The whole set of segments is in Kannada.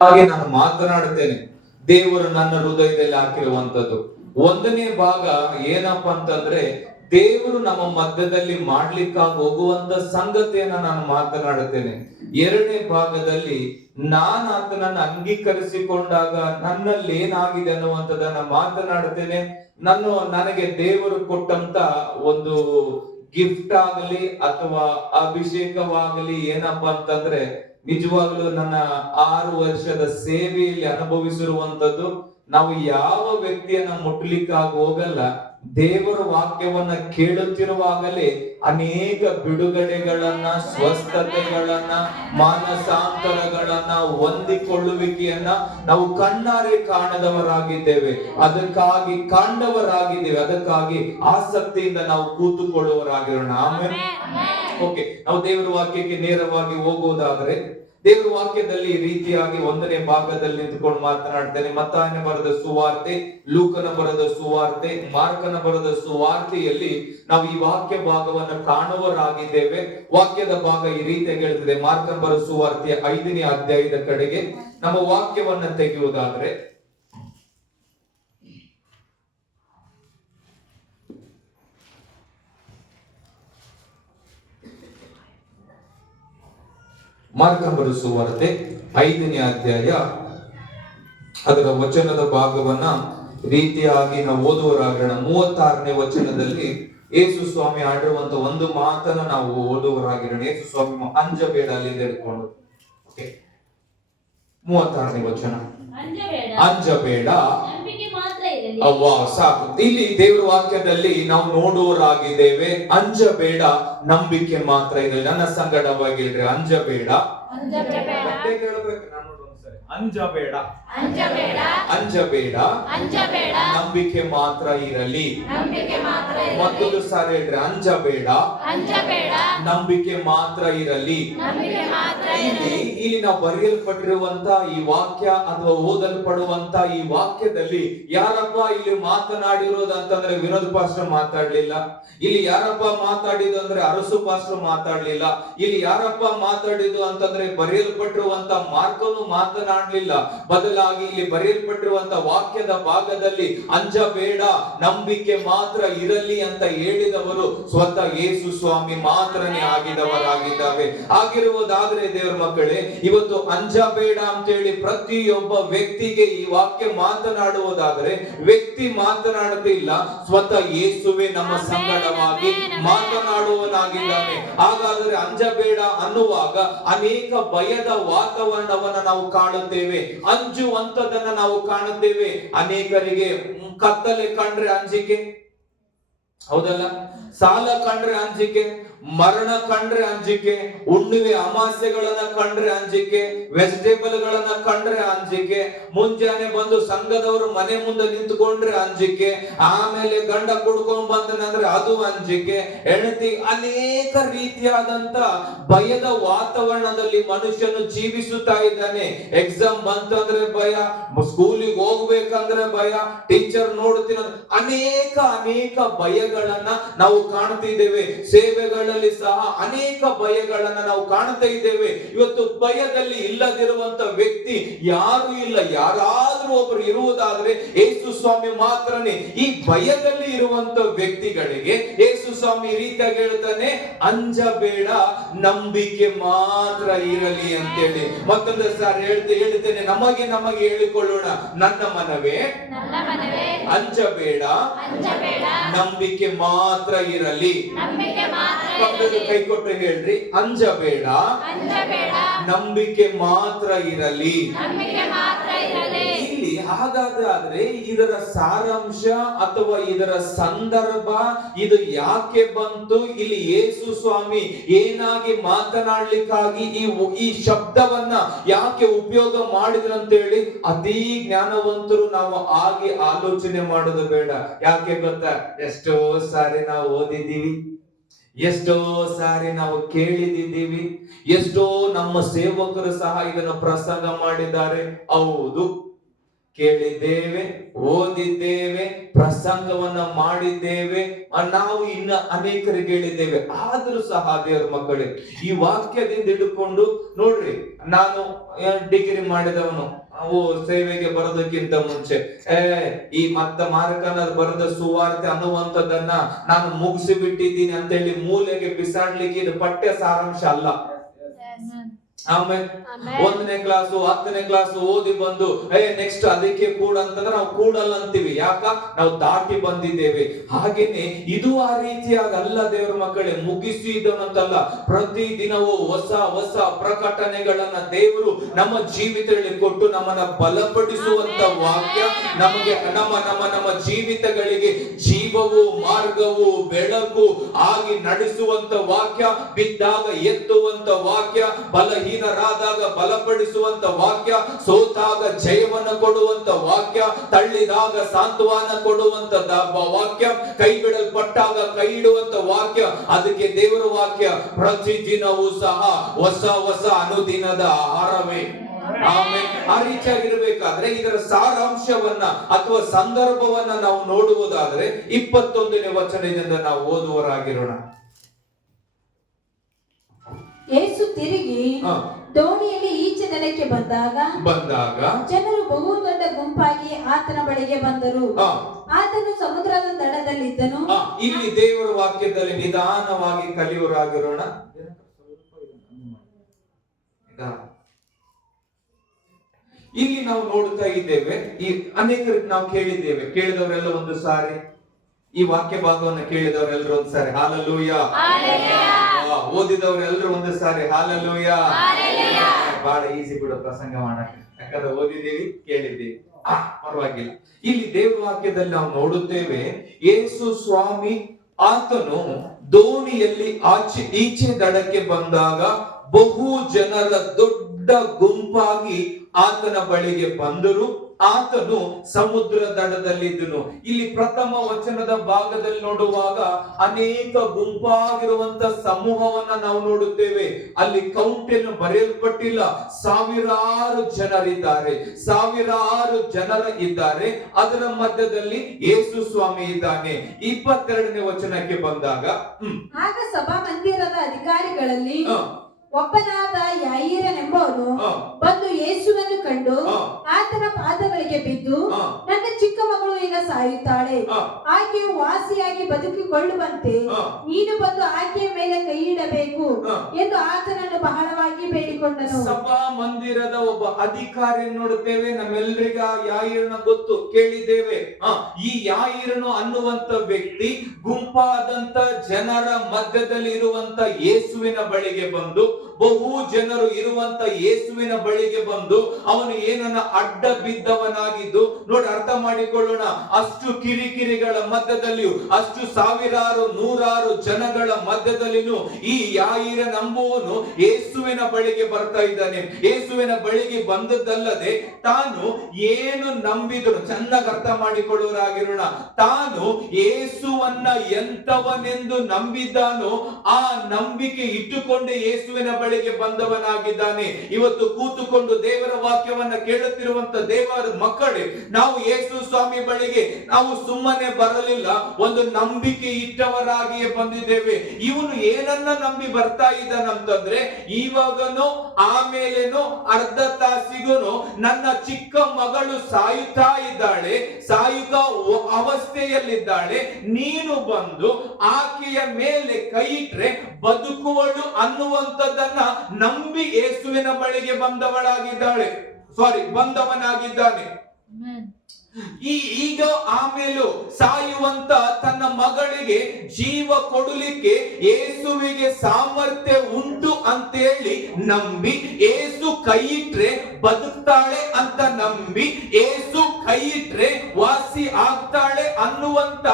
ಹಾಗೆ ನಾನು ಮಾತನಾಡುತ್ತೇನೆ. ದೇವರು ನನ್ನ ಹೃದಯದಲ್ಲಿ ಹಾಕಿರುವಂತದ್ದು ಒಂದನೇ ಭಾಗ ಏನಪ್ಪಾ ಅಂತಂದ್ರೆ, ದೇವರು ನಮ್ಮ ಮಧ್ಯದಲ್ಲಿ ಮಾಡ್ಲಿಕ್ಕಾಗಿ ಹೋಗುವಂತ ಸಂಗತಿಯನ್ನ ನಾನು ಮಾತನಾಡುತ್ತೇನೆ. ಎರಡನೇ ಭಾಗದಲ್ಲಿ ನಾನು ಆತನನ್ನು ಅಂಗೀಕರಿಸಿಕೊಂಡಾಗ ನನ್ನಲ್ಲಿ ಏನಾಗಿದೆ ಅನ್ನುವಂಥದ್ದನ್ನ ಮಾತನಾಡುತ್ತೇನೆ. ನನಗೆ ದೇವರು ಕೊಟ್ಟಂತ ಒಂದು ಗಿಫ್ಟ್ ಆಗಲಿ ಅಥವಾ ಅಭಿಷೇಕವಾಗಲಿ ಏನಪ್ಪಾ ಅಂತಂದ್ರೆ, ನಿಜವಾಗ್ಲೂ ನನ್ನ 6 ವರ್ಷದ ಸೇವೆಯಲ್ಲಿ ಅನುಭವಿಸಿರುವಂತದ್ದು, ನಾವು ಯಾವ ವ್ಯಕ್ತಿಯನ್ನ ಮುಟ್ಲಿಕ್ಕಾಗಿ ಹೋಗಲ್ಲ, ದೇವರ ವಾಕ್ಯವನ್ನ ಕೇಳುತ್ತಿರುವಾಗಲೇ ಅನೇಕ ಬಿಡುಗಡೆಗಳನ್ನ, ಸ್ವಸ್ಥತೆಗಳನ್ನ, ಮಾನಸಾಂತರಗಳನ್ನ, ಹೊಂದಿಕೊಳ್ಳುವಿಕೆಯನ್ನ ನಾವು ಕಣ್ಣಾರೆ ಕಾಣದವರಾಗಿದ್ದೇವೆ. ಅದಕ್ಕಾಗಿ ಕಾಣದವರಾಗಿದ್ದೇವೆ, ಅದಕ್ಕಾಗಿ ಆಸಕ್ತಿಯಿಂದ ನಾವು ಕೂತುಕೊಳ್ಳುವವರಾಗಿರೋಣ. ಆಮೇಲೆ ಓಕೆ, ನಾವು ದೇವರ ವಾಕ್ಯಕ್ಕೆ ನೇರವಾಗಿ ಹೋಗುವುದಾದ್ರೆ, ದೇವರ ವಾಕ್ಯದಲ್ಲಿ ಈ ರೀತಿಯಾಗಿ ಒಂದನೇ ಭಾಗದಲ್ಲಿ ನಿಂತುಕೊಂಡು ಮಾತನಾಡ್ತೇನೆ. ಮತ್ತಾಯನ ಬರೆದ ಸುವಾರ್ತೆ, ಲೂಕನ ಬರೆದ ಸುವಾರ್ತೆ, ಮಾರ್ಕನ ಬರೆದ ಸುವಾರ್ತೆಯಲ್ಲಿ ನಾವು ಈ ವಾಕ್ಯ ಭಾಗವನ್ನು ಕಾಣುವರಾಗಿದ್ದೇವೆ. ವಾಕ್ಯದ ಭಾಗ ಈ ರೀತಿಯಾಗಿ ಹೇಳ್ತದೆ. ಮಾರ್ಕನ ಬರೆದ ಸುವಾರ್ತೆಯ 5ನೇ ಅಧ್ಯಾಯದ ಕಡೆಗೆ ನಮ್ಮ ವಾಕ್ಯವನ್ನ ತೆಗೆಯುವುದಾದ್ರೆ, ಮಾರ್ಕನ ಬರೆದ ಸುವಾರ್ತೆ 5ನೇ ಅಧ್ಯಾಯ ಅದರ ವಚನದ ಭಾಗವನ್ನ ರೀತಿಯಾಗಿ ನಾವು ಓದುವರಾಗೋಣ. 36ನೇ ವಚನದಲ್ಲಿ ಯೇಸು ಸ್ವಾಮಿ ಆಡಿರುವಂತ ಒಂದು ಮಾತನ್ನ ನಾವು ಓದುವರಾಗಿರೋಣ. ಯೇಸು ಸ್ವಾಮಿ ಅಂಜಬೇಡ ಅಲ್ಲಿಂದ ಹಿಡ್ಕೊಂಡು 36ನೇ ವಚನ, ಅಂಜಬೇಡ. ಅವ್ವಾ ಸಾಕು. ಇಲ್ಲಿ ದೇವರ ವಾಕ್ಯದಲ್ಲಿ ನಾವು ನೋಡುವರಾಗಿದ್ದೇವೆ, ಅಂಜಬೇಡ, ನಂಬಿಕೆ ಮಾತ್ರ ಇರಲಿ. ನನ್ನ ಸಂಗಡವಾಗಿಲ್ರಿ, ಅಂಜಬೇಡ. ಅಂಜಬೇಡ, ಅಂಜಬೇಡ, ನಂಬಿಕೆ ಮಾತ್ರ ಇರಲಿ. ಮತ್ತೊಂದು ಸಾರಿ ಹೇಳ್ರಿ, ಅಂಜಬೇಡ, ನಂಬಿಕೆ ಮಾತ್ರ ಇರಲಿ. ಇಲ್ಲಿ ನಾವು ಬರೆಯಲ್ಪಟ್ಟಿರುವಂತ ಈ ವಾಕ್ಯ ಅಥವಾ ಓದಲ್ಪಡುವಂತ ಈ ವಾಕ್ಯದಲ್ಲಿ ಯಾರಪ್ಪ ಇಲ್ಲಿ ಮಾತನಾಡಿರೋದು ಅಂತಂದ್ರೆ, ವಿನೋದ್ ಪಾಸ್ಟರ್ ಮಾತಾಡ್ಲಿಲ್ಲ. ಇಲ್ಲಿ ಯಾರಪ್ಪ ಮಾತಾಡಿದ್ದು ಅಂದ್ರೆ ಅರಸು ಪಾಸ್ಟರ್ ಮಾತಾಡ್ಲಿಲ್ಲ. ಇಲ್ಲಿ ಯಾರಪ್ಪ ಮಾತಾಡಿದ್ದು ಅಂತಂದ್ರೆ ಬರೆಯಲ್ಪಟ್ಟಿರುವಂತ ಮಾರ್ಕನು ಮಾತನಾಡ್ಲಿಲ್ಲ. ಬದಲಾಗಿ ಇಲ್ಲಿ ಬರೆಯಲ್ಪಟ್ಟಿರುವಂತ ವಾಕ್ಯದ ಭಾಗದಲ್ಲಿ ಅಂಜಬೇಡ, ನಂಬಿಕೆ ಮಾತ್ರ ಇರಲಿ ಅಂತ ಹೇಳಿದವರು ಸ್ವತಃ ಯೇಸು ಸ್ವಾಮಿ ಮಾತ್ರನೇ ಆಗಿದವರಾಗಿದ್ದಾವೆ. ಆಗಿರುವುದಾದ್ರೆ ದೇವರ ಮಕ್ಕಳೇ, ಇವತ್ತು ಅಂಜಬೇಡ ಅಂತ ಹೇಳಿ ಪ್ರತಿಯೊಬ್ಬ ವ್ಯಕ್ತಿಗೆ ಈ ವಾಕ್ಯ ಮಾತನಾಡುವುದಾದ್ರೆ, ವ್ಯಕ್ತಿ ಮಾತನಾಡುತ್ತಿಲ್ಲ, ಸ್ವತಃ ಯೇಸುವೆ ನಮ್ಮ ಸಂಗಡವಾಗಿ ಮಾತನಾಡುವನಾಗಿದ್ದಾನೆ. ಹಾಗಾದ್ರೆ ಅಂಜಬೇಡ ಅನ್ನುವಾಗ ಅನೇಕ ಭಯದ ವಾತಾವರಣವನ್ನ ನಾವು ಕಾಣುತ್ತೇವೆ, ಅಂಜುವಂತದನ್ನ ನಾವು ಕಾಣುತ್ತೇವೆ. ಅನೇಕರಿಗೆ ಕತ್ತಲೆ ಕಂಡ್ರೆ ಅಂಜಿಕೆ, ಹೌದಲ್ಲ? ಸಾಲ ಕಂಡ್ರೆ ಅಂಜಿಕೆ, ಮರಣ ಕಂಡ್ರೆ ಅಂಜಿಕೆ, ಹುಣ್ಣಿಮೆ ಅಮಾಸ್ಯೆಗಳನ್ನ ಕಂಡ್ರೆ ಅಂಜಿಕೆ, ವೆಜಿಟೇಬಲ್ ಗಳನ್ನ ಕಂಡ್ರೆ ಅಂಜಿಕೆ, ಮುಂಜಾನೆ ಬಂದು ಸಂಘದವರು ಮನೆ ಮುಂದೆ ನಿಂತುಕೊಂಡ್ರೆ ಅಂಜಿಕೆ, ಆಮೇಲೆ ಗಂಡ ಕುಡ್ಕೊಂಡ್ ಬಂದನಂದ್ರೆ ಅದು ಅಂಜಿಕೆ, ಹೆಂಡತಿ, ಅನೇಕ ರೀತಿಯಾದಂತ ಭಯದ ವಾತಾವರಣದಲ್ಲಿ ಮನುಷ್ಯನು ಜೀವಿಸುತ್ತಾ ಇದ್ದಾನೆ. ಎಕ್ಸಾಮ್ ಬಂತಂದ್ರೆ ಭಯ, ಸ್ಕೂಲಿಗೆ ಹೋಗ್ಬೇಕಂದ್ರೆ ಭಯ, ಟೀಚರ್ ನೋಡ್ತೀನಿ, ಅನೇಕ ಭಯಗಳನ್ನ ನಾವು ಕಾಣ್ತಿದ್ದೇವೆ. ಸೇವೆಗಳಲ್ಲಿ ಸಹ ಅನೇಕ ಭಯಗಳನ್ನ ನಾವು ಕಾಣ್ತಾ ಇದ್ದೇವೆ. ಇವತ್ತು ಭಯದಲ್ಲಿ ಇಲ್ಲದಿರುವಂತ ವ್ಯಕ್ತಿ ಯಾರು ಇಲ್ಲ. ಯಾರಾದ್ರೂ ಒಬ್ರು ಇರುವುದಾದ್ರೆ ಯೇಸು ಸ್ವಾಮಿ ಮಾತ್ರನೇ. ಈ ಭಯದಲ್ಲಿ ಇರುವಂತ ವ್ಯಕ್ತಿಗಳಿಗೆ ಯೇಸು ಸ್ವಾಮಿ ರೀತಿಯಾಗಿ ಹೇಳ್ತಾನೆ, ಅಂಜಬೇಡ, ನಂಬಿಕೆ ಮಾತ್ರ ಇರಲಿ ಅಂತೇಳಿ. ಮತ್ತೊಂದು ಸಾರಿ ಹೇಳ್ತೇನೆ, ನಮಗೆ ಹೇಳಿಕೊಳ್ಳೋಣ, ನನ್ನ ಮನವೇ ಅಂಜಬೇಡ, ನಂಬಿಕೆ ಮಾತ್ರ ಇರಲಿ. ಕೈ ಕೊಟ್ಟು ಹೇಳ್ರಿ, ಅಂಜಬೇಡ, ನಂಬಿಕೆ ಮಾತ್ರ ಇರಲಿ. ಇಲ್ಲಿ ಹಾಗಾದ್ರೆ ಇದರ ಸಾರಾಂಶ ಅಥವಾ ಇದರ ಸಂದರ್ಭ, ಇದು ಯಾಕೆ ಬಂತು, ಇಲ್ಲಿ ಯೇಸು ಸ್ವಾಮಿ ಏನಾಗಿ ಮಾತನಾಡ್ಲಿಕ್ಕಾಗಿ ಈ ಶಬ್ದವನ್ನ ಯಾಕೆ ಉಪಯೋಗ ಮಾಡಿದ್ರು ಅಂತ ಹೇಳಿ ಅತಿ ಜ್ಞಾನವಂತರು ನಾವು ಹಾಗೆ ಆಲೋಚನೆ ಮಾಡೋದು ಬೇಡ. ಯಾಕೆ ಗೊತ್ತಾ? ಎಷ್ಟೋ ಸಾರಿ ನಾವು ಓದಿದ್ದೀವಿ, ಎಷ್ಟೋ ಸಾರಿ ನಾವು ಕೇಳಿದ್ದೀವಿ, ಎಷ್ಟೋ ನಮ್ಮ ಸೇವಕರು ಸಹ ಇದನ್ನು ಪ್ರಸಂಗ ಮಾಡಿದ್ದಾರೆ. ಹೌದು, ಕೇಳಿದ್ದೇವೆ, ಓದಿದ್ದೇವೆ, ಪ್ರಸಂಗವನ್ನ ಮಾಡಿದ್ದೇವೆ, ನಾವು ಇನ್ನ ಅನೇಕರಿಗೆ ಹೇಳಿದ್ದೇವೆ. ಆದ್ರೂ ಸಹ ದೇವರ ಮಕ್ಕಳೇ, ಈ ವಾಕ್ಯದಿಂದ ಹಿಡ್ಕೊಂಡು ನೋಡ್ರಿ, ನಾನು ಡಿಗ್ರಿ ಮಾಡಿದವನು, ಅವು ಸೇವೆಗೆ ಬರೋದಕ್ಕಿಂತ ಮುಂಚೆ ಈ ಮಾರಕನ ಬರೆದ ಸುವಾರ್ತೆ ಅನ್ನುವಂಥದ್ದನ್ನ ನಾನು ಮುಗಿಸಿ ಬಿಟ್ಟಿದ್ದೀನಿ ಅಂತ ಹೇಳಿ ಮೂಲೆಗೆ ಬಿಸಾಡ್ಲಿಕ್ಕೆ ಇದು ಪಠ್ಯ ಸಾರಾಂಶ ಅಲ್ಲ. ಆಮೇಲೆ 1ನೇ ಕ್ಲಾಸ್ 10ನೇ ಕ್ಲಾಸ್ ಓದಿ ಬಂದು ನೆಕ್ಸ್ಟ್ ಅದಕ್ಕೆ ಕೂಡ ಅಂತಂದ್ರೆ ನಾವು ಕೂಡಲ್ಲ ಅಂತೀವಿ. ಯಾಕ? ನಾವು ದಾಟಿ ಬಂದಿದ್ದೇವೆ. ಹಾಗೇನೆ ಇದು ಆ ರೀತಿಯಾಗಿ ಅಲ್ಲ ದೇವರ ಮಕ್ಕಳೇ. ಮುಗಿಸಿದನಂತಲ್ಲ, ಪ್ರತಿ ದಿನವೂ ಹೊಸ ಹೊಸ ಪ್ರಕಟಣೆಗಳನ್ನ ದೇವರು ನಮ್ಮ ಜೀವಿತಗಳಲ್ಲಿ ಕೊಟ್ಟು ನಮ್ಮನ್ನ ಬಲಪಡಿಸುವಂತ ವಾಕ್ಯ, ನಮಗೆ ನಮ್ಮ ಜೀವಿತಗಳಿಗೆ ಜೀವವು ಮಾರ್ಗವು ಬೆಳಕು ಆಗಿ ನಡೆಸುವಂತ ವಾಕ್ಯ, ಬಿದ್ದಾಗ ಎತ್ತುವಂತ ವಾಕ್ಯ, ಬಲಹೀನರಾದಾಗ ಬಲಪಡಿಸುವಂತ ವಾಕ್ಯ, ಸೋತಾಗ ಜಯವನ್ನು ಕೊಡುವಂತ ವಾಕ್ಯ, ತಳ್ಳಿದಾಗ ಸಾಂತ್ವನ ಕೊಡುವಂತ ವಾಕ್ಯ, ಕೈ ಬಿಡಲ್ಪಟ್ಟಾಗ ಕೈ ಇಡುವಂತ ವಾಕ್ಯ. ಅದಕ್ಕೆ ದೇವರ ವಾಕ್ಯ ಪ್ರತಿ ದಿನವೂ ಸಹ ಹೊಸ ಹೊಸ ಅನುದಿನದ ಆಹಾರವೇ. ಆಮೇಲೆ ಆ ರೀತಿಯಾಗಿರ್ಬೇಕಾದ್ರೆ ಇದರ ಸಾರಾಂಶವನ್ನ ಅಥವಾ ಸಂದರ್ಭವನ್ನ ನಾವು ನೋಡುವುದಾದ್ರೆ 21ನೇ ವಚನದಿಂದ ನಾವು ಓದುವರಾಗಿರೋಣ. ಯೇಸು ತಿರುಗಿ ದೋಣಿಯಲ್ಲಿ ಈಚೆ ನೆಲಕ್ಕೆ ಬಂದಾಗ ಜನರು ಬಹು ದೊಡ್ಡ ಗುಂಪಾಗಿ ಆತನ ಬಳಿಗೆ ಬಂದರು. ಆತನು ಸಮುದ್ರದ ದಡದಲ್ಲಿದ್ದನು. ಇಲ್ಲಿ ದೇವರ ವಾಕ್ಯದಲ್ಲಿ ನಿಧಾನವಾಗಿ ಕಲಿಯುವರಾಗಿರೋಣ. ಇಲ್ಲಿ ನಾವು ನೋಡ್ತಾ ಇದ್ದೇವೆ, ಈ ಅನೇಕರಿಗೆ ನಾವು ಕೇಳಿದವರೆಲ್ಲ ಒಂದು ಸಾರಿ ಈ ವಾಕ್ಯ ಭಾಗವನ್ನು ಕೇಳಿದವರೆಲ್ಲರೂ ಒಂದು ಸಾರಿ ಹಾಲೆಲೂಯ, ಓದಿದವರೆಲ್ಲರೂ ಒಂದು ಸಾರಿ ಹಾಲೆಲೂಯ. ಬಹಳ ಈಸಿ ಬಿಡು ಪ್ರಸಂಗ ಮಾಡಕ್ಕೆ, ಯಾಕಂದ್ರೆ ಓದಿದ್ದೀವಿ, ಕೇಳಿದ್ದೀವಿ, ಪರವಾಗಿಲ್ಲ. ಇಲ್ಲಿ ದೇವರ ವಾಕ್ಯದಲ್ಲಿ ನಾವು ನೋಡುತ್ತೇವೆ, ಯೇಸು ಸ್ವಾಮಿ ಆತನು ದೋಣಿಯಲ್ಲಿ ಈಚೆ ದಡಕ್ಕೆ ಬಂದಾಗ ಬಹು ಜನರ ದೊಡ್ಡ ಗುಂಪಾಗಿ ಆತನ ಬಳಿಗೆ ಬಂದರು. ಆತನು ಸಮುದ್ರ ದಡದಲ್ಲಿದ್ದನು. ಇಲ್ಲಿ ಪ್ರಥಮ ವಚನದ ಭಾಗದಲ್ಲಿ ನೋಡುವಾಗ ಅನೇಕ ಗುಂಪಾಗಿರುವಂತ ಸಮೂಹವನ್ನ ನಾವು ನೋಡುತ್ತೇವೆ. ಅಲ್ಲಿ ಕೌಂಟನ್ನು ಬರೆಯಲ್ಪಟ್ಟಿಲ್ಲ. ಸಾವಿರಾರು ಜನರ ಇದ್ದಾರೆ. ಅದರ ಮಧ್ಯದಲ್ಲಿ ಯೇಸು ಸ್ವಾಮಿ ಇದ್ದಾನೆ. 22ನೇ ವಚನಕ್ಕೆ ಬಂದಾಗ, ಆಗ ಸಭಾ ಮಂದಿರದ ಅಧಿಕಾರಿಗಳಲ್ಲಿ ಒಬ್ಬನಾದ ಯಾಯೀರನೆಂಬವನು ಬಂದು ಯೇಸುವನ್ನು ಕಂಡು ಆತನ ಪಾದಗಳಿಗೆ ಬಿದ್ದು, ನನ್ನ ಚಿಕ್ಕ ಮಗಳು ಈಗ ಸಾಯುತ್ತಾಳೆ, ಆಕೆಯು ವಾಸಿಯಾಗಿ ಬದುಕಿಕೊಳ್ಳುವಂತೆ ನೀನು ಬಂದು ಆಕೆಯ ಮೇಲೆ ಕೈ ಇಡಬೇಕು ಎಂದು ಆತನನ್ನು ಬಹಳವಾಗಿ ಬೇಡಿಕೊಂಡನು. ಸಭಾ ಮಂದಿರದ ಒಬ್ಬ ಅಧಿಕಾರಿ ನೋಡುತ್ತೇವೆ. ನಮ್ಮೆಲ್ಲರಿಗ ಯಾಯೀರನ ಗೊತ್ತು, ಕೇಳಿದ್ದೇವೆ. ಈ ಯಾಯೀರನು ಅನ್ನುವಂತ ವ್ಯಕ್ತಿ ಗುಂಪಾದಂತ ಜನರ ಮಧ್ಯದಲ್ಲಿ ಇರುವಂತ ಯೇಸುವಿನ ಬಳಿಗೆ ಬಂದು, ಬಹು ಜನರು ಇರುವಂತ ಯೇಸುವಿನ ಬಳಿಗೆ ಬಂದು ಅವನು ಏನನ್ನ ಅಡ್ಡ ಬಿದ್ದವನಾಗಿದ್ದು ನೋಡಿ, ಅರ್ಥ ಮಾಡಿಕೊಳ್ಳೋಣ. ಅಷ್ಟು ಕಿರಿಕಿರಿಗಳ ಮಧ್ಯದಲ್ಲಿಯೂ, ಅಷ್ಟು ಸಾವಿರಾರು ನೂರಾರು ಜನಗಳ ಮಧ್ಯದಲ್ಲಿಯೂ ಈ ಯಾಯೀರ ನಂಬುವನು ಯೇಸುವಿನ ಬಳಿಗೆ ಬರ್ತಾ ಇದ್ದಾನೆ. ಯೇಸುವಿನ ಬಳಿಗೆ ಬಂದದ್ದಲ್ಲದೆ ತಾನು ಏನು ನಂಬಿದನು, ಚೆನ್ನಾಗಿ ಅರ್ಥ ಮಾಡಿಕೊಳ್ಳುವರಾಗಿರೋಣ. ತಾನು ಯೇಸುವನ್ನ ಎಂತವನೆಂದು ನಂಬಿದ್ದಾನೋ ಆ ನಂಬಿಕೆ ಇಟ್ಟುಕೊಂಡು ಯೇಸುವಿನ ಬಳಿಗೆ ಬಂದವನಾಗಿದ್ದಾನೆ. ಇವತ್ತು ಕೂತುಕೊಂಡು ದೇವರ ವಾಕ್ಯವನ್ನ ಕೇಳುತ್ತಿರುವಂತ ದೇವರ ಮಕ್ಕಳೇ, ನಾವು ಯೇಸು ಸ್ವಾಮಿ ಬಳಿಗೆ ನಾವು ಸುಮ್ಮನೆ ಬರಲಿಲ್ಲ, ಒಂದು ನಂಬಿಕೆ ಇಟ್ಟವರಾಗಿಯೇ ಬಂದಿದ್ದೇವೆ. ಇವನು ಏನನ್ನ ನಂಬಿ ಬರ್ತಾ ಇದ್ದಾನಂತಂದ್ರೆ, ಇವಾಗನೋ ಆಮೇಲೇನೋ ಅರ್ಧ ತಾಸಿಗೂ ನನ್ನ ಚಿಕ್ಕ ಮಗಳು ಸಾಯುತ್ತಾ ಇದ್ದಾಳೆ, ಸಾಯುತ್ತ ಅವಸ್ಥೆಯಲ್ಲಿದ್ದಾಳೆ, ನೀನು ಬಂದು ಆಕೆಯ ಮೇಲೆ ಕೈ ಇಟ್ರೆ ಬದುಕುವಳು ಅನ್ನುವಂಥದ್ದನ್ನ ನಂಬಿ ಯೇಸುವಿನ ಬಳಿಗೆ ಬಂದವನಾಗಿದ್ದಾನೆ. ಈಗ ಆಮೇಲೂ ಸಾಯುವಂತ ತನ್ನ ಮಗಳಿಗೆ ಜೀವ ಕೊಡಲಿಕ್ಕೆ ಯೇಸುವಿಗೆ ಸಾಮರ್ಥ್ಯ ಉಂಟು ಅಂತೇಳಿ ನಂಬಿ, ಯೇಸು ಕೈ ಇಟ್ರೆ ಬದುಕ್ತಾಳೆ ಅಂತ ನಂಬಿ, ಯೇಸು ಕೈ ಇಟ್ರೆ ವಾಸಿ ಆಗ್ತಾಳೆ ಅನ್ನುವಂತ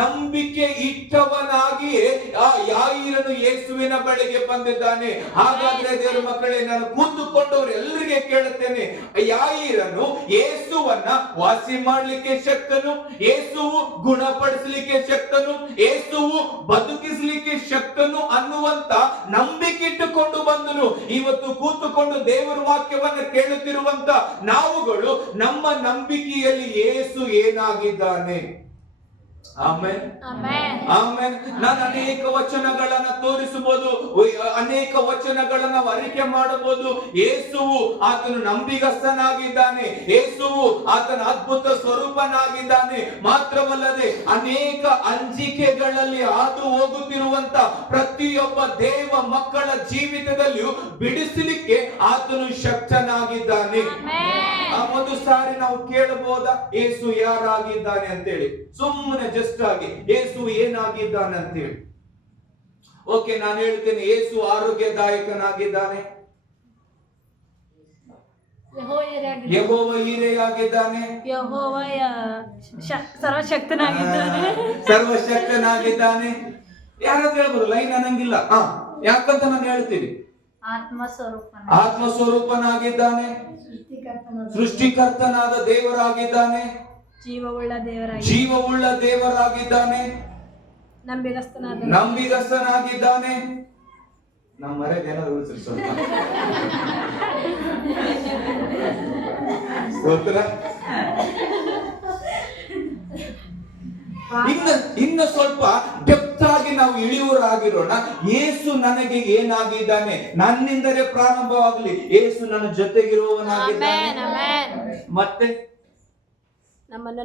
ನಂಬಿಕೆ ಇಟ್ಟವನಾಗಿಯೇ ಆ ಯಾಯೀರನು ಯೇಸುವಿನ ಬಳಿಗೆ ಬಂದಿದ್ದಾನೆ. ಹಾಗಾದ್ರೆ ದೇವರ ಮಕ್ಕಳೇ, ನಾನು ಕೂತುಕೊಂಡವರು ಎಲ್ಲರಿಗೆ ಕೇಳುತ್ತೇನೆ, ಯಾಯಿರನು ಯೇಸುವನ್ನ ವಾಸಿ ಮಾಡ್ಲಿಕ್ಕೆ ಶಕ್ತನು, ಯೇಸುವು ಗುಣಪಡಿಸಲಿಕ್ಕೆ ಶಕ್ತನು, ಯೇಸುವು ಬದುಕಿಸಲಿಕ್ಕೆ ಶಕ್ತನು ಅನ್ನುವಂತ ನಂಬಿಕೆ ಇಟ್ಟುಕೊಂಡು ಬಂದನು. ಇವತ್ತು ಕೂತುಕೊಂಡು ದೇವರ ವಾಕ್ಯವನ್ನ ಕೇಳುತ್ತಿರುವಂತ ನಾವುಗಳು ನಮ್ಮ ನಂಬಿಕೆಯಲ್ಲಿ ಯೇಸು ಏನಾಗಿದ್ದಾನೆ. Amen, amen. ನಾನು ಅನೇಕ ವಚನಗಳನ್ನ ತೋರಿಸಬಹುದು, ಅನೇಕ ವಚನಗಳನ್ನ ಅರಿಕೆ ಮಾಡಬಹುದು. ಯೇಸುವು ಆತನು ನಂಬಿಗಸ್ತನಾಗಿದ್ದಾನೆ, ಯೇಸುವು ಆತನ ಅದ್ಭುತ ಸ್ವರೂಪನಾಗಿದ್ದಾನೆ. ಮಾತ್ರವಲ್ಲದೆ ಅನೇಕ ಅಂಜಿಕೆಗಳಲ್ಲಿ ಹಾದು ಹೋಗುತ್ತಿರುವಂತ ಪ್ರತಿಯೊಬ್ಬ ದೇವ ಮಕ್ಕಳ ಜೀವಿತದಲ್ಲಿಯೂ ಬಿಡಿಸಲಿಕ್ಕೆ ಆತನು ಶಕ್ತನಾಗಿದ್ದಾನೆ. ಒಂದು ಸಾರಿ ನಾವು ಕೇಳಬಹುದಾ ಯೇಸು ಯಾರಾಗಿದ್ದಾನೆ ಅಂತೇಳಿ? ಸುಮ್ಮನೆ ಜಸ್ಟ್ ಆಗಿ ಯೇಸು ಏನಾಗಿದ್ದಾನೆ ಅಂತೇಳಿ. ಓಕೆ, ನಾನು ಹೇಳ್ತೇನೆ, ಯೇಸು ಆರೋಗ್ಯದಾಯಕನಾಗಿದ್ದಾನೆ, ಯೆಹೋವ ಈರೆಯಾಗಿದ್ದಾನೆ, ಸರ್ವಶಕ್ತನಾಗಿದ್ದಾನೆ. ಯಾರಾದ್ರೂ ಹೇಳ್ಬೋದು, ಲೈನ್ ಅನ್ನಂಗಿಲ್ಲ. ಯಾಕಂತ ನಾನು ಹೇಳ್ತೀನಿ, ಆತ್ಮಸ್ವರೂಪನಾಗಿದ್ದಾನೆ, ಸೃಷ್ಟಿಕರ್ತನಾದ ದೇವರಾಗಿದ್ದಾನೆ, ಜೀವವುಳ್ಳ ದೇವರಾಗಿದ್ದಾನೆ, ನಂಬಿಗಸ್ತನಾಗಿದ್ದಾನೆ. ನಮ್ಮ ಮರೆಗೆ ಏನಾದ್ರು ಉಳಿಸ್ರಿ ಸ್ವಲ್ಪ. ಇನ್ನು ಸ್ವಲ್ಪ ಡೆಪ್ತ್ ಆಗಿ ನಾವು ಇಳಿಯುವರಾಗಿರೋಣ. ಯೇಸು ನನಗೆ ಏನಾಗಿದ್ದಾನೆ, ನನ್ನಿಂದಲೇ ಪ್ರಾರಂಭವಾಗಲಿ. ಯೇಸು ನನ್ನ ಜೊತೆಗಿರುವವನಾಗಿದ್ದಾನೆ, ಮತ್ತೆ ನಮ್ಮನ್ನು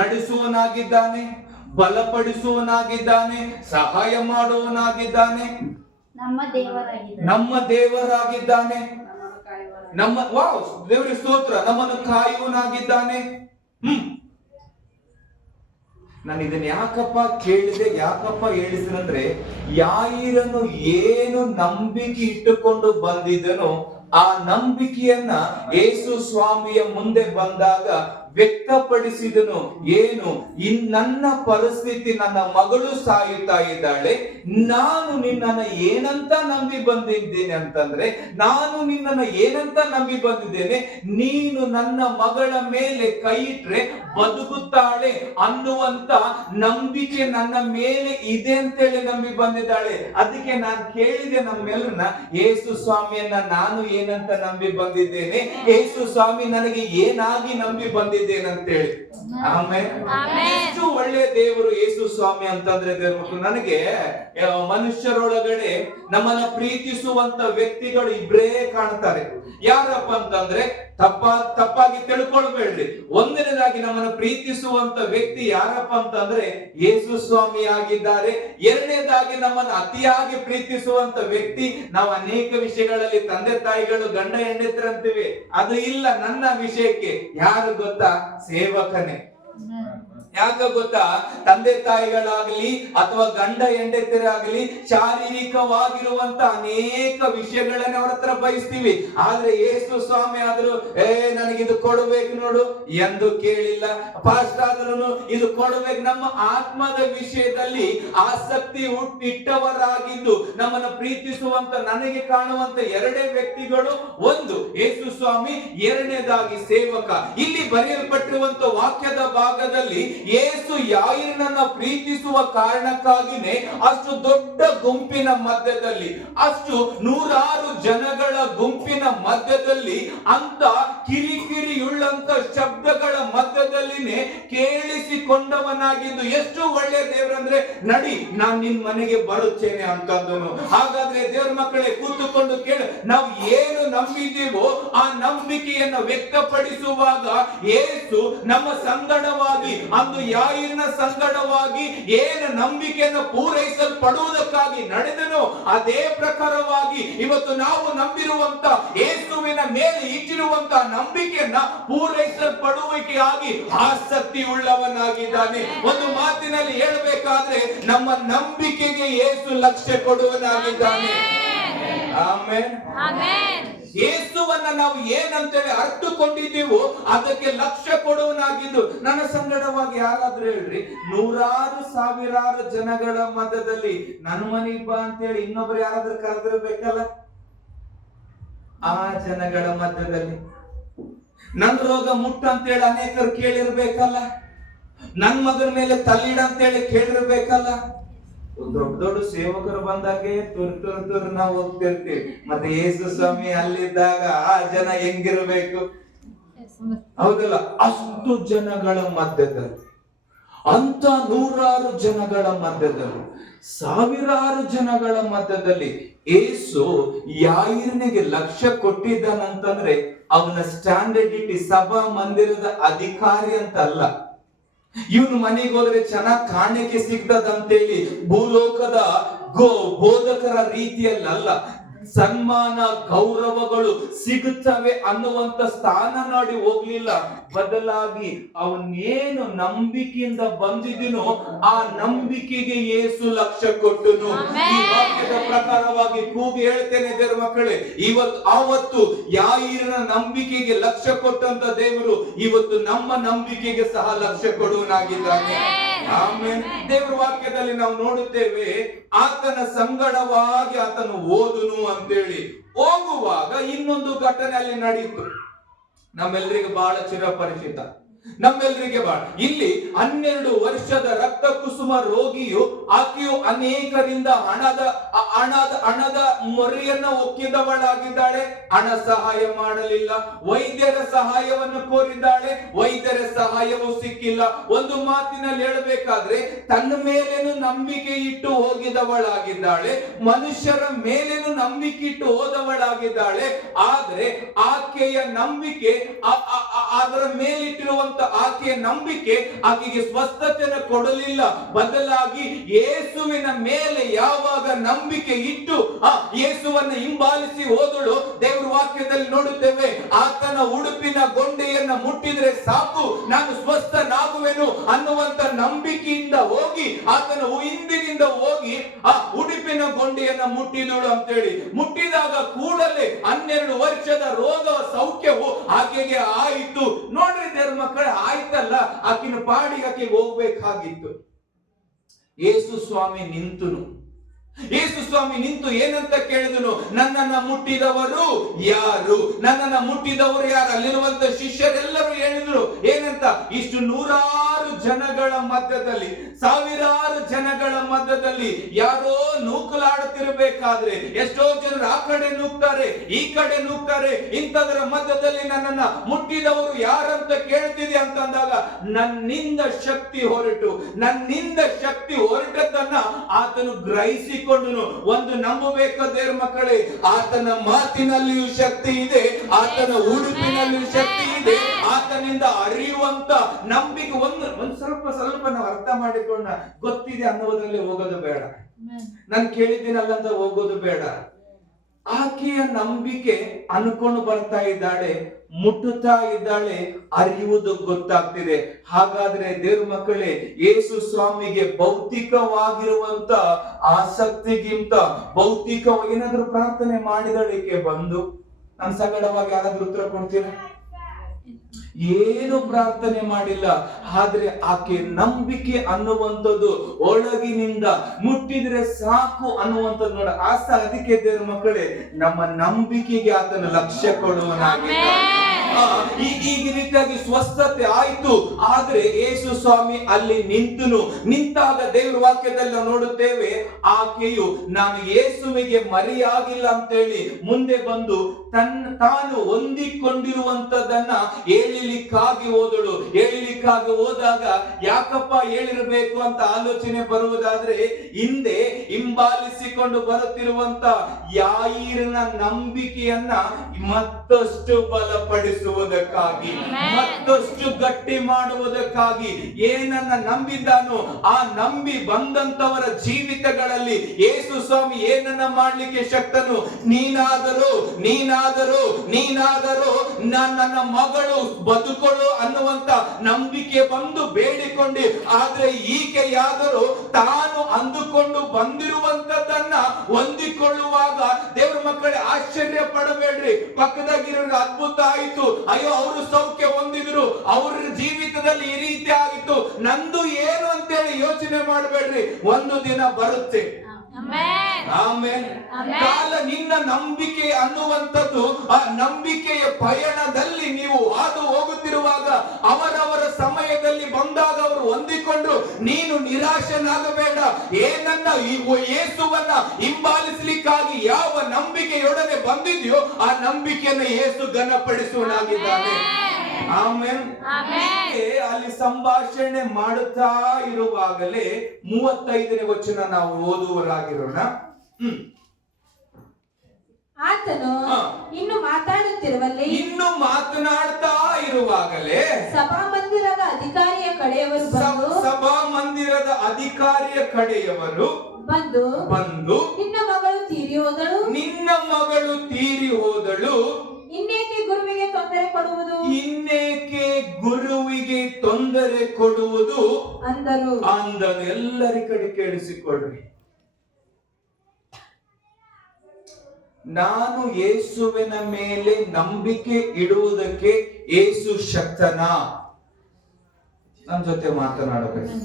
ನಡೆಸುವನಾಗಿದ್ದಾನೆ, ಬಲಪಡಿಸುವನಾಗಿದ್ದಾನೆ, ಸಹಾಯ ಮಾಡುವನಾಗಿದ್ದಾನೆ, ನಮ್ಮ ದೇವರಾಗಿದ್ದಾನೆ, ದೇವರಿಗೆ ಸ್ತೋತ್ರ, ನಮ್ಮನ್ನು ಕಾಯುವನಾಗಿದ್ದಾನೆ. ನಾನು ಇದನ್ನ ಯಾಕಪ್ಪ ಕೇಳಿದೆ, ಯಾಕಪ್ಪ ಹೇಳಿಸಿದ್ರೆ, ಯಾಯಿರನು ಏನು ನಂಬಿಕೆ ಇಟ್ಟುಕೊಂಡು ಬಂದಿದ್ದನೋ ಆ ನಂಬಿಕೆಯನ್ನ ಯೇಸು ಸ್ವಾಮಿಯ ಮುಂದೆ ಬಂದಾಗ ವ್ಯಕ್ತಪಡಿಸಿದನು. ಏನು, ನನ್ನ ಪರಿಸ್ಥಿತಿ, ನನ್ನ ಮಗಳು ಸಾಯುತ್ತಾ ಇದ್ದಾಳೆ, ನಾನು ನಿನ್ನನ್ನು ಏನಂತ ನಂಬಿ ಬಂದಿದ್ದೇನೆ ಅಂತಂದ್ರೆ, ನಾನು ನಿನ್ನನ್ನು ಏನಂತ ನಂಬಿ ಬಂದಿದ್ದೇನೆ, ನೀನು ನನ್ನ ಮಗಳ ಮೇಲೆ ಕೈ ಇಟ್ರೆ ಬದುಕುತ್ತಾಳೆ ಅನ್ನುವಂತ ನಂಬಿಕೆ ನನ್ನ ಮೇಲೆ ಇದೆ ಅಂತೇಳಿ ನಂಬಿ ಬಂದಿದ್ದಾಳೆ. ಅದಕ್ಕೆ ನಾನು ಕೇಳಿದೆ ನಮ್ಮೆಲ್ಲರನ್ನ, ಯೇಸು ಸ್ವಾಮಿಯನ್ನ ನಾನು ಏನಂತ ನಂಬಿ ಬಂದಿದ್ದೇನೆ, ಯೇಸು ಸ್ವಾಮಿ ನನಗೆ ಏನಾಗಿ ನಂಬಿ ಬಂದಿದ್ದೇನೆ ಅಂತೇಳಿ. ಆಮೇಲೆ ಎಷ್ಟು ಒಳ್ಳೆಯ ದೇವರು ಯೇಸು ಸ್ವಾಮಿ ಅಂತಂದ್ರೆ, ದೇವ್ರ ಮಕ್ಕಳು, ನನಗೆ ಮನುಷ್ಯರೊಳಗಡೆ ನಮ್ಮನ್ನ ಪ್ರೀತಿಸುವಂತ ವ್ಯಕ್ತಿಗಳು ಇಬ್ಬರೇ ಕಾಣ್ತಾರೆ. ಯಾರಪ್ಪ ಅಂತಂದ್ರೆ, ತಪ್ಪಾಗಿ ತಿಳ್ಕೊಳ್ಬೇಡ್ರಿ, ಒಂದನೇದಾಗಿ ನಮ್ಮನ್ನು ಪ್ರೀತಿಸುವಂತ ವ್ಯಕ್ತಿ ಯಾರಪ್ಪ ಅಂತಂದ್ರೆ ಯೇಸು ಸ್ವಾಮಿ ಆಗಿದ್ದಾರೆ. ಎರಡನೇದಾಗಿ ನಮ್ಮನ್ನು ಅತಿಯಾಗಿ ಪ್ರೀತಿಸುವಂತ ವ್ಯಕ್ತಿ, ನಾವು ಅನೇಕ ವಿಷಯಗಳಲ್ಲಿ ತಂದೆ ತಾಯಿಗಳು ಗಂಡ ಹೆಂಡತಿರಂತೀವಿ, ಅದು ಇಲ್ಲ ನನ್ನ ವಿಷಯಕ್ಕೆ. ಯಾರು ಗೊತ್ತಾ? ಸೇವಕನೇ. ಯಾಕ ಗೊತ್ತಾ? ತಂದೆ ತಾಯಿಗಳಾಗ್ಲಿ ಅಥವಾ ಗಂಡ ಹೆಂಡತಿರಾಗ್ಲಿ ಶಾರೀರಿಕವಾಗಿರುವಂತ ಅನೇಕ ವಿಷಯಗಳನ್ನ ಅವ್ರ ಹತ್ರ ಬಯಸ್ತೀವಿ. ಆದ್ರೆ ಯೇಸು ಸ್ವಾಮಿ ಆದ್ರೂ ನನಗಿದು ಕೊಡ್ಬೇಕು ನೋಡು ಎಂದು ಕೇಳಿಲ್ಲ. ಪಾಸ್ಟ್ ಆದ್ರೂ ಇದು ಕೊಡ್ಬೇಕು, ನಮ್ಮ ಆತ್ಮದ ವಿಷಯದಲ್ಲಿ ಆಸಕ್ತಿ ಇಟ್ಟವರಾಗಿದ್ದು ನಮ್ಮನ್ನ ಪ್ರೀತಿಸುವಂತ, ನನಗೆ ಕಾಣುವಂತ ಎರಡೇ ವ್ಯಕ್ತಿಗಳು, ಒಂದು ಯೇಸು ಸ್ವಾಮಿ, ಎರಡನೇದಾಗಿ ಸೇವಕ. ಇಲ್ಲಿ ಬರೆಯಲ್ಪಟ್ಟಿರುವಂತ ವಾಕ್ಯದ ಭಾಗದಲ್ಲಿ ಯೇಸು ಯಾಯಿರನನ್ನ ಪ್ರೀತಿಸುವ ಕಾರಣಕ್ಕಾಗಿನೇ ಅಷ್ಟು ದೊಡ್ಡ ಗುಂಪಿನ ಮಧ್ಯದಲ್ಲಿ, ಅಷ್ಟು ನೂರಾರು ಜನಗಳ ಗುಂಪಿನ ಮಧ್ಯದಲ್ಲಿ, ಅಂತ ಕಿರಿಕಿರಿಯುಳ್ಳಂತ ಶಬ್ದಗಳ ಮಧ್ಯದಲ್ಲಿನೇ ಕೇಳಿಸಿಕೊಂಡವನಾಗಿದ್ದು, ಎಷ್ಟು ಒಳ್ಳೆ ದೇವರಂದ್ರೆ, ನಡಿ ನಾನು ನಿನ್ ಮನೆಗೆ ಬರುತ್ತೇನೆ ಅಂತಂದನು. ಹಾಗಾದ್ರೆ ದೇವ್ರ ಮಕ್ಕಳೇ ಕೂತುಕೊಂಡು ಕೇಳಿ, ನಾವು ಏನು ನಂಬಿದ್ದೀವೋ ಆ ನಂಬಿಕೆಯನ್ನು ವ್ಯಕ್ತಪಡಿಸುವಾಗ ಯೇಸು ನಮ್ಮ ಸಂಗಡವಾಗಿ, ಅಂದು ಯಾಯಿರನ ಸಂಗಡವಾಗಿ ಏನು ನಂಬಿಕೆಯನ್ನು ಪೂರೈಸಲ್ಪಡುವುದಕ್ಕಾಗಿ ನಡೆದನು, ಅದೇ ಪ್ರಕಾರವಾಗಿ ಇವತ್ತು ನಾವು ನಂಬಿರುವಂತ ಯೇಸುವಿನ ಮೇಲೆ ಇಟ್ಟಿರುವಂತ ನಂಬಿಕೆಯನ್ನ ಪೂರೈಸಲ್ಪಡುವಿಕೆಯಾಗಿ ಆಸಕ್ತಿ ಉಳ್ಳವನಾಗಿದ್ದಾನೆ. ಒಂದು ಮಾತಿನಲ್ಲಿ ಹೇಳಬೇಕಾದ್ರೆ, ನಮ್ಮ ನಂಬಿಕೆಗೆ ಯೇಸು ಲಕ್ಷ್ಯ ಕೊಡುವನಾಗಿದ್ದಾನೆ. ಆಮೆನ್. ಯೇಸುವನ್ನ ನಾವು ಏನಂತೇಳಿ ಅರ್ಥಕೊಂಡಿದ್ದೀವೋ ಅದಕ್ಕೆ ಲಕ್ಷ್ಯ ಕೊಡುವನಾಗಿದ್ದು. ನನ್ನ ಸಂಗಡವಾಗಿ ಯಾರಾದ್ರೂ ಹೇಳ್ರಿ, ನೂರಾರು ಸಾವಿರಾರು ಜನಗಳ ಮಧ್ಯದಲ್ಲಿ ನನ್ನ ಮನೆಗೆ ಬಾ ಅಂತೇಳಿ ಇನ್ನೊಬ್ರು ಯಾರಾದ್ರೂ ಕರೆದಿರ್ಬೇಕಲ್ಲ, ಆ ಜನಗಳ ಮಧ್ಯದಲ್ಲಿ ನನ್ ರೋಗ ಮುಟ್ಟು ಅಂತೇಳಿ ಅನೇಕರು ಕೇಳಿರ್ಬೇಕಲ್ಲ, ನನ್ ಮಗನ ಮೇಲೆ ತಲ್ಲಿಡ ಅಂತೇಳಿ ಕೇಳಿರ್ಬೇಕಲ್ಲ. ದೊಡ್ಡ ದೊಡ್ಡ ಸೇವಕರು ಬಂದಾಗೆ ತುರ್ ನಾವು ಹೋಗ್ತಿರ್ತೀವಿ. ಮತ್ತೆ ಯೇಸು ಸ್ವಾಮಿ ಅಲ್ಲಿದ್ದಾಗ ಆ ಜನ ಹೆಂಗಿರ್ಬೇಕು, ಹೌದಲ್ಲ? ಅಷ್ಟು ಜನಗಳ ಮಧ್ಯದಲ್ಲಿ, ಅಂತ ನೂರಾರು ಜನಗಳ ಮಧ್ಯದಲ್ಲಿ, ಸಾವಿರಾರು ಜನಗಳ ಮಧ್ಯದಲ್ಲಿ ಯೇಸು ಯಾಯಿರನಿಗೆ ಲಕ್ಷ್ಯ ಕೊಟ್ಟಿದ್ದಾನಂತಂದ್ರೆ ಅವನ ಸ್ಟ್ಯಾಂಡರ್ಡಿಟಿ ಸಭಾ ಮಂದಿರದ ಅಧಿಕಾರಿ ಅಂತ ಅಲ್ಲ. ಇವನು ಮನೆಗೆ ಹೋದ್ರೆ ಚೆನ್ನಾಗಿ ಕಾಣಿಕೆ ಸಿಗ್ತದಂತೇಳಿ ಭೂಲೋಕದ ಬೋಧಕರ ರೀತಿಯಲ್ಲ, ಸನ್ಮಾನ ಗೌರವಗಳು ಸಿಗುತ್ತವೆ ಅನ್ನುವಂತ ಸ್ಥಾನ ನೋಡಿ ಹೋಗ್ಲಿಲ್ಲ. ಬದಲಾಗಿ ಅವನೇನು ನಂಬಿಕೆಯಿಂದ ಬಂದಿದ್ದೀನೋ ಆ ನಂಬಿಕೆಗೆ ಯೇಸು ಲಕ್ಷ್ಯ ಕೊಟ್ಟನು. ಈ ವಾಕ್ಯದ ಪ್ರಕಾರವಾಗಿ ಕೂಗಿ ಹೇಳ್ತೇನೆ ದೇವರ ಮಕ್ಕಳೇ, ಆವತ್ತು ಯಾಯಿರನ ನಂಬಿಕೆಗೆ ಲಕ್ಷ್ಯ ಕೊಟ್ಟಂತ ದೇವರು ಇವತ್ತು ನಮ್ಮ ನಂಬಿಕೆಗೆ ಸಹ ಲಕ್ಷ್ಯ ಕೊಡುವನಾಗಿದ್ದಾನೆ. ಆಮೇಲೆ ದೇವರ ವಾಕ್ಯದಲ್ಲಿ ನಾವು ನೋಡುತ್ತೇವೆ, ಆತನ ಸಂಗಡವಾಗಿ ಆತನು ಓದುನು ಅಂತೇಳಿ ಹೋಗುವಾಗ ಇನ್ನೊಂದು ಘಟನೆ ಅಲ್ಲಿ ನಡೆಯಿತು. ನಮ್ಮೆಲ್ಲರಿಗೆ ಬಹಳ ಚಿರಪರಿಚಿತ, ನಮ್ಮೆಲ್ಲರಿಗೆ ಬಹಳ. ಇಲ್ಲಿ 12 ವರ್ಷದ ರಕ್ತ ಕುಸುಮ ರೋಗಿಯು, ಆಕೆಯು ಅನೇಕರಿಂದ ಹಣದ ಮೊರೆಯನ್ನ ಒಕ್ಕಿದವಳಾಗಿದ್ದಾಳೆ. ಹಣ ಸಹಾಯ ಮಾಡಲಿಲ್ಲ. ವೈದ್ಯರ ಸಹಾಯವನ್ನು ಕೋರಿದ್ದಾಳೆ, ವೈದ್ಯರ ಸಹಾಯವೂ ಸಿಕ್ಕಿಲ್ಲ. ಒಂದು ಮಾತಿನಲ್ಲಿ ಹೇಳಬೇಕಾದ್ರೆ ತನ್ನ ಮೇಲೇನು ನಂಬಿಕೆ ಇಟ್ಟು ಹೋಗಿದವಳಾಗಿದ್ದಾಳೆ, ಮನುಷ್ಯರ ಮೇಲೇನು ನಂಬಿಕೆ ಇಟ್ಟು ಹೋದವಳಾಗಿದ್ದಾಳೆ. ಆದ್ರೆ ಆಕೆಯ ನಂಬಿಕೆ, ಅದರ ಮೇಲಿಟ್ಟಿರುವಂತ ಆಕೆಯ ನಂಬಿಕೆ ಆಕೆಗೆ ಸ್ವಸ್ಥತೆಯನ್ನು ಕೊಡಲಿಲ್ಲ. ಬದಲಾಗಿ ಯೇಸುವಿನ ಮೇಲೆ ಯಾವಾಗ ನಂಬಿಕೆ ಇಟ್ಟು ಯೇಸುವನ್ನ ಹಿಂಬಾಲಿಸಿ ಹೋದಳು, ದೇವರ ವಾಕ್ಯದಲ್ಲಿ ನೋಡುತ್ತೇವೆ, ಆತನ ಉಡುಪಿನ ಗೊಂಡೆಯನ್ನ ಮುಟ್ಟಿದ್ರೆ ಸಾಕು ನಾನು ಸ್ವಸ್ಥನಾಗುವೆನು ಅನ್ನುವಂತ ನಂಬಿಕೆಯಿಂದ ಹೋಗಿ ಆತನ ಹಿಂದಿನಿಂದ ಹೋಗಿ ಆ ಉಡುಪಿನ ಗೊಂಡೆಯನ್ನ ಮುಟ್ಟಿದಳು ಅಂತೇಳಿ. ಮುಟ್ಟಿದಾಗ ಕೂಡಲೇ 12 ವರ್ಷದ ರೋಗ ಸೌಖ್ಯವು ಆಕೆಗೆ ಆಯಿತು. ನೋಡ್ರಿ ದೇವರ ಮಕ್ಕಳೇ, ಆಯ್ತಲ್ಲ, ಆಕಿನ ಪಾಡಿಗೆ ಆಕೆಗೆ ಹೋಗ್ಬೇಕಾಗಿತ್ತು. ಯೇಸು ಸ್ವಾಮಿ ನಿಂತನು. ಯೇಸು ಸ್ವಾಮಿ ನಿಂತು ಏನಂತ ಕೇಳಿದನು? ನನ್ನನ್ನ ಮುಟ್ಟಿದವರು ಯಾರು? ನನ್ನನ್ನ ಮುಟ್ಟಿದವರು ಯಾರು? ಅಲ್ಲಿರುವಂತ ಶಿಷ್ಯರೆಲ್ಲರೂ ಹೇಳಿದ್ರು ಏನಂತ? ಇಷ್ಟು ನೂರಾರು ಜನಗಳ ಮಧ್ಯದಲ್ಲಿ, ಸಾವಿರಾರು ಜನಗಳ ಮಧ್ಯದಲ್ಲಿ ಯಾರೋ ನೂಕಲಾಡುತ್ತಿರಬೇಕಾದ್ರೆ, ಎಷ್ಟೋ ಜನರು ಆ ಕಡೆ ನೂಕ್ತಾರೆ, ಈ ಕಡೆ ನೂಕ್ತಾರೆ, ಇಂಥದರ ಮಧ್ಯದಲ್ಲಿ ನನ್ನನ್ನ ಮುಟ್ಟಿದವರು ಯಾರಂತ ಕೇಳ್ತಿದೆ ಅಂತಂದಾಗ ನನ್ನಿಂದ ಶಕ್ತಿ ಹೊರಟದ್ದನ್ನ ಆತನು ಗ್ರಹಿಸಿ ಒಂದು ನಂಬಬೇಕು ದೇವರ ಮಕ್ಕಳೇ, ಆತನ ಮಾತಿನಲ್ಲಿಯೂ ಶಕ್ತಿ ಇದೆ, ಆತನ ಉಡುಪಿನಲ್ಲಿಯೂ ಶಕ್ತಿ ಇದೆ, ಆತನಿಂದ ಅರಿಯುವಂತ ನಂಬಿಕೆ. ಒಂದು ಸ್ವಲ್ಪ ನಾವು ಅರ್ಥ ಮಾಡಿಕೊಂಡ ಗೊತ್ತಿದೆ ಅನ್ನೋದ್ರಲ್ಲಿ ಹೋಗೋದು ಬೇಡ, ನಾನು ಕೇಳಿದ್ದೀನಲ್ಲ ಅಂತ ಹೋಗೋದು ಬೇಡ. ಆಕೆಯ ನಂಬಿಕೆ ಅನ್ಕೊಂಡು ಬರ್ತಾ ಇದ್ದಾಳೆ, ಮುಟ್ಟುತ್ತಾ ಇದ್ದಾಳೆ, ಅರಿಯುವುದು ಗೊತ್ತಾಗ್ತಿದೆ. ಹಾಗಾದ್ರೆ ದೇವ್ರ ಮಕ್ಕಳೇ, ಯೇಸು ಸ್ವಾಮಿಗೆ ಭೌತಿಕವಾಗಿರುವಂತ ಆಸಕ್ತಿಗಿಂತ ಭೌತಿಕವಾಗಿ ಏನಾದ್ರೂ ಪ್ರಾರ್ಥನೆ ಮಾಡಿದಳಿಕೆ ಬಂದು ನನ್ನ ಸಗಡವಾಗಿ ಯಾರಾದ್ರೂ ಉತ್ತರ ಕೊಡ್ತೀರ? ಏನು ಪ್ರಾರ್ಥನೆ ಮಾಡಿಲ್ಲ. ಆದ್ರೆ ಆಕೆ ನಂಬಿಕೆ ಅನ್ನುವಂಥದ್ದು ಒಳಗಿನಿಂದ ಮುಟ್ಟಿದ್ರೆ ಸಾಕು ಅನ್ನುವಂಥದ್ದು ನೋಡ ಆಸ. ಅದಕ್ಕೆ ದೇವ್ರ ಮಕ್ಕಳೇ, ನಮ್ಮ ನಂಬಿಕೆಗೆ ಆತನ ಲಕ್ಷ್ಯ ಕೊಡುವನಾಗಿದ್ದಾನೆ. ಈ ರೀತಿಯಾಗಿ ಸ್ವಸ್ಥತೆ ಆಯ್ತು. ಆದ್ರೆ ಯೇಸು ಸ್ವಾಮಿ ಅಲ್ಲಿ ನಿಂತಾಗ ದೇವರ ವಾಕ್ಯದಲ್ಲಿ ನಾವು ನೋಡುತ್ತೇವೆ, ಆಕೆಯು ನಾನು ಯೇಸುವಿಗೆ ಮರೆಯಾಗಿಲ್ಲ ಅಂತೇಳಿ ಮುಂದೆ ಬಂದು ತಾನು ಹೊಂದಿಕೊಂಡಿರುವಂತದನ್ನ ಹೇಳಿಲಿಕ್ಕಾಗಿ ಹೋದಳು. ಹೇಳಿಲಿಕ್ಕಾಗಿ ಹೋದಾಗ ಯಾಕಪ್ಪ ಹೇಳಿರಬೇಕು ಅಂತ ಆಲೋಚನೆ ಬರುವುದಾದ್ರೆ, ಹಿಂದೆ ಹಿಂಬಾಲಿಸಿಕೊಂಡು ಬರುತ್ತಿರುವಂತ ಯಾಯಿರನ ನಂಬಿಕೆಯನ್ನ ಮತ್ತಷ್ಟು ಬಲಪಡಿಸುವುದಕ್ಕಾಗಿ, ಮತ್ತಷ್ಟು ಗಟ್ಟಿ ಮಾಡುವುದಕ್ಕಾಗಿ, ಏನನ್ನ ನಂಬಿದ್ದಾನೋ ಆ ನಂಬಿ ಬಂದಂತವರ ಜೀವಿತಗಳಲ್ಲಿ ಯೇಸು ಸ್ವಾಮಿ ಏನನ್ನ ಮಾಡ್ಲಿಕ್ಕೆ ಶಕ್ತನು? ನೀನಾದರೂ ನನ್ನ ಮಗಳು ಬದುಕೊಳ್ಳು ಅನ್ನುವಂತ ನಂಬಿಕೆ ಬಂದು ಬೇಡಿಕೊಂಡಿ. ಆದ್ರೆ ಈಕೆಯಾದರೂ ತಾನು ಅಂದುಕೊಂಡು ಬಂದಿರುವಂತದನ್ನ ಹೊಂದಿಕೊಳ್ಳುವಾಗ ದೇವರ ಮಕ್ಕಳೇ ಆಶ್ಚರ್ಯ ಪಡಬೇಡ್ರಿ. ಪಕ್ಕದಾಗಿರೋರಿಗೆ ಅದ್ಭುತ ಆಯಿತು, ಅಯ್ಯೋ ಅವರು ಸೌಖ್ಯ ಹೊಂದಿದ್ರು, ಅವ್ರ ಜೀವಿತದಲ್ಲಿ ಈ ರೀತಿ ಆಗಿತ್ತು, ನಂದು ಏನು ಅಂತೇಳಿ ಯೋಚನೆ ಮಾಡಬೇಡ್ರಿ. ಒಂದು ದಿನ ಬರುತ್ತೆ. ಆಮೇಲೆ ಕಾಲ ನಿನ್ನ ನಂಬಿಕೆ ಅನ್ನುವಂಥದ್ದು, ಆ ನಂಬಿಕೆಯ ಪಯಣದಲ್ಲಿ ನೀವು ಹಾದು ಅವರವರ ಸಮಯದಲ್ಲಿ ಬಂದಾಗ ಅವರು ಹೊಂದಿಕೊಂಡು ನೀನು ನಿರಾಶನಾಗಬೇಡ. ಏನನ್ನ ಯೇಸುವನ್ನ ಹಿಂಬಾಲಿಸಲಿಕ್ಕಾಗಿ ಯಾವ ನಂಬಿಕೆಯೊಡನೆ ಬಂದಿದೆಯೋ ಆ ನಂಬಿಕೆಯನ್ನು ಯೇಸು ಘನಪಡಿಸುವನಾಗಿದ್ದಾನೆ. ಆಮೆನ್. ಅಲ್ಲಿ ಸಂಭಾಷಣೆ ಮಾಡುತ್ತಾ ಇರುವಾಗಲೇ 35ನೇ ವಚನ ನಾವು ಓದುವರಾಗಿರೋಣ. ಆತನು ಇನ್ನು ಮಾತಾಡುತ್ತಿರುವಲ್ಲಿ ಇನ್ನು ಮಾತನಾಡ್ತಾ ಇರುವಾಗಲೇ ಸಭಾಮಂದಿರದ ಅಧಿಕಾರಿಯ ಕಡೆಯವರು ಬಂದು ನಿನ್ನ ಮಗಳು ತೀರಿ ಹೋದಳು, ಇನ್ನೇಕೆ ಗುರುವಿಗೆ ತೊಂದರೆ ಕೊಡುವುದು ಅಂದರು. ಎಲ್ಲರ ಕಡೆ ಕೇಳಿಸಿಕೊಳ್ಳ್ರಿ. ನಾನು ಯೇಸುವಿನ ಮೇಲೆ ನಂಬಿಕೆ ಇಡುವುದಕ್ಕೆ ಯೇಸು ಶಕ್ತನಾ? ನನ್ನ ಜೊತೆ ಮಾತನಾಡಬೇಕು.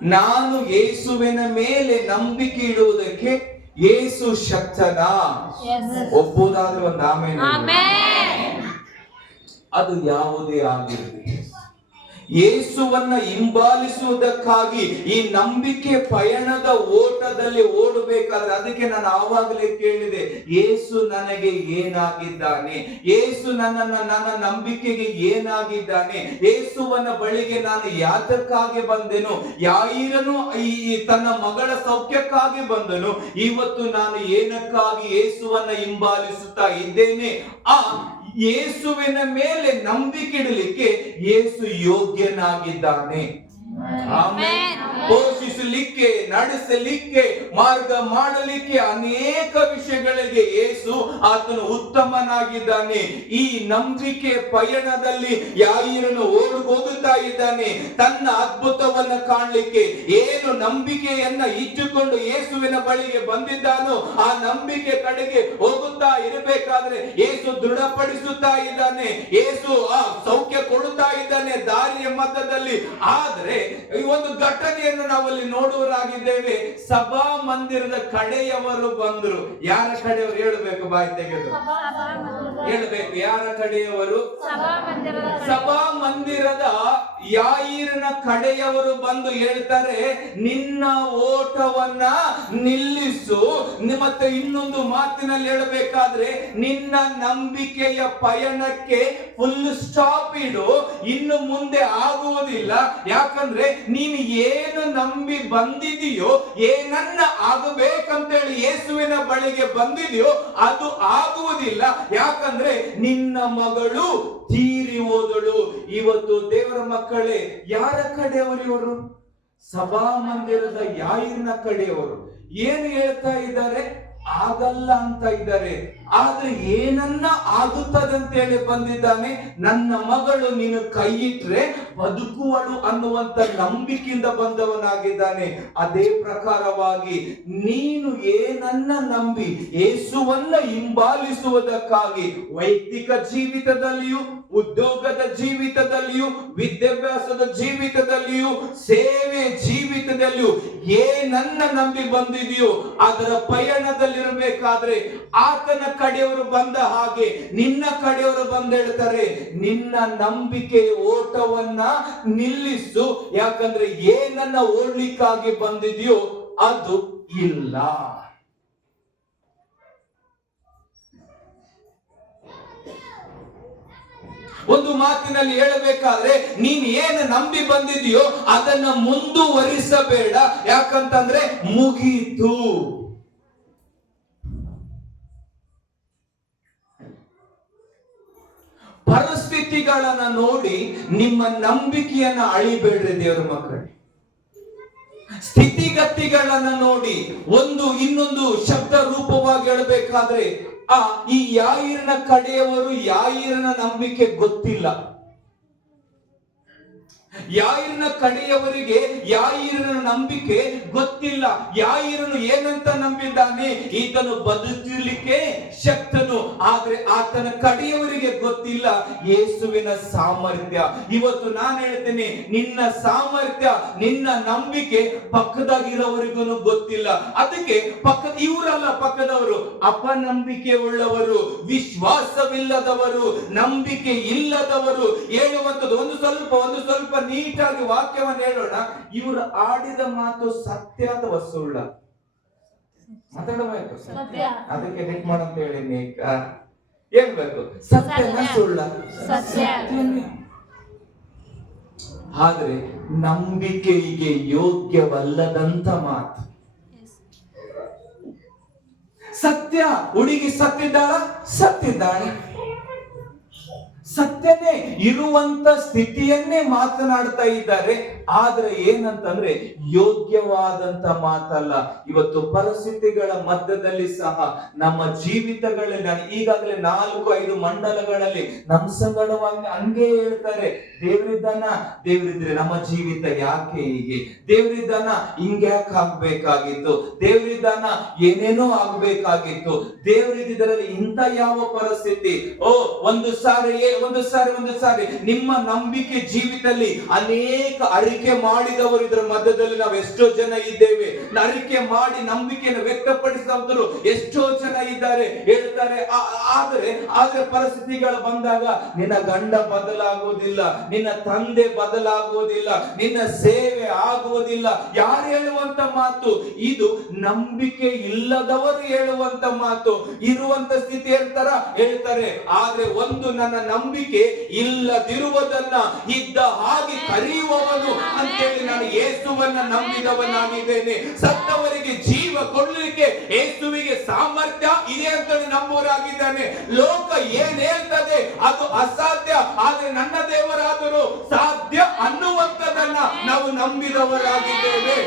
ನಾನು ಯೇಸುವಿನ ಮೇಲೆ ನಂಬಿಕೆ ಇಡುವುದಕ್ಕೆ ಯೇಸು ಶಕ್ತನಾ? ಒಪ್ಪುವುದಾದ್ರೆ ಒಂದು ಆಮೆನ್. ಅದು ಯಾವುದೇ ಆಗಿರಲಿ, ಯೇಸುವನ್ನ ಹಿಂಬಾಲಿಸುವುದಕ್ಕಾಗಿ ಈ ನಂಬಿಕೆ ಪಯಣದ ಓಟದಲ್ಲಿ ಓಡಬೇಕಾದ್ರೆ, ಅದಕ್ಕೆ ನಾನು ಆವಾಗಲೇ ಕೇಳಿದೆ, ಯೇಸು ನನಗೆ ಏನಾಗಿದ್ದಾನೆ, ಯೇಸು ನನ್ನ ನಂಬಿಕೆಗೆ ಏನಾಗಿದ್ದಾನೆ, ಯೇಸುವನ ಬಳಿಗೆ ನಾನು ಯಾತಕ್ಕಾಗಿ ಬಂದೆನು? ಯಾಯಿರನು ತನ್ನ ಮಗಳ ಸೌಖ್ಯಕ್ಕಾಗಿ ಬಂದನು, ಇವತ್ತು ನಾನು ಏನಕ್ಕಾಗಿ ಯೇಸುವನ್ನ ಹಿಂಬಾಲಿಸುತ್ತಾ ಇದ್ದೇನೆ? ಯೇಸುವಿನ ಮೇಲೆ ನಂಬಿಕೆ ಇಡಲಿಕ್ಕೆ ಯೇಸು ಯೋಗ್ಯನಾಗಿದ್ದಾನೆ. ಪೋಷಿಸಲಿಕ್ಕೆ, ನಡೆಸಲಿಕ್ಕೆ, ಮಾರ್ಗ ಮಾಡಲಿಕ್ಕೆ ಅನೇಕ ವಿಷಯಗಳಿಗೆ ಯೇಸು ಆತನು ಉತ್ತಮನಾಗಿದ್ದಾನೆ. ಈ ನಂಬಿಕೆ ಪಯಣದಲ್ಲಿ ಯಾಯಿರನು ಹೋಗುತ್ತಾ ಇದ್ದಾನೆ ತನ್ನ ಅದ್ಭುತವನ್ನ ಕಾಣಲಿಕ್ಕೆ. ಏನು ನಂಬಿಕೆಯನ್ನ ಇಟ್ಟುಕೊಂಡು ಯೇಸುವಿನ ಬಳಿಗೆ ಬಂದಿದ್ದಾನೋ ಆ ನಂಬಿಕೆ ಕಡೆಗೆ ಹೋಗುತ್ತಾ ಇರಬೇಕಾದ್ರೆ ಯೇಸು ದೃಢಪಡಿಸುತ್ತಾ ಇದ್ದಾನೆ, ಯೇಸು ಸೌಖ್ಯ ಕೊಡುತ್ತಾ ಇದ್ದಾನೆ ದಾರಿಯ ಮಧ್ಯದಲ್ಲಿ. ಆದ್ರೆ ಈ ಒಂದು ಘಟನೆಯನ್ನು ನಾವಲ್ಲಿ ನೋಡುವರಾಗಿದ್ದೇವೆ. ಸಭಾ ಮಂದಿರದ ಕಡೆಯವರು ಬಂದ್ರು. ಯಾರ ಕಡೆಯವರು ಹೇಳಬೇಕು? ಬಾಯಿ ತೆಗೆದು ಹೇಳಬೇಕು. ಯಾರ ಕಡೆಯವರು? ಸಭಾ ಮಂದಿರದ ಯಾಯಿರನ ಕಡೆಯವರು ಬಂದು ಹೇಳ್ತಾರೆ, ನಿನ್ನ ಓಟವನ್ನ ನಿಲ್ಲಿಸು. ಮತ್ತೆ ಇನ್ನೊಂದು ಮಾತಿನಲ್ಲಿ ಹೇಳಬೇಕಾದ್ರೆ, ನಿನ್ನ ನಂಬಿಕೆಯ ಪಯಣಕ್ಕೆ ಫುಲ್ ಸ್ಟಾಪ್ ಇಡು, ಇನ್ನು ಮುಂದೆ ಆಗುವುದಿಲ್ಲ. ಯಾಕಂದ್ರೆ ನೀನು ಏನು ನಂಬಿ ಬಂದಿದೆಯೋ, ಏನನ್ನ ಆಗಬೇಕಂತೇಳಿ ಯೇಸುವಿನ ಬಳಿಗೆ ಬಂದಿದೆಯೋ ಅದು ಆಗುವುದಿಲ್ಲ. ಯಾಕಂದ್ರೆ ನಿನ್ನ ಮಗಳು ತೀರಿ ಹೋದಳು. ಇವತ್ತು ದೇವರ ಮಕ್ಕಳೇ, ಯಾರ ಕಡೆಯವರು ಇವರು? ಸಭಾ ಮಂದಿರದ ಯಾಯಿರನ ಕಡೆಯವರು. ಏನು ಹೇಳ್ತಾ ಇದ್ದಾರೆ? ಆಗಲ್ಲ ಅಂತ ಇದ್ದಾರೆ. ಆದ್ರೆ ಏನನ್ನ ಆಗುತ್ತದೆ ಅಂತ ಹೇಳಿ ಬಂದಿದ್ದಾನೆ. ನನ್ನ ಮಗಳು ನೀನು ಕೈ ಇಟ್ರೆ ಬದುಕುವಳು ಅನ್ನುವಂತ ನಂಬಿಕೆಯಿಂದ ಬಂದವನಾಗಿದ್ದಾನೆ. ಅದೇ ಪ್ರಕಾರವಾಗಿ ನೀನು ಏನನ್ನ ನಂಬಿ ಯೇಸುವನ್ನ ಹಿಂಬಾಲಿಸುವುದಕ್ಕಾಗಿ ವೈಯಕ್ತಿಕ ಜೀವಿತದಲ್ಲಿಯೂ, ಉದ್ಯೋಗದ ಜೀವಿತದಲ್ಲಿಯೂ, ವಿದ್ಯಾಭ್ಯಾಸದ ಜೀವಿತದಲ್ಲಿಯೂ, ಸೇವೆ ಜೀವಿತದಲ್ಲಿಯೂ ಏನನ್ನ ನಂಬಿ ಬಂದಿದೆಯೋ ಅದರ ಪಯಣದಲ್ಲಿರಬೇಕಾದ್ರೆ ಆತನ ಕಡೆಯವರು ಬಂದ ಹಾಗೆ ನಿನ್ನ ಕಡೆಯವರು ಬಂದು ಹೇಳ್ತಾರೆ, ನಿನ್ನ ನಂಬಿಕೆ ಓಟವನ್ನ ನಿಲ್ಲಿಸು. ಯಾಕಂದ್ರೆ ಏನನ್ನ ಓಡ್ಲಿಕ್ಕಾಗಿ ಬಂದಿದೆಯೋ ಅದು ಇಲ್ಲ. ಒಂದು ಮಾತಿನಲ್ಲಿ ಹೇಳಬೇಕಾದ್ರೆ, ನೀನ್ ಏನು ನಂಬಿ ಬಂದಿದೆಯೋ ಅದನ್ನ ಮುಂದುವರಿಸಬೇಡ. ಯಾಕಂತಂದ್ರೆ ಮುಗೀತು. ಪರಿಸ್ಥಿತಿಗಳನ್ನ ನೋಡಿ ನಿಮ್ಮ ನಂಬಿಕೆಯನ್ನ ಅಳಿಬೇಡ್ರಿ ದೇವರ ಮಕ್ಕಳೇ. ಸ್ಥಿತಿಗತಿಗಳನ್ನ ನೋಡಿ ಇನ್ನೊಂದು ಶಬ್ದ ರೂಪವಾಗಿ ಹೇಳಬೇಕಾದ್ರೆ, ಈ ಯಾಯಿರನ ಕಡೆಯವರು ಯಾಯಿರನ ನಂಬಿಕೆ ಗೊತ್ತಿಲ್ಲ. ಯಾಯಿರನ ಕಡೆಯವರಿಗೆ ಯಾಯಿರನ ನಂಬಿಕೆ ಗೊತ್ತಿಲ್ಲ. ಯಾಯಿರನು ಏನಂತ ನಂಬಿದ್ದಾನೆ, ಈತನು ಬದುಕಲಿಕ್ಕೆ ಶಕ್ತನು. ಆದ್ರೆ ಆತನ ಕಡೆಯವರಿಗೆ ಗೊತ್ತಿಲ್ಲ ಯೇಸುವಿನ ಸಾಮರ್ಥ್ಯ. ಇವತ್ತು ನಾನು ಹೇಳ್ತೇನೆ, ನಿನ್ನ ಸಾಮರ್ಥ್ಯ, ನಿನ್ನ ನಂಬಿಕೆ ಪಕ್ಕದಾಗಿರೋವರಿಗೂ ಗೊತ್ತಿಲ್ಲ. ಅದಕ್ಕೆ ಇವರಲ್ಲ ಪಕ್ಕದವರು, ಅಪನಂಬಿಕೆ ಉಳ್ಳವರು, ವಿಶ್ವಾಸವಿಲ್ಲದವರು, ನಂಬಿಕೆ ಇಲ್ಲದವರು ಹೇಳುವಂಥದ್ದು. ಒಂದು ಸ್ವಲ್ಪ ನೀಟಾಗಿ ವಾಕ್ಯವನ್ನು ಹೇಳೋಣ. ಇವರು ಆಡಿದ ಮಾತು ಸತ್ಯ ಅಥವಾ ಸುಳ್ಳ ಮಾತಾಡಬೇಕು. ಅದಕ್ಕೆ ನೆಟ್ ಮಾಡಂತ ಹೇಳಿ ಹೇಳ್ಬೇಕು, ಸತ್ಯನ ಸುಳ್ಳ. ಆದ್ರೆ ನಂಬಿಕೆಗೆ ಯೋಗ್ಯವಲ್ಲದಂತ ಮಾತು ಸತ್ಯ. ಹುಡುಗಿ ಸತ್ತಿದ್ದಾಳೆ, ಸತ್ಯನೇ ಇರುವಂತ ಸ್ಥಿತಿಯನ್ನೇ ಮಾತನಾಡ್ತಾ ಇದ್ದಾರೆ. ಆದ್ರೆ ಏನಂತಂದ್ರೆ ಯೋಗ್ಯವಾದಂತ ಮಾತಲ್ಲ. ಇವತ್ತು ಪರಿಸ್ಥಿತಿಗಳ ಮಧ್ಯದಲ್ಲಿ ಸಹ ನಮ್ಮ ಜೀವಿತಗಳಲ್ಲಿ, ನಾನು ಈಗಾಗಲೇ 4-5 ಮಂಡಲಗಳಲ್ಲಿ ನಮ್ಮ ಸಂಗಡವಾಗಿ ಹಂಗೆ ಹೇಳ್ತಾರೆ, ದೇವರಿದ್ರೆ ನಮ್ಮ ಜೀವಿತ ಯಾಕೆ ಹೀಗೆ, ದೇವರಿದ್ದಾನ ಹಿಂಗ್ಯಾಕೆ ಆಗ್ಬೇಕಾಗಿತ್ತು, ದೇವರಿದ್ದಾನ ಏನೇನೋ ಆಗ್ಬೇಕಾಗಿತ್ತು, ದೇವರಿದ್ದರಲ್ಲಿ ಇಂಥ ಯಾವ ಪರಿಸ್ಥಿತಿ. ಒಂದು ಸಾರಿ ನಿಮ್ಮ ನಂಬಿಕೆ ಜೀವಿತದಲ್ಲಿ ಅನೇಕ ಅರಿಕೆ ಮಾಡಿದವರು ಇದರ ಮಧ್ಯದಲ್ಲಿ ನಾವು ಎಷ್ಟೋ ಜನ ಇದ್ದೇವೆ. ಅರಿಕೆ ಮಾಡಿ ನಂಬಿಕೆಯನ್ನು ವ್ಯಕ್ತಪಡಿಸಿದವರು ಎಷ್ಟೋ ಜನ ಇದ್ದಾರೆ. ಹೇಳ್ತಾರೆ, ಆದ್ರೆ ಪರಿಸ್ಥಿತಿಗಳು ಬಂದಾಗ ನಿನ್ನ ಗಂಡ ಬದಲಾಗುವುದಿಲ್ಲ, ನಿನ್ನ ತಂದೆ ಬದಲಾಗುವುದಿಲ್ಲ, ನಿನ್ನ ಸೇವೆ ಆಗುವುದಿಲ್ಲ. ಯಾರು ಹೇಳುವಂತ ಮಾತು ಇದು? ನಂಬಿಕೆ ಇಲ್ಲದವರು ಹೇಳುವಂತ ಮಾತು. ಇರುವಂತ ಸ್ಥಿತಿ ಹೇಳ್ತಾರೆ, ಆದ್ರೆ ಒಂದು, ನನ್ನ ನಂಬಿಕೆ ಇಲ್ಲದಿರುವುದನ್ನ ಇದ್ದ ಹಾಗೆ ಕರೆಯುವವನು ಅಂತೇಳಿ ನಾನು ಯೇಸುವನ್ನ ನಂಬಿದವನಾಗಿದ್ದೇನೆ. ಸತ್ತವರಿಗೆ ಜೀವ ಕೊಡಲಿಕ್ಕೆ ಯೇಸುವಿಗೆ ಸಾಮರ್ಥ್ಯ ಇದೆ ಅಂತ ನಂಬುವರಾಗಿದ್ದಾನೆ. ಲೋಕ ಏನ್ ಹೇಳ್ತದೆ ಅದು ಅಸಾಧ್ಯ, ಆದ್ರೆ ನನ್ನ ದೇವರಾದರೂ ಸಾಧ್ಯ ಅನ್ನುವಂಥದ್ದನ್ನ ನಾವು ನಂಬಿದವರಾಗಿದ್ದೇವೆ.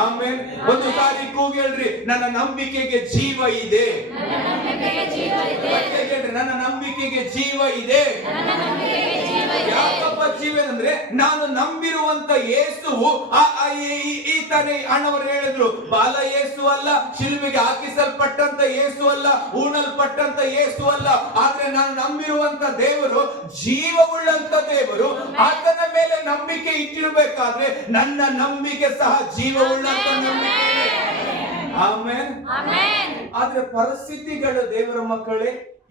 ಆಮೇಲೆ ಒಂದು ಸಾರಿ ಕೂಗೇಳ್ರಿ, ನನ್ನ ನಂಬಿಕೆಗೆ ಜೀವ ಇದೆ. ನನ್ನ ನಂಬಿಕೆಗೆ ಜೀವ ಇದೆ. ಯಾಕಪ್ಪ ಜೀವ ಅಂದ್ರೆ, ನಾನು ನಂಬಿರುವಂತ ಯೇಸುವು ಈತನೇ. ಅಣ್ಣವರು ಹೇಳಿದ್ರು, ಬಾಲ ಯೇಸು ಅಲ್ಲ, ಶಿಲುಬೆಗೆ ಹಾಕಿಸಲ್ಪಟ್ಟಂತ ಯೇಸು ಅಲ್ಲ, ಹೂಣಲ್ಪಟ್ಟಂತ ಯೇಸು ಅಲ್ಲ. ಆದ್ರೆ ನಾನು ನಂಬಿರುವಂತ ದೇವರು ಜೀವವುಳ್ಳಂತ ದೇವರು. ಆತನ ಮೇಲೆ ನಂಬಿಕೆ ಇಟ್ಟಿರಬೇಕಾದ್ರೆ ನನ್ನ ನಂಬಿಕೆ ಸಹ ಜೀವವುಳ್ಳಂತ ನಂಬಿಕೆ. ಆಮೆನ್. ಆದ್ರೆ ಪರಿಸ್ಥಿತಿಗಳು ದೇವರ ಮಕ್ಕಳೇ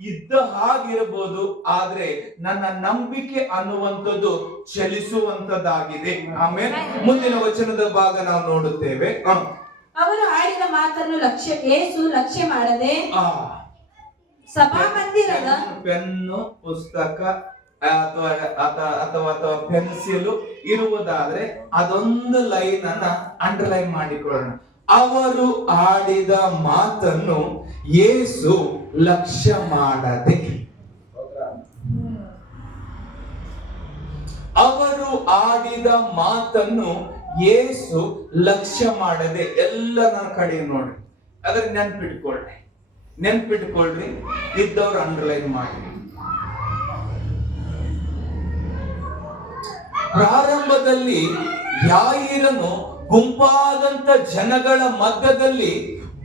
ಇದ್ದ ಹಾಗಿರಬಹುದು, ಆದ್ರೆ ನನ್ನ ನಂಬಿಕೆ ಅನ್ನುವಂಥದ್ದು ಚಲಿಸುವಂತದ್ದಾಗಿದೆ. ಆಮೇಲೆ ಮುಂದಿನ ವಚನದ ಭಾಗ ನಾವು ನೋಡುತ್ತೇವೆ. ಅವರು ಆಡಿದ ಮಾತನ್ನು ಯೇಸು ಲಕ್ಷ್ಯ ಮಾಡದೆ ಸಭಾಮಂದಿರದ ಪೆನ್ನು, ಪುಸ್ತಕ ಅಥವಾ ಪೆನ್ಸಿಲ್ ಇರುವುದಾದ್ರೆ ಅದೊಂದು ಲೈನ್ ಅನ್ನ ಅಂಡರ್ಲೈನ್ ಮಾಡಿಕೊಳ್ಳೋಣ. ಅವರು ಆಡಿದ ಮಾತನ್ನು ಯೇಸು ಲಕ್ಷ್ಯ ಮಾಡದೆ. ಅವರು ಆಡಿದ ಮಾತನ್ನು ಯೇಸು ಲಕ್ಷ್ಯ ಮಾಡದೆ. ಎಲ್ಲ ನನ್ನ ಕಡೆ ನೋಡಿ, ಅದ್ರ ನೆನ್ಪಿಟ್ಕೊಳ್ರಿ, ಇದ್ದವ್ರು ಅಂಡರ್ಲೈನ್ ಮಾಡಿ. ಪ್ರಾರಂಭದಲ್ಲಿ ಯಾಯಿರನು ಗುಂಪಾದಂತ ಜನಗಳ ಮಧ್ಯದಲ್ಲಿ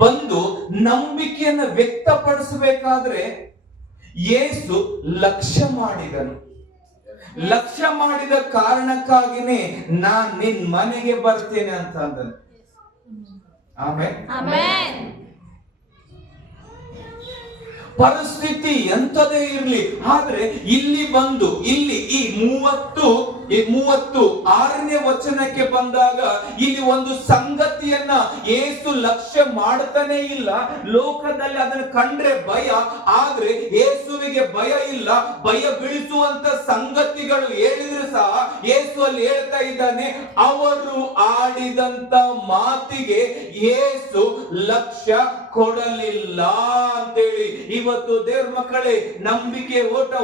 ಬಂದು ನಂಬಿಕೆಯನ್ನು ವ್ಯಕ್ತಪಡಿಸಬೇಕಾದ್ರೆ ಯೇಸು ಲಕ್ಷ್ಯ ಮಾಡಿದನು. ಲಕ್ಷ್ಯ ಮಾಡಿದ ಕಾರಣಕ್ಕಾಗಿನೇ ನಾನ್ ನಿನ್ ಮನೆಗೆ ಬರ್ತೇನೆ ಅಂತ ಅಂದನು. ಆಮೆನ್. ಪರಿಸ್ಥಿತಿ ಎಂತದೇ ಇರ್ಲಿ, ಆದ್ರೆ ಇಲ್ಲಿ ಬಂದು ಈ 36ನೇ ವಚನಕ್ಕೆ ಬಂದಾಗ ಇಲ್ಲಿ ಒಂದು ಸಂಗತಿಯನ್ನ ಯೇಸು ಲಕ್ಷ್ಯ ಮಾಡ್ತಾನೆ ಇಲ್ಲ. ಲೋಕದಲ್ಲಿ ಅದನ್ನು ಕಂಡ್ರೆ ಭಯ, ಆದ್ರೆ ಯೇಸುವಿಗೆ ಭಯ ಇಲ್ಲ. ಭಯ ಬೀಳಿಸುವಂತ ಸಂಗತಿಗಳು ಹೇಳಿದ್ರು ಸಹ ಯೇಸು ಅಲ್ಲಿ ಹೇಳ್ತಾ ಇದ್ದಾನೆ, ಅವರು ಆಡಿದಂತ ಮಾತಿಗೆ ಯೇಸು ಲಕ್ಷ್ಯ ಕೊಡಲಿಲ್ಲ ಅಂತೇಳಿ. ಇವತ್ತು ದೇವರ ಮಕ್ಕಳೇ, ನಂಬಿಕೆ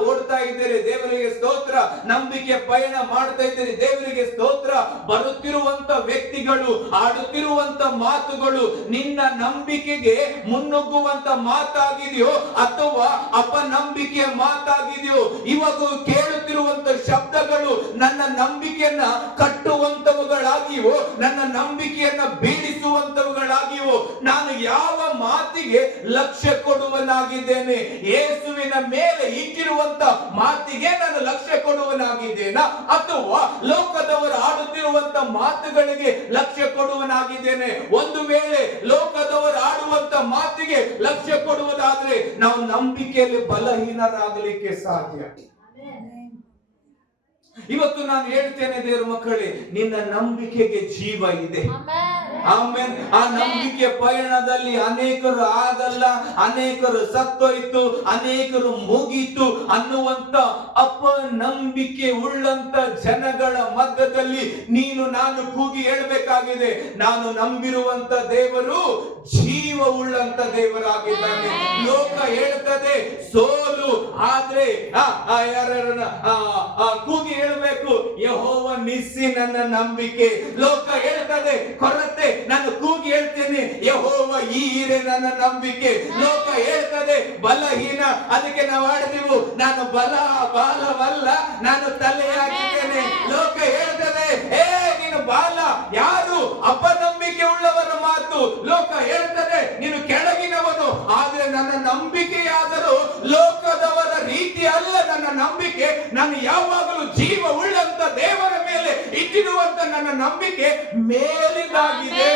ಓಡ್ತಾ ಇದ್ದೀರಿ, ದೇವರಿಗೆ ಸ್ತೋತ್ರ. ನಂಬಿಕೆ ಪಯಣ ಮಾಡ್ತಾ ಇದ್ದೀರಿ, ದೇವರಿಗೆ ಸ್ತೋತ್ರ. ಬರುತ್ತಿರುವಂತ ವ್ಯಕ್ತಿಗಳು ಆಡುತ್ತಿರುವಂತ ಮಾತುಗಳು ನಿನ್ನ ನಂಬಿಕೆಗೆ ಮುನ್ನುಗ್ಗುವಂತ ಮಾತಾಗಿದೆಯೋ ಅಥವಾ ಅಪನಂಬಿಕೆಯ ಮಾತಾಗಿದೆಯೋ? ಇವಾಗ ಕೇಳುತ್ತಿರುವ ಆಡುತ್ತಿರುವಂತ ಶಬ್ದಗಳು ನನ್ನ ನಂಬಿಕೆಯನ್ನ ಕಟ್ಟುವಂತವುಗಳಾಗಿಯೋ, ನನ್ನ ನಂಬಿಕೆಯನ್ನ ಬೀಳಿಸುವಂತವುಗಳಾಗಿಯೋ, ನಾನು ಯಾವ ಮಾತಿಗೆ ಲಕ್ಷ್ಯ ಕೊಡುವನಾಗಿದ್ದೇನೆ? ಯೇಸುವಿನ ಮೇಲೆ ಇಟ್ಟಿರುವಂತ ಮಾತಿಗೆ ನಾನು ಲಕ್ಷ್ಯ ಕೊಡುವನಾಗಿದ್ದೇನಾ, ಅಥವಾ ಲೋಕದವರು ಆಡುತ್ತಿರುವಂತ ಮಾತುಗಳಿಗೆ ಲಕ್ಷ್ಯ ಕೊಡುವನಾಗಿದ್ದೇನೆ? ಒಂದು ವೇಳೆ ಲೋಕದವರು ಆಡುವಂತ ಮಾತಿಗೆ ಲಕ್ಷ್ಯ ಕೊಡುವುದಾದ್ರೆ ನಾವು ನಂಬಿಕೆಯಲ್ಲಿ ಬಲಹೀನರಾಗಲಿಕ್ಕೆ ಸಾಧ್ಯ. ಇವತ್ತು ನಾನು ಹೇಳ್ತೇನೆ ದೇವರ ಮಕ್ಕಳೇ, ನಿನ್ನ ನಂಬಿಕೆಗೆ ಜೀವ ಇದೆ. ಆಮೇನ್. ಆ ನಂಬಿಕೆ ಪಯಣದಲ್ಲಿ ಅನೇಕರು ಆಗಲ್ಲ, ಅನೇಕರು ಸತ್ತೋಯ್ತು, ಅನೇಕರು ಮುಗೀತು ಅನ್ನುವಂತ ಅಪನಂಬಿಕೆ ಉಳ್ಳಂತ ಜನಗಳ ಮಧ್ಯದಲ್ಲಿ ನೀನು ನಾನು ಕೂಗಿ ಹೇಳ್ಬೇಕಾಗಿದೆ, ನಾನು ನಂಬಿರುವಂತ ದೇವರು ಜೀವ ಉಳ್ಳಂತ ದೇವರಾಗಿದ್ದಾನೆ. ಲೋಕ ಹೇಳ್ತದೆ ಸೋಲು, ಆದ್ರೆ ಕೂಗಿ ಹೇಳ್ಬೇಕು, ಯೆಹೋವ ನಿಸ್ಸಿ ನನ್ನ ನಂಬಿಕೆ. ಲೋಕ ಹೇಳ್ತದೆ ಕೊರತೆ, ನಾನು ಕೂಗಿ ಹೇಳ್ತೇನೆ, ಯೆಹೋವ ಈರೆ ನನ್ನ ನಂಬಿಕೆ. ಲೋಕ ಹೇಳ್ತದೆ ಬಲಹೀನ, ಅದಕ್ಕೆ ನಾವು ಆಡಿದೆವು, ನಾನು ಬಾಲವಲ್ಲ, ನಾನು ತಲೆಯಾಗಿದ್ದೇನೆ. ಲೋಕ ಹೇಳ್ತದೆ ನೀನು ಬಾಲ. ಯಾರು? ಅಪನಂಬಿಕೆ ಉಳ್ಳವರ ಮಾತು. ಲೋಕ ಹೇಳ್ತದೆ ನೀನು ಕೆಳಗಿನವನು, ಆದ್ರೆ ನನ್ನ ನಂಬಿಕೆಯಾದರೂ ಲೋಕದವರ ರೀತಿ ಅಲ್ಲ. ನನ್ನ ನಂಬಿಕೆ, ನಾನು ಯಾವಾಗಲೂ ಜೀವ ಉಳ್ಳಂತ ದೇವರ ಮೇಲೆ ಇಟ್ಟಿರುವಂತ ನನ್ನ ನಂಬಿಕೆ ಮೇಲಿದಾಗಿದೆ.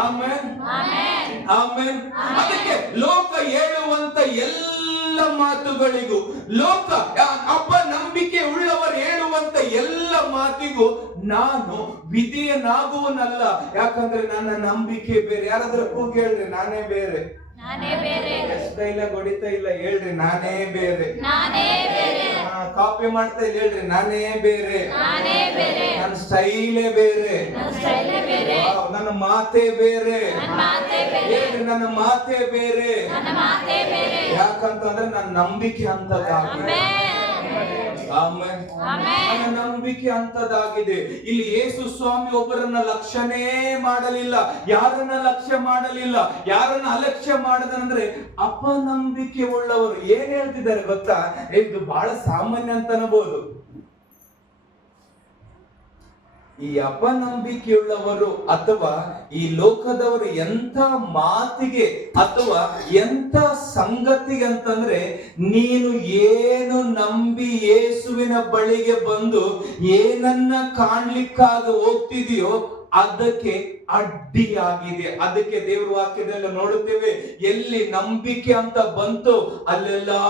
Amen, amen. ಅದಕ್ಕೆ ಲೋಕ ಹೇಳುವಂತ ಎಲ್ಲ ಮಾತುಗಳಿಗೂ, ಲೋಕ ಅಪನಂಬಿಕೆ ಉಳ್ಳವರು ಹೇಳುವಂತ ಎಲ್ಲ ಮಾತಿಗೂ ನಾನು ವಿಧೇಯನಾಗುವನಲ್ಲ. ಯಾಕಂದ್ರೆ ನನ್ನ ನಂಬಿಕೆ ಬೇರೆ. ಯಾರಾದ್ರೂ ಕೂಗಿ ಹೇಳ್ರಿ, ನಾನೇ ಬೇರೆ. ಎಷ್ಟು ಡೈಲಾಗ್ ಹೊಡಿತಾ ಇಲ್ಲ ಹೇಳ್ರಿ, ನಾನೇ ಬೇರೆ. ಕಾಪಿ ಮಾಡ್ತಾ ಇಲ್ಲ ಹೇಳ್ರಿ, ನಾನೇ ಬೇರೆ. ನನ್ನ ಸ್ಟೈಲೇ ಬೇರೆ, ನನ್ನ ಮಾತೇ ಬೇರೆ. ಹೇಳ್ರಿ, ನನ್ನ ಮಾತೇ ಬೇರೆ. ಯಾಕಂತಂದ್ರೆ ನನ್ನ ನಂಬಿಕೆ ಅಂತದಾಗಿದೆ. ನನ್ನ ನಂಬಿಕೆ ಅಂತದಾಗಿದೆ. ಇಲ್ಲಿ ಯೇಸು ಸ್ವಾಮಿ ಒಬ್ಬರನ್ನ ಲಕ್ಷ್ಯನೇ ಮಾಡಲಿಲ್ಲ, ಯಾರನ್ನ ಲಕ್ಷ್ಯ ಮಾಡಲಿಲ್ಲ, ಯಾರನ್ನ ಅಲಕ್ಷ್ಯ ಮಾಡದಂದ್ರೆ ಅಪನಂಬಿಕೆ ಉಳ್ಳವರು. ಏನ್ ಹೇಳ್ತಿದ್ದಾರೆ ಗೊತ್ತಾ? ಇದು ಬಹಳ ಸಾಮಾನ್ಯ ಅಂತ ಅನ್ಬೋದು. ಈ ಅಪನಂಬಿಕೆಯುಳ್ಳವರು ಅಥವಾ ಈ ಲೋಕದವರು ಎಂಥ ಮಾತಿಗೆ ಅಥವಾ ಎಂಥ ಸಂಗತಿಗೆ ಅಂತಂದ್ರೆ, ನೀನು ಏನು ನಂಬಿ ಯೇಸುವಿನ ಬಳಿಗೆ ಬಂದು ಏನನ್ನ ಕಾಣ್ಲಿಕ್ಕಾಗಿ ಹೋಗ್ತಿದೆಯೋ ಅದಕ್ಕೆ ಅಡ್ಡಿಯಾಗಿದೆ. ಅದಕ್ಕೆ ದೇವರ ವಾಕ್ಯದಲ್ಲಿ ನೋಡುತ್ತೇವೆ, ಎಲ್ಲಿ ನಂಬಿಕೆ ಅಂತ ಬಂತು ಅಲ್ಲೆಲ್ಲಾ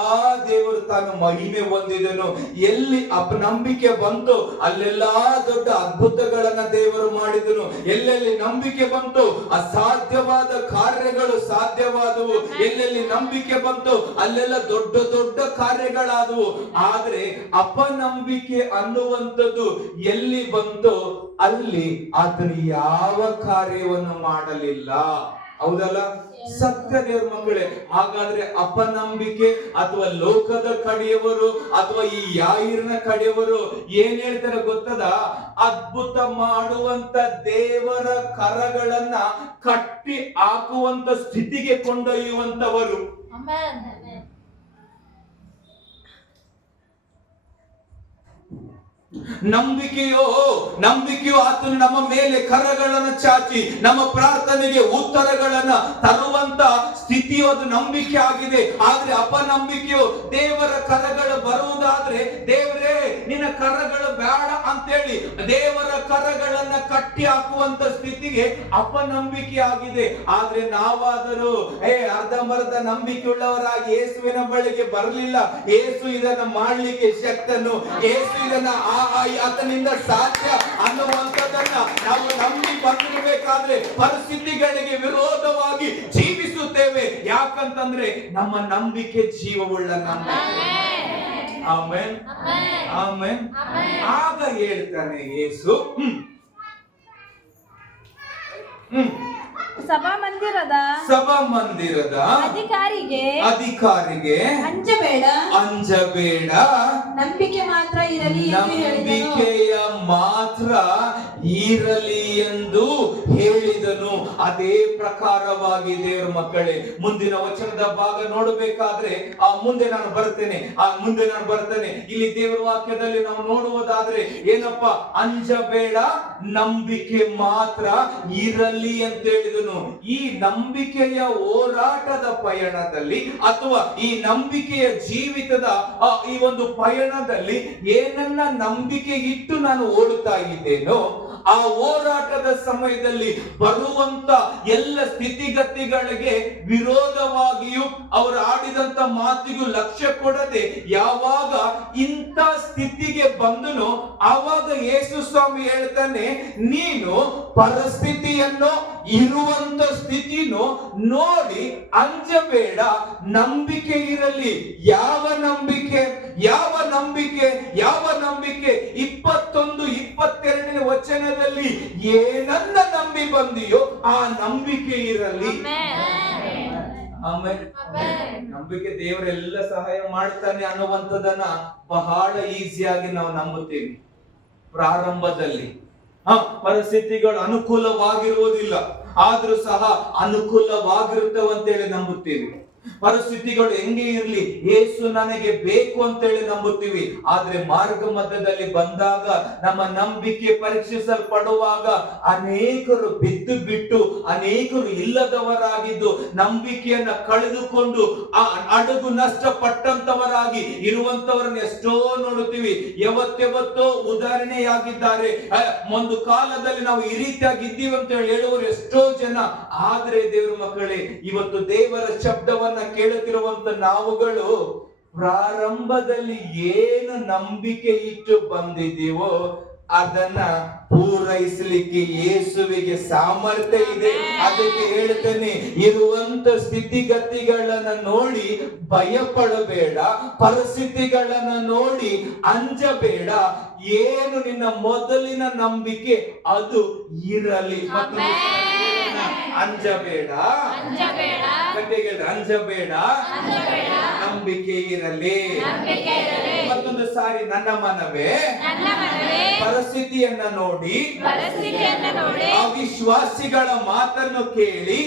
ದೇವರು ತಾನು ಮಹಿಮೆ ಹೊಂದಿದನು. ಎಲ್ಲಿ ಅಪನಂಬಿಕೆ ಬಂತು ಅಲ್ಲೆಲ್ಲಾ ದೊಡ್ಡ ಅದ್ಭುತಗಳನ್ನ ದೇವರು ಮಾಡಿದನು. ಎಲ್ಲೆಲ್ಲಿ ನಂಬಿಕೆ ಬಂತು ಅಸಾಧ್ಯವಾದ ಕಾರ್ಯಗಳು ಸಾಧ್ಯವಾದವು. ಎಲ್ಲೆಲ್ಲಿ ನಂಬಿಕೆ ಬಂತು ಅಲ್ಲೆಲ್ಲ ದೊಡ್ಡ ದೊಡ್ಡ ಕಾರ್ಯಗಳಾದವು. ಆದ್ರೆ ಅಪನಂಬಿಕೆ ಅನ್ನುವಂಥದ್ದು ಎಲ್ಲಿ ಬಂತು ಅಲ್ಲಿ ಆತನು ಯಾವ ಕಾರ್ಯವನ್ನು ಮಾಡಲಿಲ್ಲ. ಹೌದಲ್ಲ? ಸತ್ಯ ದೇವರ ಮಕ್ಕಳೇ. ಹಾಗಾದ್ರೆ ಅಪನಂಬಿಕೆ ಅಥವಾ ಲೋಕದ ಕಡೆಯವರು ಅಥವಾ ಈ ಯಾಯಿರನ ಕಡೆಯವರು ಏನ್ ಹೇಳ್ತಾರೆ ಗೊತ್ತದ? ಅದ್ಭುತ ಮಾಡುವಂತ ದೇವರ ಕರಗಳನ್ನ ಕಟ್ಟಿ ಹಾಕುವಂತ ಸ್ಥಿತಿಗೆ ಕೊಂಡೊಯ್ಯುವಂತವರು. ನಂಬಿಕೆಯೋ ಆತನು ನಮ್ಮ ಮೇಲೆ ಕರಗಳನ್ನು ಚಾಚಿ ನಮ್ಮ ಪ್ರಾರ್ಥನೆಗೆ ಉತ್ತರಗಳನ್ನ ತರುವಂತ ಸ್ಥಿತಿಯು ಅದು ನಂಬಿಕೆ ಆಗಿದೆ. ಆದ್ರೆ ಅಪನಂಬಿಕೆಯು ದೇವರ ಕರಗಳು ಬರುವುದಾದ್ರೆ, ದೇವರೇ ನಿನ್ನ ಕರಗಳು ಬೇಡ ಅಂತೇಳಿ ದೇವರ ಕರಗಳನ್ನ ಕಟ್ಟಿ ಹಾಕುವಂತ ಸ್ಥಿತಿಗೆ ಅಪನಂಬಿಕೆ ಆಗಿದೆ. ಆದ್ರೆ ನಾವಾದರೂ ಅರ್ಧಂಬರ್ಧ ನಂಬಿಕೆ ಉಳ್ಳವರಾಗಿ ಯೇಸುವಿನ ಬಳಿಗೆ ಬರಲಿಲ್ಲ. ಯೇಸು ಇದನ್ನ ಮಾಡ್ಲಿಕ್ಕೆ ಶಕ್ತನು, ಯೇಸು ಇದನ್ನ ಆತನಿಂದ ಸಾಧ್ಯ ಅನ್ನುವಂಥದ್ದನ್ನ ನಾವು ನಂಬಿ ಬಂದಿರಬೇಕಾದ್ರೆ ಪರಿಸ್ಥಿತಿಗಳಿಗೆ ವಿರೋಧವಾಗಿ ಜೀವಿಸುತ್ತೇವೆ. ಯಾಕಂತಂದ್ರೆ ನಮ್ಮ ನಂಬಿಕೆ ಜೀವವುಳ್ಳ ನಂಬಿಕೆ. Amen, amen. ಆಗ ಹೇಳ್ತಾನೆ ಯೇಸು, ಸಭಾಮಂದಿರದ ಅಧಿಕಾರಿಗೆ ಅಂಜಬೇಡ, ನಂಬಿಕೆ ಮಾತ್ರ ಇರಲಿ ಎಂದು ಹೇಳಿದನು. ನಂಬಿಕೆಯ ಮಾತ್ರ ಇರಲಿ ಎಂದು ಹೇಳಿದನು. ಅದೇ ಪ್ರಕಾರವಾಗಿ ದೇವರ ಮಕ್ಕಳೇ, ಮುಂದಿನ ವಚನದ ಭಾಗ ನೋಡಬೇಕಾದ್ರೆ ಮುಂದೆ ನಾನು ಬರ್ತೇನೆ. ಇಲ್ಲಿ ದೇವರ ವಾಕ್ಯದಲ್ಲಿ ನಾವು ನೋಡುವುದಾದ್ರೆ ಏನಪ್ಪ, ಅಂಜಬೇಡ, ನಂಬಿಕೆ ಮಾತ್ರ ಇರಲಿ ಅಂತ ಹೇಳಿದನು. ಈ ನಂಬಿಕೆಯ ಹೋರಾಟದ ಪಯಣದಲ್ಲಿ ಅಥವಾ ಈ ನಂಬಿಕೆಯ ಜೀವಿತದ ಈ ಒಂದು ಪಯಣದಲ್ಲಿ ಏನನ್ನ ನಂಬಿಕೆ ಇಟ್ಟು ನಾನು ಓಡುತ್ತಾ ಇದ್ದೇನೋ, ಆ ಹೋರಾಟದ ಸಮಯದಲ್ಲಿ ಬರುವಂತ ಎಲ್ಲ ಸ್ಥಿತಿಗತಿಗಳಿಗೆ ವಿರೋಧವಾಗಿಯೂ ಅವರು ಆಡಿದಂತ ಮಾತಿಗೂ ಲಕ್ಷ್ಯ ಕೊಡದೆ ಯಾವಾಗ ಇಂಥ ಸ್ಥಿತಿಗೆ ಬಂದನೋ ಆವಾಗ ಯೇಸು ಸ್ವಾಮಿ ಹೇಳ್ತಾನೆ, ನೀನು ಪರಿಸ್ಥಿತಿಯನ್ನು ಇರುವಂತ ಸ್ಥಿತಿನೂ ನೋಡಿ ಅಂಜಬೇಡ, ನಂಬಿಕೆ ಇರಲಿ. ಯಾವ ನಂಬಿಕೆ? 21-22 ವಚನದಲ್ಲಿ ಏನನ್ನ ನಂಬಿ ಬಂದಿಯೋ ಆ ನಂಬಿಕೆ ಇರಲಿ. ಆಮೇಲೆ ನಂಬಿಕೆ ದೇವರೆಲ್ಲ ಸಹಾಯ ಮಾಡ್ತಾನೆ ಅನ್ನುವಂಥದ್ದನ್ನ ಬಹಳ ಈಸಿಯಾಗಿ ನಾವು ನಂಬುತ್ತೀವಿ. ಪ್ರಾರಂಭದಲ್ಲಿ ಪರಿಸ್ಥಿತಿಗಳು ಅನುಕೂಲವಾಗಿರುವುದಿಲ್ಲ, ಆದ್ರೂ ಸಹ ಅನುಕೂಲವಾಗಿರುತ್ತವಂತೇಳಿ ನಂಬುತ್ತೀವಿ. ಪರಿಸ್ಥಿತಿಗಳು ಹೆಂಗೆ ಇರ್ಲಿ, ಯೇಸು ನನಗೆ ಬೇಕು ಅಂತೇಳಿ ನಂಬುತ್ತೀವಿ. ಆದ್ರೆ ಮಾರ್ಗ ಮಧ್ಯದಲ್ಲಿ ಬಂದಾಗ, ನಮ್ಮ ನಂಬಿಕೆ ಪರೀಕ್ಷಿಸಲ್ಪಡುವಾಗ ಅನೇಕರು ಬಿದ್ದು ಬಿಟ್ಟು, ಅನೇಕರು ಇಲ್ಲದವರಾಗಿದ್ದು, ನಂಬಿಕೆಯನ್ನ ಕಳೆದುಕೊಂಡು ಅಡುಗು ನಷ್ಟಪಟ್ಟಂತವರಾಗಿ ಇರುವಂತವರನ್ನ ಎಷ್ಟೋ ನೋಡುತ್ತೀವಿ. ಯಾವತ್ತೋ ಉದಾಹರಣೆಯಾಗಿದ್ದಾರೆ. ಒಂದು ಕಾಲದಲ್ಲಿ ನಾವು ಈ ರೀತಿಯಾಗಿ ಇದ್ದೀವಿ ಅಂತ ಹೇಳುವವರು ಎಷ್ಟೋ ಜನ. ಆದ್ರೆ ದೇವರ ಮಕ್ಕಳೇ, ಇವತ್ತು ದೇವರ ಶಬ್ದವನ್ನ ಕೇಳುತ್ತಿರುವಂತ ನಾವುಗಳು ಪ್ರಾರಂಭದಲ್ಲಿ ಏನು ನಂಬಿಕೆ ಇಟ್ಟು ಬಂದಿದ್ದೀವೋ ಅದನ್ನ ಪೂರೈಸಲಿಕ್ಕೆ ಯೇಸುವಿಗೆ ಸಾಮರ್ಥ್ಯ ಇದೆ. ಅದಕ್ಕೆ ಹೇಳ್ತೇನೆ, ಇರುವಂತ ಸ್ಥಿತಿಗತಿಗಳನ್ನ ನೋಡಿ ಭಯಪಡಬೇಡ, ಪರಿಸ್ಥಿತಿಗಳನ್ನ ನೋಡಿ ಅಂಜಬೇಡ. ಏನು ನಿನ್ನ ಮೊದಲಿನ ನಂಬಿಕೆ ಅದು ಇರಲಿ. ಮತ್ತು ಅಂಜಬೇಡ, ಅಂಜಬೇಡ, ನಂಬಿಕೆ ಇರಲಿ. ಮತ್ತೊಂದು ಸಾರಿ, ನನ್ನ ಮನವೇ ಪರಿಸ್ಥಿತಿಯನ್ನ ನೋಡಿ ಅವಿಶ್ವಾಸಿಗಳ ಮಾತನ್ನು ಕೇಳಿ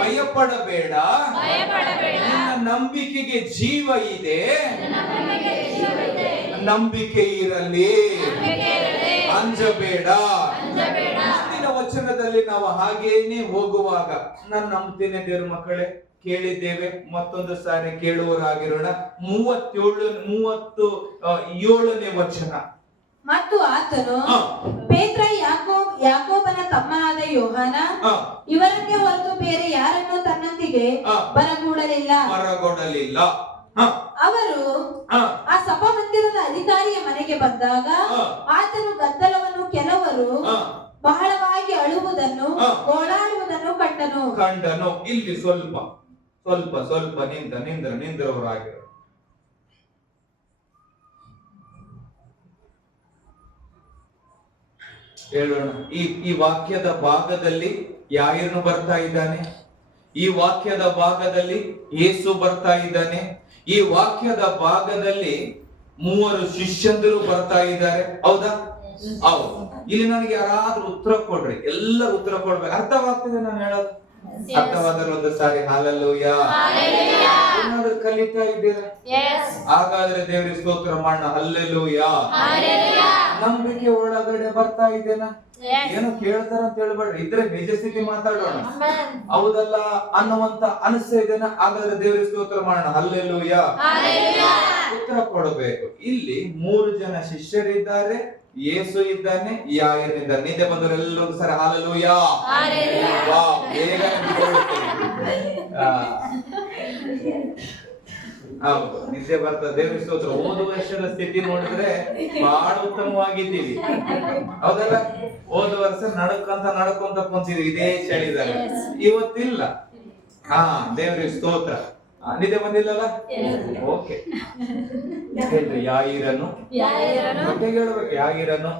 ಭಯಪಡಬೇಡ. ನಿನ್ನ ನಂಬಿಕೆಗೆ ಜೀವ ಇದೆ, ನಂಬಿಕೆ ಇರಲಿ, ಅಂಜಬೇಡ. ಮುಂದಿನ ವಚನದಲ್ಲಿ ನಾವು ಹಾಗೇನೆ ಹೋಗುವಾಗ ನಾನು ನಂಬ್ತೇನೆ ದೇವರ ಮಕ್ಕಳೇ, ಕೇಳಿದ್ದೇವೆ, ಮತ್ತೊಂದು ಸಾರಿ ಕೇಳುವರಾಗಿರೋಣ. 37ನೇ ವಚನ. ಮತ್ತು ಆತನು ಪೇತ್ರ, ಯಾಕೋಬನ ತಮ್ಮನಾದ ಯೋಹಾನ ಇವರನ್ನೇ ಹೊರತು ಬೇರೆ ಯಾರನ್ನು ತನ್ನೊಂದಿಗೆ ಬರಗೂಡಲಿಲ್ಲ. ಅವರು ಆ ಸಭಾಮಂದಿರದ ಅಧಿಕಾರಿಯ ಮನೆಗೆ ಬಂದಾಗ ಆತನು ಗದ್ದಲವನ್ನು, ಕೆಲವರು ಬಹಳವಾಗಿ ಅಳುವುದನ್ನು, ಗೋಳಾಡುವುದನ್ನು ಕಂಡನು. ಇಲ್ಲಿ ಸ್ವಲ್ಪ ನಿಂದ್ರವರಾಗಿರೋ ಹೇಳೋಣ. ಈ ವಾಕ್ಯದ ಭಾಗದಲ್ಲಿ ಯಾರನ್ನು ಬರ್ತಾ ಇದ್ದಾನೆ? ಈ ವಾಕ್ಯದ ಭಾಗದಲ್ಲಿ ಯೇಸು ಬರ್ತಾ ಇದ್ದಾನೆ. ಈ ವಾಕ್ಯದ ಭಾಗದಲ್ಲಿ 3 ಶಿಷ್ಯಂದರು ಬರ್ತಾ ಇದ್ದಾರೆ. ಹೌದಾ? ಹೌದು. ಇಲ್ಲಿ ನನಗೆ ಯಾರಾದ್ರೂ ಉತ್ತರ ಕೊಡ್ರಿ, ಎಲ್ಲರೂ ಉತ್ತರ ಕೊಡ್ಬೇಕು. ಅರ್ಥವಾಗ್ತದೆ ನಾನು ಹೇಳೋದು? ಅರ್ಥವಾದರೆ ಒಂದು ಸಾರಿ ಹಲ್ಲೆಲೂಯಾ. ಏನಾದ್ರೂ ಕಲಿತಾ ಇದ್ದೀರಾ? ಹಾಗಾದ್ರೆ ದೇವರಿಗೆ ಸ್ತೋತ್ರ ಮಾಡೋಣ. ಹಲ್ಲೆಲೂಯಾ. ನಂಬಿಕೆ ಒಳಗಡೆ ಬರ್ತಾ ಇದ್ದೇನಾ? ಏನು ಕೇಳ್ತಾರ ಅಂತ ಹೇಳ್ಬೇಡ್ರಿ, ಇದ್ರೆ ನಿಜ ಸ್ಥಿತಿ ಮಾತಾಡೋಣ. ಹೌದಲ್ಲ ಅನ್ನುವಂತ ಅನಿಸ್ತಾ ಇದ್ದೇನಾ? ಹಾಗಾದ್ರೆ ದೇವರಿಗೆ ಸ್ತೋತ್ರ ಮಾಡೋಣ. ಹಲ್ಲೆಲೂಯಾ. ಉತ್ತರ ಕೊಡಬೇಕು. ಇಲ್ಲಿ 3 ಜನ ಶಿಷ್ಯರಿದ್ದಾರೆ, ಯೇಸು ಇದ್ದಾನೆ, ಯಾರಿದ್ದಾರೆ. ನಿದ್ದೆ ಬಂದವರೆಲ್ಲರೂ ಸರಿ ಹಲ್ಲೆಲೂಯಾ. ಬೇಗ ಹೌದು, ನಿದ್ದೆ ಬರ್ತದೆ. ದೇವರ ಸ್ತೋತ್ರ. ಹೋದ ವರ್ಷದ ಸ್ಥಿತಿ ನೋಡಿದ್ರೆ ಬಹಳ ಉತ್ತಮವಾಗಿದ್ದೀವಿ, ಹೌದಲ್ಲ? ಹೋದ ವರ್ಷ ನಡ್ಕೊಂತ ಕುಂತಿದ್ವಿ ಇದೇ ಚಳಿದಾಗ. ಇವತ್ತಿಲ್ಲ. ದೇವರಿಗೆ ಸ್ತೋತ್ರ. ನಿದ್ದೆ ಬಂದಿಲ್ಲಲ್ಲ? ಓಕೆ. ಹೇಳ್ರಿ ಯಾಯಿರನು. ಗಟ್ಟಿಯಾಗಿ ಹೇಳ್ಬೇಕು, ಯಾಯಿರನು.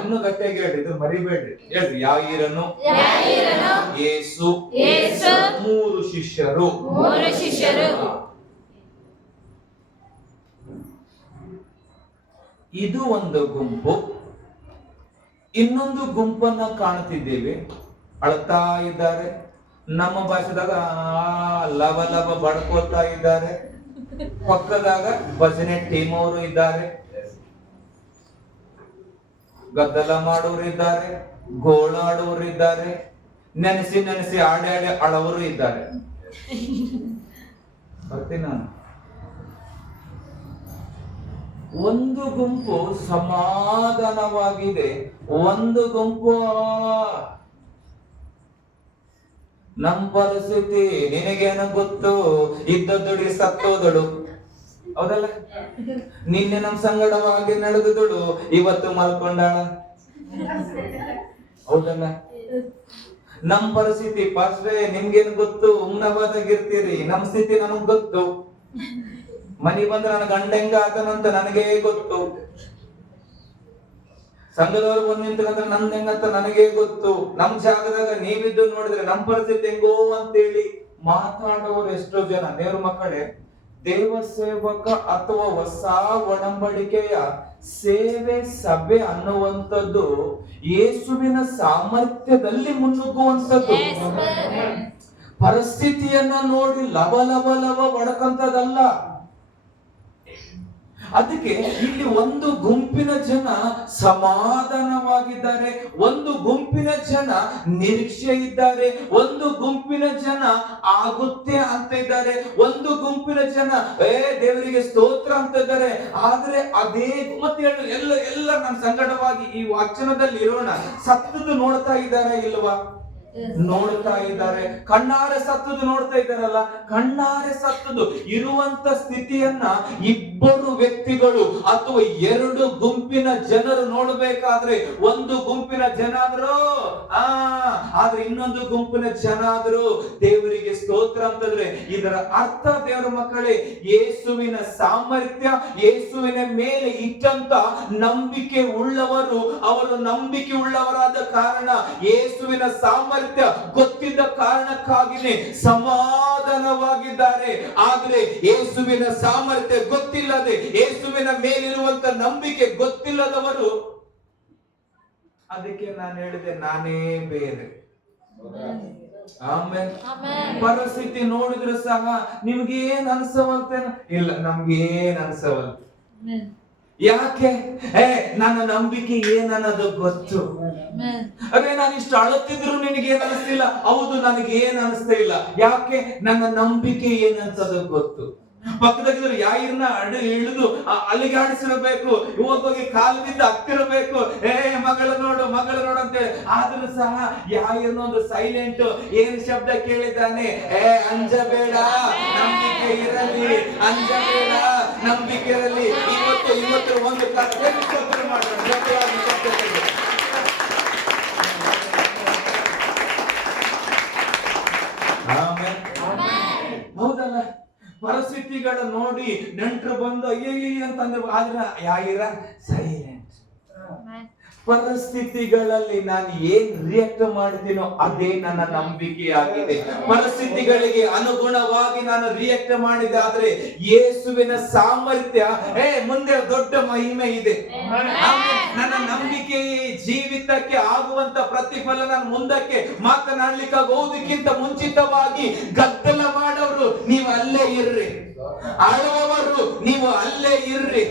ಇನ್ನು ಗಟ್ಟಿಯಾಗಿ ಹೇಳ್ರಿ, ಇದು ಮರಿಬೇಡ್ರಿ. ಹೇಳ್ರಿ ಯಾಯಿರನು, ಯೇಸು, 3 ಶಿಷ್ಯರು. ಇದು ಒಂದು ಗುಂಪು. ಇನ್ನೊಂದು ಗುಂಪನ್ನ ಕಾಣ್ತಿದ್ದೇವೆ, ಅಳ್ತಾ ಇದ್ದಾರೆ. ನಮ್ಮ ಭಾಷೆದಾಗ ಲವ ಲವ ಬಡ್ಕೋತಾ ಇದ್ದಾರೆ. ಪಕ್ಕದಾಗ ಭಜನೆ ಟೀಮ್ ಅವರು ಇದ್ದಾರೆ, ಗದ್ದಲ ಮಾಡೋರು ಇದ್ದಾರೆ, ಗೋಳಾಡೋರು ಇದ್ದಾರೆ, ನೆನೆಸಿ ನೆನೆಸಿ ಆಡಿ ಆಡಿ ಅಳವರು ಇದ್ದಾರೆ. ಬರ್ತೀನಿ ನಾನು. ಒಂದು ಗುಂಪು ಸಮಾಧಾನವಾಗಿದೆ, ಒಂದು ಗುಂಪು ನಮ್ ಪರಿಸ್ಥಿತಿ ನಿನಗೇನ ಗೊತ್ತು, ಇದ್ದದೊಡಿ ಸತ್ತೋದಳು. ಹೌದಲ್ಲ? ನಿನ್ನೆ ನಮ್ ಸಂಗಡವಾಗಿ ನಡೆದದಳು, ಇವತ್ತು ಮಲ್ಕೊಂಡಾಳ. ಹೌದಲ್ಲ? ನಮ್ ಪರಿಸ್ಥಿತಿ ಪಾಸ್ಟ್ರೆ ನಿಮ್ಗೇನ್ ಗೊತ್ತು, ಉಮ್ನವಾದಾಗಿರ್ತೀರಿ. ನಮ್ ಸ್ಥಿತಿ ನಮಗ್ ಗೊತ್ತು. ಮನಿ ಬಂದ್ರೆ ನನ್ನ ಗಂಡ ಹೆಂಗ ಆತನಂತ ನನಗೇ ಗೊತ್ತು. ಸಂಘದವ್ರು ಬಂದ್ ನಿಂತ್ಕಂದ್ರೆ ನಂದ್ ಹೆಂಗಂತ ನನಗೇ ಗೊತ್ತು. ನಮ್ ಜಾಗದಾಗ ನೀವಿದ್ದು ನೋಡಿದ್ರೆ ನಮ್ ಪರಿಸ್ಥಿತಿ ಹೆಂಗೋ ಅಂತೇಳಿ ಮಾತಾಡೋರು ಎಷ್ಟೋ ಜನ. ದೇವ್ರ ಮಕ್ಕಳೇ, ದೇವ ಸೇವಕ ಅಥವಾ ಹೊಸ ಒಡಂಬಡಿಕೆಯ ಸೇವೆ ಸಭೆ ಅನ್ನುವಂಥದ್ದು ಯೇಸುವಿನ ಸಾಮರ್ಥ್ಯದಲ್ಲಿ ಮುನ್ನುಗ್ಗುವಂಥದ್ದು. ಪರಿಸ್ಥಿತಿಯನ್ನ ನೋಡಿ ಲವ ಲವ ಲವ ಒಡಕಂತದಲ್ಲ. ಅದಕ್ಕೆ ಇಲ್ಲಿ ಒಂದು ಗುಂಪಿನ ಜನ ಸಮಾಧಾನವಾಗಿದ್ದಾರೆ, ಒಂದು ಗುಂಪಿನ ಜನ ನಿರೀಕ್ಷೆ ಇದ್ದಾರೆ, ಒಂದು ಗುಂಪಿನ ಜನ ಆಗುತ್ತೆ ಅಂತ ಇದ್ದಾರೆ, ಒಂದು ಗುಂಪಿನ ಜನ ದೇವರಿಗೆ ಸ್ತೋತ್ರ ಅಂತ ಇದ್ದಾರೆ. ಆದ್ರೆ ಅದೇ ಮತ್ತೆ ಎಲ್ಲ ನನ್ನ ಸಂಗಡವಾಗಿ ಈ ವಾಚನದಲ್ಲಿ ಇರೋಣ, ಸತ್ತದ್ದು ನೋಡ್ತಾ ಇದ್ದಾರೆ ಇಲ್ವಾ? ನೋಡ್ತಾ ಇದ್ದಾರೆ. ಕಣ್ಣಾರೆ ಸತ್ತದ್ದು ನೋಡ್ತಾ ಇದ್ದಾರಲ್ಲ, ಕಣ್ಣಾರೆ ಸತ್ತದ್ದು ಇರುವಂತ ಸ್ಥಿತಿಯನ್ನ ಇಬ್ಬರು ವ್ಯಕ್ತಿಗಳು ಅಥವಾ 2 ಗುಂಪಿನ ಜನರು ನೋಡಬೇಕಾದ್ರೆ, ಒಂದು ಗುಂಪಿನ ಜನ ಆದ್ರು ಆದ್ರೆ ಇನ್ನೊಂದು ಗುಂಪಿನ ಜನ ಆದ್ರು ದೇವರಿಗೆ ಸ್ತೋತ್ರ ಅಂತಂದ್ರೆ ಇದರ ಅರ್ಥ ದೇವರ ಮಕ್ಕಳೇ, ಯೇಸುವಿನ ಸಾಮರ್ಥ್ಯ, ಯೇಸುವಿನ ಮೇಲೆ ಇಟ್ಟಂತ ನಂಬಿಕೆ ಉಳ್ಳವರು, ಅವರು ನಂಬಿಕೆ ಉಳ್ಳವರಾದ ಕಾರಣ, ಯೇಸುವಿನ ಸಾಮರ್ಥ್ಯ ಗೊತ್ತಿದ್ದ ಕಾರಣಕ್ಕಾಗಿನೇ ಸಮಾಧಾನವಾಗಿದ್ದಾರೆ. ಆದ್ರೆ ಯೇಸುವಿನ ಸಾಮರ್ಥ್ಯ ಗೊತ್ತಿಲ್ಲದೆ, ಯೇಸುವಿನ ಮೇಲಿರುವಂತ ನಂಬಿಕೆ ಗೊತ್ತಿಲ್ಲದವರು, ಅದಕ್ಕೆ ನಾನು ಹೇಳಿದೆ ನಾನೇ ಬೇರೆ. ಆಮೇಲೆ ಪರಿಸ್ಥಿತಿ ನೋಡಿದ್ರೆ ಸಹ ನಿಮ್ಗೇನ್ ಅನ್ಸವಂತೇನ? ಇಲ್ಲ, ನಮ್ಗೇನ್ ಅನ್ಸವಂತ. ಯಾಕೆ? ನನ್ನ ನಂಬಿಕೆ ಏನನ್ನೋದು ಗೊತ್ತು. ಅದೇ ನಾನು ಇಷ್ಟು ಅಳುತ್ತಿದ್ರು ನಿನಗೇನ್ ಅನಿಸ್ತಿಲ್ಲ? ಹೌದು, ನನಗೇನ್ ಅನಿಸ್ತಾ ಇಲ್ಲ. ಯಾಕೆ? ನನ್ನ ನಂಬಿಕೆ ಏನಂತದು ಗೊತ್ತು. ಪಕ್ಕದಾಗಿದ್ರು ಯಾಯಿರ್ನ ಇಳಿದು ಅಲ್ಲಿಗೆ ಆಡಿಸಿರಬೇಕು, ಹೋಗಿ ಕಾಲು ಬಿದ್ದು ಹತ್ತಿರಬೇಕು, ಮಗಳು ನೋಡು ಮಗಳು ನೋಡು ಅಂತೇಳಿ. ಆದ್ರೂ ಸಹ ಯಾಯಿರ್ನ ಒಂದು ಸೈಲೆಂಟ್ ಏನ್ ಶಬ್ದ ಕೇಳಿದ್ದಾನೆ, ಅಂಜಬೇಡ, ನಂಬಿಕೆ ಇರಲಿ, ಅಂಜಬೇಡ, ನಂಬಿಕೆ ಇರಲಿ. ಇವತ್ತು ಒಂದು ಮಾಡೋಣ. ಹೌದಲ್ಲ? ಪರಿಸ್ಥಿತಿಗಳ ನೋಡಿ ನೆಂಟರು ಬಂದು ಅಯ್ಯಯ್ಯ ಅಂತಂದ್ರೆ, ಆದ್ರೆ ಯಾಯಿರ ಸೈಲೆಂಟ್. ಪರಿಸ್ಥಿತಿಗಳಲ್ಲಿ ನಾನು ಏನ್ ರಿಯಾಕ್ಟ್ ಮಾಡ್ತೀನೋ ಅದೇ ನನ್ನ ನಂಬಿಕೆಯಾಗಿದೆ. ಪರಿಸ್ಥಿತಿಗಳಿಗೆ ಅನುಗುಣವಾಗಿ ನಾನು ರಿಯಾಕ್ಟ್ ಮಾಡಿದೆ. ಆದ್ರೆ ಯೇಸುವಿನ ಸಾಮರ್ಥ್ಯ ಮುಂದೆ ದೊಡ್ಡ ಮಹಿಮೆ ಇದೆ. ನನ್ನ ನಂಬಿಕೆ ಜೀವಿತಕ್ಕೆ ಆಗುವಂತ ಪ್ರತಿಫಲ ನಾನು ಮುಂದಕ್ಕೆ ಮಾತನಾಡ್ಲಿಕ್ಕೆ ಹೋಗೋದಕ್ಕಿಂತ ಮುಂಚಿತವಾಗಿ ಗದ್ದಲ ಮಾಡೋರು ನೀವು ಅಲ್ಲೇ ಇರ್ರಿ, ಆಳುವವರು ನೀವು ಅಲ್ಲೇ ಇರ್ರಿ,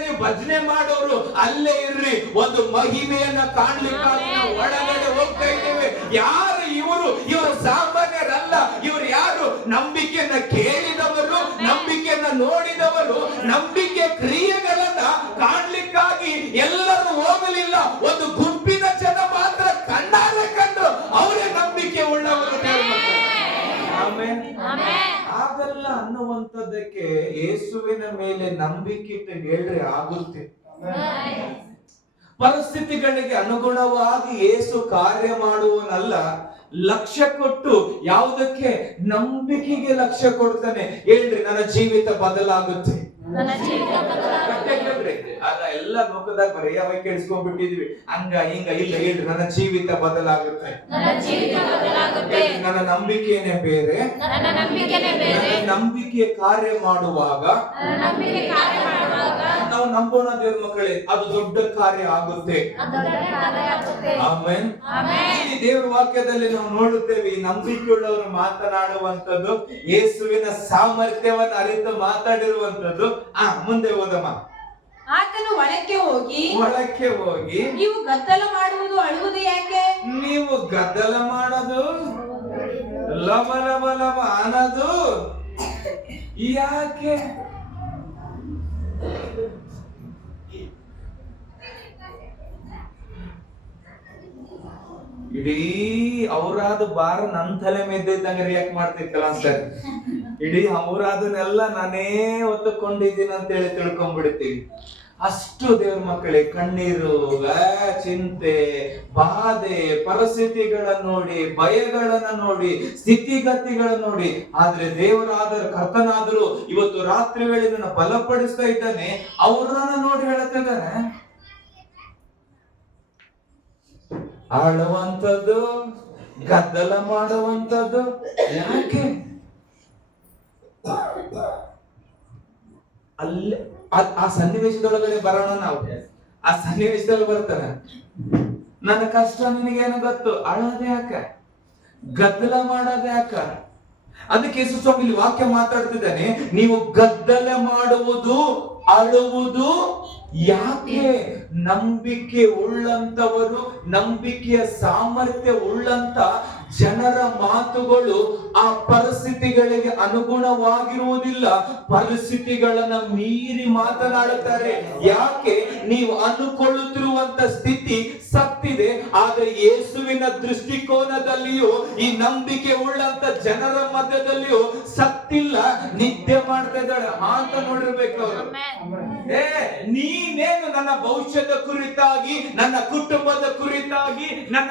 ನೀವು ಭಜನೆ ಮಾಡೋರು ಅಲ್ಲೇ ಇರ್ರಿ. ಒಂದು ಮಹಿಮೆಯನ್ನ ಕಾಣ್ಲಿಕ್ಕಾಗಿ ನಾವು ಒಳಗಡೆ ಹೋಗ್ತಾ ಇದ್ದೇವೆ. ಯಾರು ಇವರು? ಇವರು ಸಾಮಾನ್ಯರಲ್ಲ. ಇವರು ಯಾರು? ನಂಬಿಕೆಯನ್ನ ಕೇಳಿದವರು, ನಂಬಿಕೆಯನ್ನ ನೋಡಿದವರು, ನಂಬಿಕೆ ಕ್ರಿಯೆಗಳನ್ನ ಕಾಣ್ಲಿಕ್ಕಾಗಿ ಎಲ್ಲರೂ ಹೋಗಲಿಲ್ಲ. ಒಂದು ಗುಂಪಿನ ಜನ ಮಾತ್ರ ಕಣ್ಣಾರೆ ಕಂಡು ಅವರೇ ನಂಬಿಕೆ ಉಳ್ಳವರು. ಆಗಲ್ಲ ಅನ್ನುವಂಥದ್ದಕ್ಕೆ ಯೇಸುವಿನ ಮೇಲೆ ನಂಬಿಕೆ ಇಟ್ಟು ಹೇಳ್ರಿ ಆಗುತ್ತೆ. ಪರಿಸ್ಥಿತಿಗಳಿಗೆ ಅನುಗುಣವಾಗಿ ಯೇಸು ಕಾರ್ಯ ಮಾಡುವನಲ್ಲ. ಲಕ್ಷ್ಯ ಕೊಟ್ಟು ಯಾವುದಕ್ಕೆ? ನಂಬಿಕೆಗೆ ಲಕ್ಷ್ಯ ಕೊಡ್ತಾನೆ. ಹೇಳ್ರಿ, ನನ್ನ ಜೀವಿತ ಬದಲಾಗುತ್ತೆ. ನನ್ನ ಜೀವಿತ ಕೇಳ್ರಿ ಅಲ್ಲ, ಎಲ್ಲ ಲೋಕದಾಗ ಬರೀ ಯಾವ ಕೇಳಿಸ್ಕೊಂಡ್ಬಿಟ್ಟಿದ್ವಿ, ಹಂಗ ಹಿಂಗ. ಇಲ್ಲ ಹೇಳ್ರಿ, ನನ್ನ ಜೀವಿತ ಬದಲಾಗುತ್ತೆ, ನನ್ನ ಜೀವಿತ ಬದಲಾಗುತ್ತೆ. ನನ್ನ ನಂಬಿಕೆನೇ ಬೇರೆ, ನನ್ನ ನಂಬಿಕೆನೇ ಬೇರೆ. ನನ್ನ ನಂಬಿಕೆಯ ಕಾರ್ಯ ಮಾಡುವಾಗ ನನ್ನ ನಂಬಿಕೆ ಕಾರ್ಯ ಮಾಡುವಾಗ ನಾವು ನಂಬೋಣ ದೇವ್ರ ಮಕ್ಕಳೇ, ಅದು ದೊಡ್ಡ ಕಾರ್ಯ ಆಗುತ್ತೆ. ಅದು ದೊಡ್ಡ ಕಾರ್ಯ ಆಗುತ್ತೆ. ಆಮೆನ್. ಆಮೆನ್. ಈ ದೇವರ ವಾಕ್ಯದಲ್ಲಿ ನಾವು ನೋಡುತ್ತೇವೆ, ಈ ನಂಬಿಕೆಯುಳ್ಳವರು ಮಾತನಾಡುವಂತದ್ದು, ಯೇಸುವಿನ ಸಾಮರ್ಥ್ಯವನ್ನು ಅರಿತು ಮಾತಾಡಿರುವಂತದ್ದು. ಮುಂದೆ ಓದಮ್ಮ. ಆತನು ಒಳಕ್ಕೆ ಹೋಗಿ ನೀವು ಗದ್ದಲ ಮಾಡುವುದು ಅಳುವುದು ಯಾಕೆ? ನೀವು ಗದ್ದಲ ಮಾಡೋದು, ಲವ ಲವ ಲವ ಅನ್ನೋದು ಯಾಕೆ? ಇಡೀ ಅವರಾದ ಬಾರ ನನ್ ತಲೆ ಮೇದ್ದಂಗ ರಿಯಾಕ್ಟ್ ಮಾಡ್ತಿತ್ತಲ್ಲ ಅಂತಾರೆ. ಇಡೀ ಅವರಾದನ್ನೆಲ್ಲ ನಾನೇ ಒತ್ತುಕೊಂಡಿದ್ದೀನಿ ಅಂತ ಹೇಳಿ ತಿಳ್ಕೊಂಡ್ಬಿಡ್ತೀವಿ. ಅಷ್ಟು ದೇವ್ರ ಮಕ್ಕಳೇ, ಕಣ್ಣೀರು, ಚಿಂತೆ, ಬಾಧೆ, ಪರಿಸ್ಥಿತಿಗಳನ್ನ ನೋಡಿ, ಭಯಗಳನ್ನ ನೋಡಿ, ಸ್ಥಿತಿಗತಿಗಳನ್ನ ನೋಡಿ, ಆದ್ರೆ ದೇವರಾದ ಕರ್ತನಾದರೂ ಇವತ್ತು ರಾತ್ರಿ ವೇಳೆ ನನ್ನ ಬಲಪಡಿಸ್ತಾ ಇದ್ದಾನೆ. ಅವರನ್ನ ನೋಡಿ ಹೇಳ್ತಿದ್ದಾನೆ, ಆಳುವಂಥದ್ದು, ಗದ್ದಲ ಮಾಡುವಂಥದ್ದು ಯಾಕೆ? ಅಲ್ಲೇ ಆ ಸನ್ನಿವೇಶದೊಳಗಡೆ ಬರೋಣ ನಾವು. ಆ ಸನ್ನಿವೇಶದಲ್ಲಿ ಬರ್ತಾನೆ, ನನ್ನ ಕಷ್ಟ ನಿನಗೇನು ಗೊತ್ತು, ಅಳೋದು ಯಾಕ, ಗದ್ದಲ ಮಾಡೋದು ಯಾಕ? ಅದಕ್ಕೆ ಯೇಸು ಸ್ವಾಮಿ ಇಲ್ಲಿ ವಾಕ್ಯ ಮಾತಾಡ್ತಿದ್ದಾನೆ, ನೀವು ಗದ್ದಲ ಮಾಡುವುದು, ಅಳುವುದು ಯಾಕೆ? ನಂಬಿಕೆ ಉಳ್ಳಂತವರು, ನಂಬಿಕೆಯ ಸಾಮರ್ಥ್ಯ ಉಳ್ಳಂತ ಜನರ ಮಾತುಗಳು ಆ ಪರಿಸ್ಥಿತಿಗಳಿಗೆ ಅನುಗುಣವಾಗಿರುವುದಿಲ್ಲ, ಪರಿಸ್ಥಿತಿಗಳನ್ನ ಮೀರಿ ಮಾತನಾಡುತ್ತಾರೆ. ಯಾಕೆ? ನೀವು ಅನುಕೊಳ್ಳುತ್ತಿರುವಂತ ಸ್ಥಿತಿ ಸತ್ತಿದೆ, ಆದ್ರೆ ಯೇಸುವಿನ ದೃಷ್ಟಿಕೋನದಲ್ಲಿಯೂ ಈ ನಂಬಿಕೆ ಉಳ್ಳಂತ ಜನರ ಮಧ್ಯದಲ್ಲಿಯೂ ಸತ್ತಿಲ್ಲ, ನಿದ್ದೆ ಮಾಡ್ತಾ ಇದ್ದಾಳೆ ಅಂತ ನೋಡಿರ್ಬೇಕು ಅವರು. ನೀನೇನು ನನ್ನ ಭವಿಷ್ಯದ ಕುರಿತಾಗಿ, ನನ್ನ ಕುಟುಂಬದ ಕುರಿತಾಗಿ, ನನ್ನ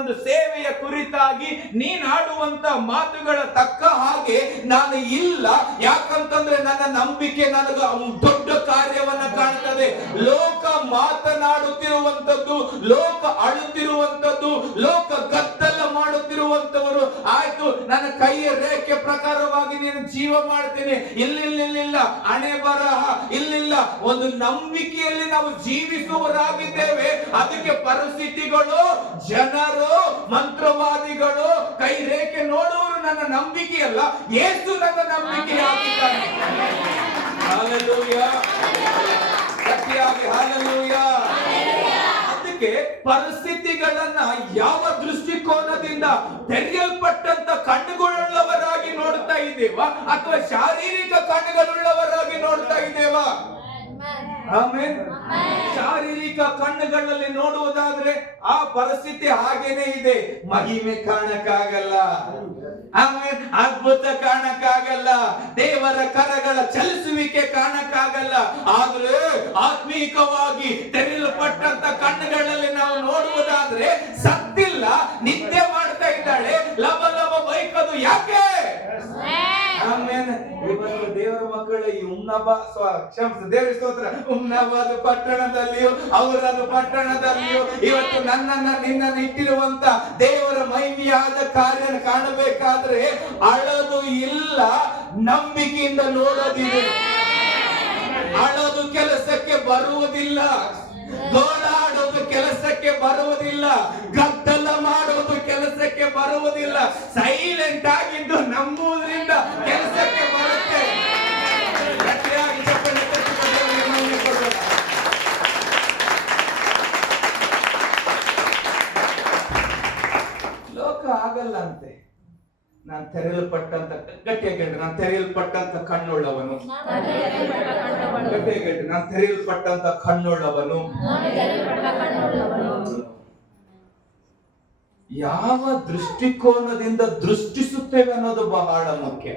ಒಂದು ಸೇವೆಯ ಕುರಿತಾಗಿ ನೀನ್ ಆಡುವಂತ ಮಾತುಗಳ ತಕ್ಕ ಹಾಗೆ ನಾನು ಇಲ್ಲ. ಯಾಕಂತಂದ್ರೆ ನನ್ನ ನಂಬಿಕೆ ನನಗೆ ದೊಡ್ಡ ಕಾರ್ಯವನ್ನ ಕಾಣ್ತದೆ. ಲೋಕ ಮಾತನಾಡುತ್ತಿರುವಂತದ್ದು, ಲೋಕ ಅಳುತ್ತಿರುವಂತದ್ದು, ಲೋಕ ಗದ್ದಲ ಮಾಡುತ್ತಿರುವಂತವರು, ಆಯ್ತು ನನ್ನ ಕೈಯ ರೇಖೆ ಪ್ರಕಾರವಾಗಿ ನೀನು ಜೀವ ಮಾಡ್ತೇನೆ, ಇಲ್ಲ ಹಣೆ ಬರಹ ಇಲ್ಲಿಲ್ಲ. ಒಂದು ನಂಬಿಕೆಯಲ್ಲಿ ನಾವು ಜೀವಿಸುವವರಾಗಿದ್ದೇವೆ. ಅದಕ್ಕೆ ಪರಿಸ್ಥಿತಿಗಳು, ಜನರು, ಮಂತ್ರವಾದಿಗಳು, ಕೈ ರೇಖೆ ನೋಡುವರು ನನ್ನ ನಂಬಿಕೆಯಲ್ಲ, ಯೇಸು ನನ್ನ ನಂಬಿಕೆಯಾಗಿದ್ದಾನೆ. ಹಲ್ಲೆಲೂಯಾ, ಗಟ್ಟಿಯಾಗಿ ಹಲ್ಲೆಲೂಯಾ. ಅದಕ್ಕೆ ಪರಿಸ್ಥಿತಿಗಳನ್ನ ಯಾವ ದೃಷ್ಟಿಕೋನದಿಂದ ತೆರೆಯಲ್ಪಟ್ಟಂತ ಕಣ್ಣುಗಳುಳ್ಳವರಾಗಿ ನೋಡ್ತಾ ಇದ್ದೇವಾ, ಅಥವಾ ಶಾರೀರಿಕ ಕಣ್ಣುಗಳುಳ್ಳವರಾಗಿ ನೋಡ್ತಾ ಇದ್ದೇವಾ? ಆಮೆನ್. ಶಾರೀರಿಕ ಕಣ್ಣುಗಳಲ್ಲಿ ನೋಡುವುದಾದ್ರೆ ಆ ಪರಿಸ್ಥಿತಿ ಹಾಗೇನೆ ಇದೆ. ಮಹಿಮೆ ಕಾಣಕ್ಕಾಗಲ್ಲ, ಆಮೆನ್, ಅದ್ಭುತ ಕಾಣಕ್ಕಾಗಲ್ಲ, ದೇವರ ಕರಗಳ ಚಲಿಸುವಿಕೆ ಕಾಣಕ್ಕಾಗಲ್ಲ. ಆದ್ರೆ ಆತ್ಮೀಕವಾಗಿ ತೆರೆಯಲ್ಪಟ್ಟಂತ ಕಣ್ಣುಗಳಲ್ಲಿ ನಾವು ನೋಡುವುದಾದ್ರೆ ಸತ್ತಿಲ್ಲ, ನಿದ್ದೆ ಮಾಡ್ತಾ ಇದ್ದಾಳೆ, ಲವ ಲವ ಬೈಕದು ಯಾಕೆ? ಆಮೆನ್. ಇವತ್ತು ದೇವರ ಮಕ್ಕಳ ಈ ದೇವರ ಸ್ತೋತ್ರ, ಉಮ್ನಾಬಾದ್ ಪಟ್ಟಣದಲ್ಲಿಯೂ ಅವರದು ಪಟ್ಟಣದಲ್ಲಿಯೂ ಇವತ್ತು ನನ್ನನ್ನ ನಿನ್ನನ್ನು ಇಟ್ಟಿರುವಂತ ದೇವರ ಮಹಿಮೆಯಾದ ಕಾರ್ಯ ಕಾಣಬೇಕಾದ್ರೆ ಅಳದು ಇಲ್ಲ, ನಂಬಿಕೆಯಿಂದ ನೋಡೋದಿದೆ. ಅಳೋದು ಕೆಲಸಕ್ಕೆ ಬರುವುದಿಲ್ಲ, ಗೋಳಾಡೋದು ಕೆಲಸಕ್ಕೆ ಬರುವುದಿಲ್ಲ, ಗದ್ದಲ ಮಾಡೋದು ಕೆಲಸಕ್ಕೆ ಬರುವುದಿಲ್ಲ. ಸೈಲೆಂಟ್ ಆಗಿದ್ದು ನಂಬುವುದರಿಂದ ಕೆಲಸಕ್ಕೆ ಬರುತ್ತೆ. ಲೋಕ ಆಗಲ್ಲ ಅಂತೆ. ನಾನು ತೆರೆಯಲ್ಪಟ್ಟಂತ, ಗಟ್ಟಿಯಾಗಿ ನಾನು ತೆರೆಯಲ್ಪಟ್ಟಂತ ಕಣ್ಣುಳ್ಳವನು, ಗಟ್ಟಿಯಾಗಿ ನಾನು ತೆರೆಯಲ್ಪಟ್ಟಂತ ಕಣ್ಣುಳ್ಳವನು. ಯಾವ ದೃಷ್ಟಿಕೋನದಿಂದ ದೃಷ್ಟಿಸುತ್ತೇವೆ ಅನ್ನೋದು ಬಹಳ ಮುಖ್ಯ.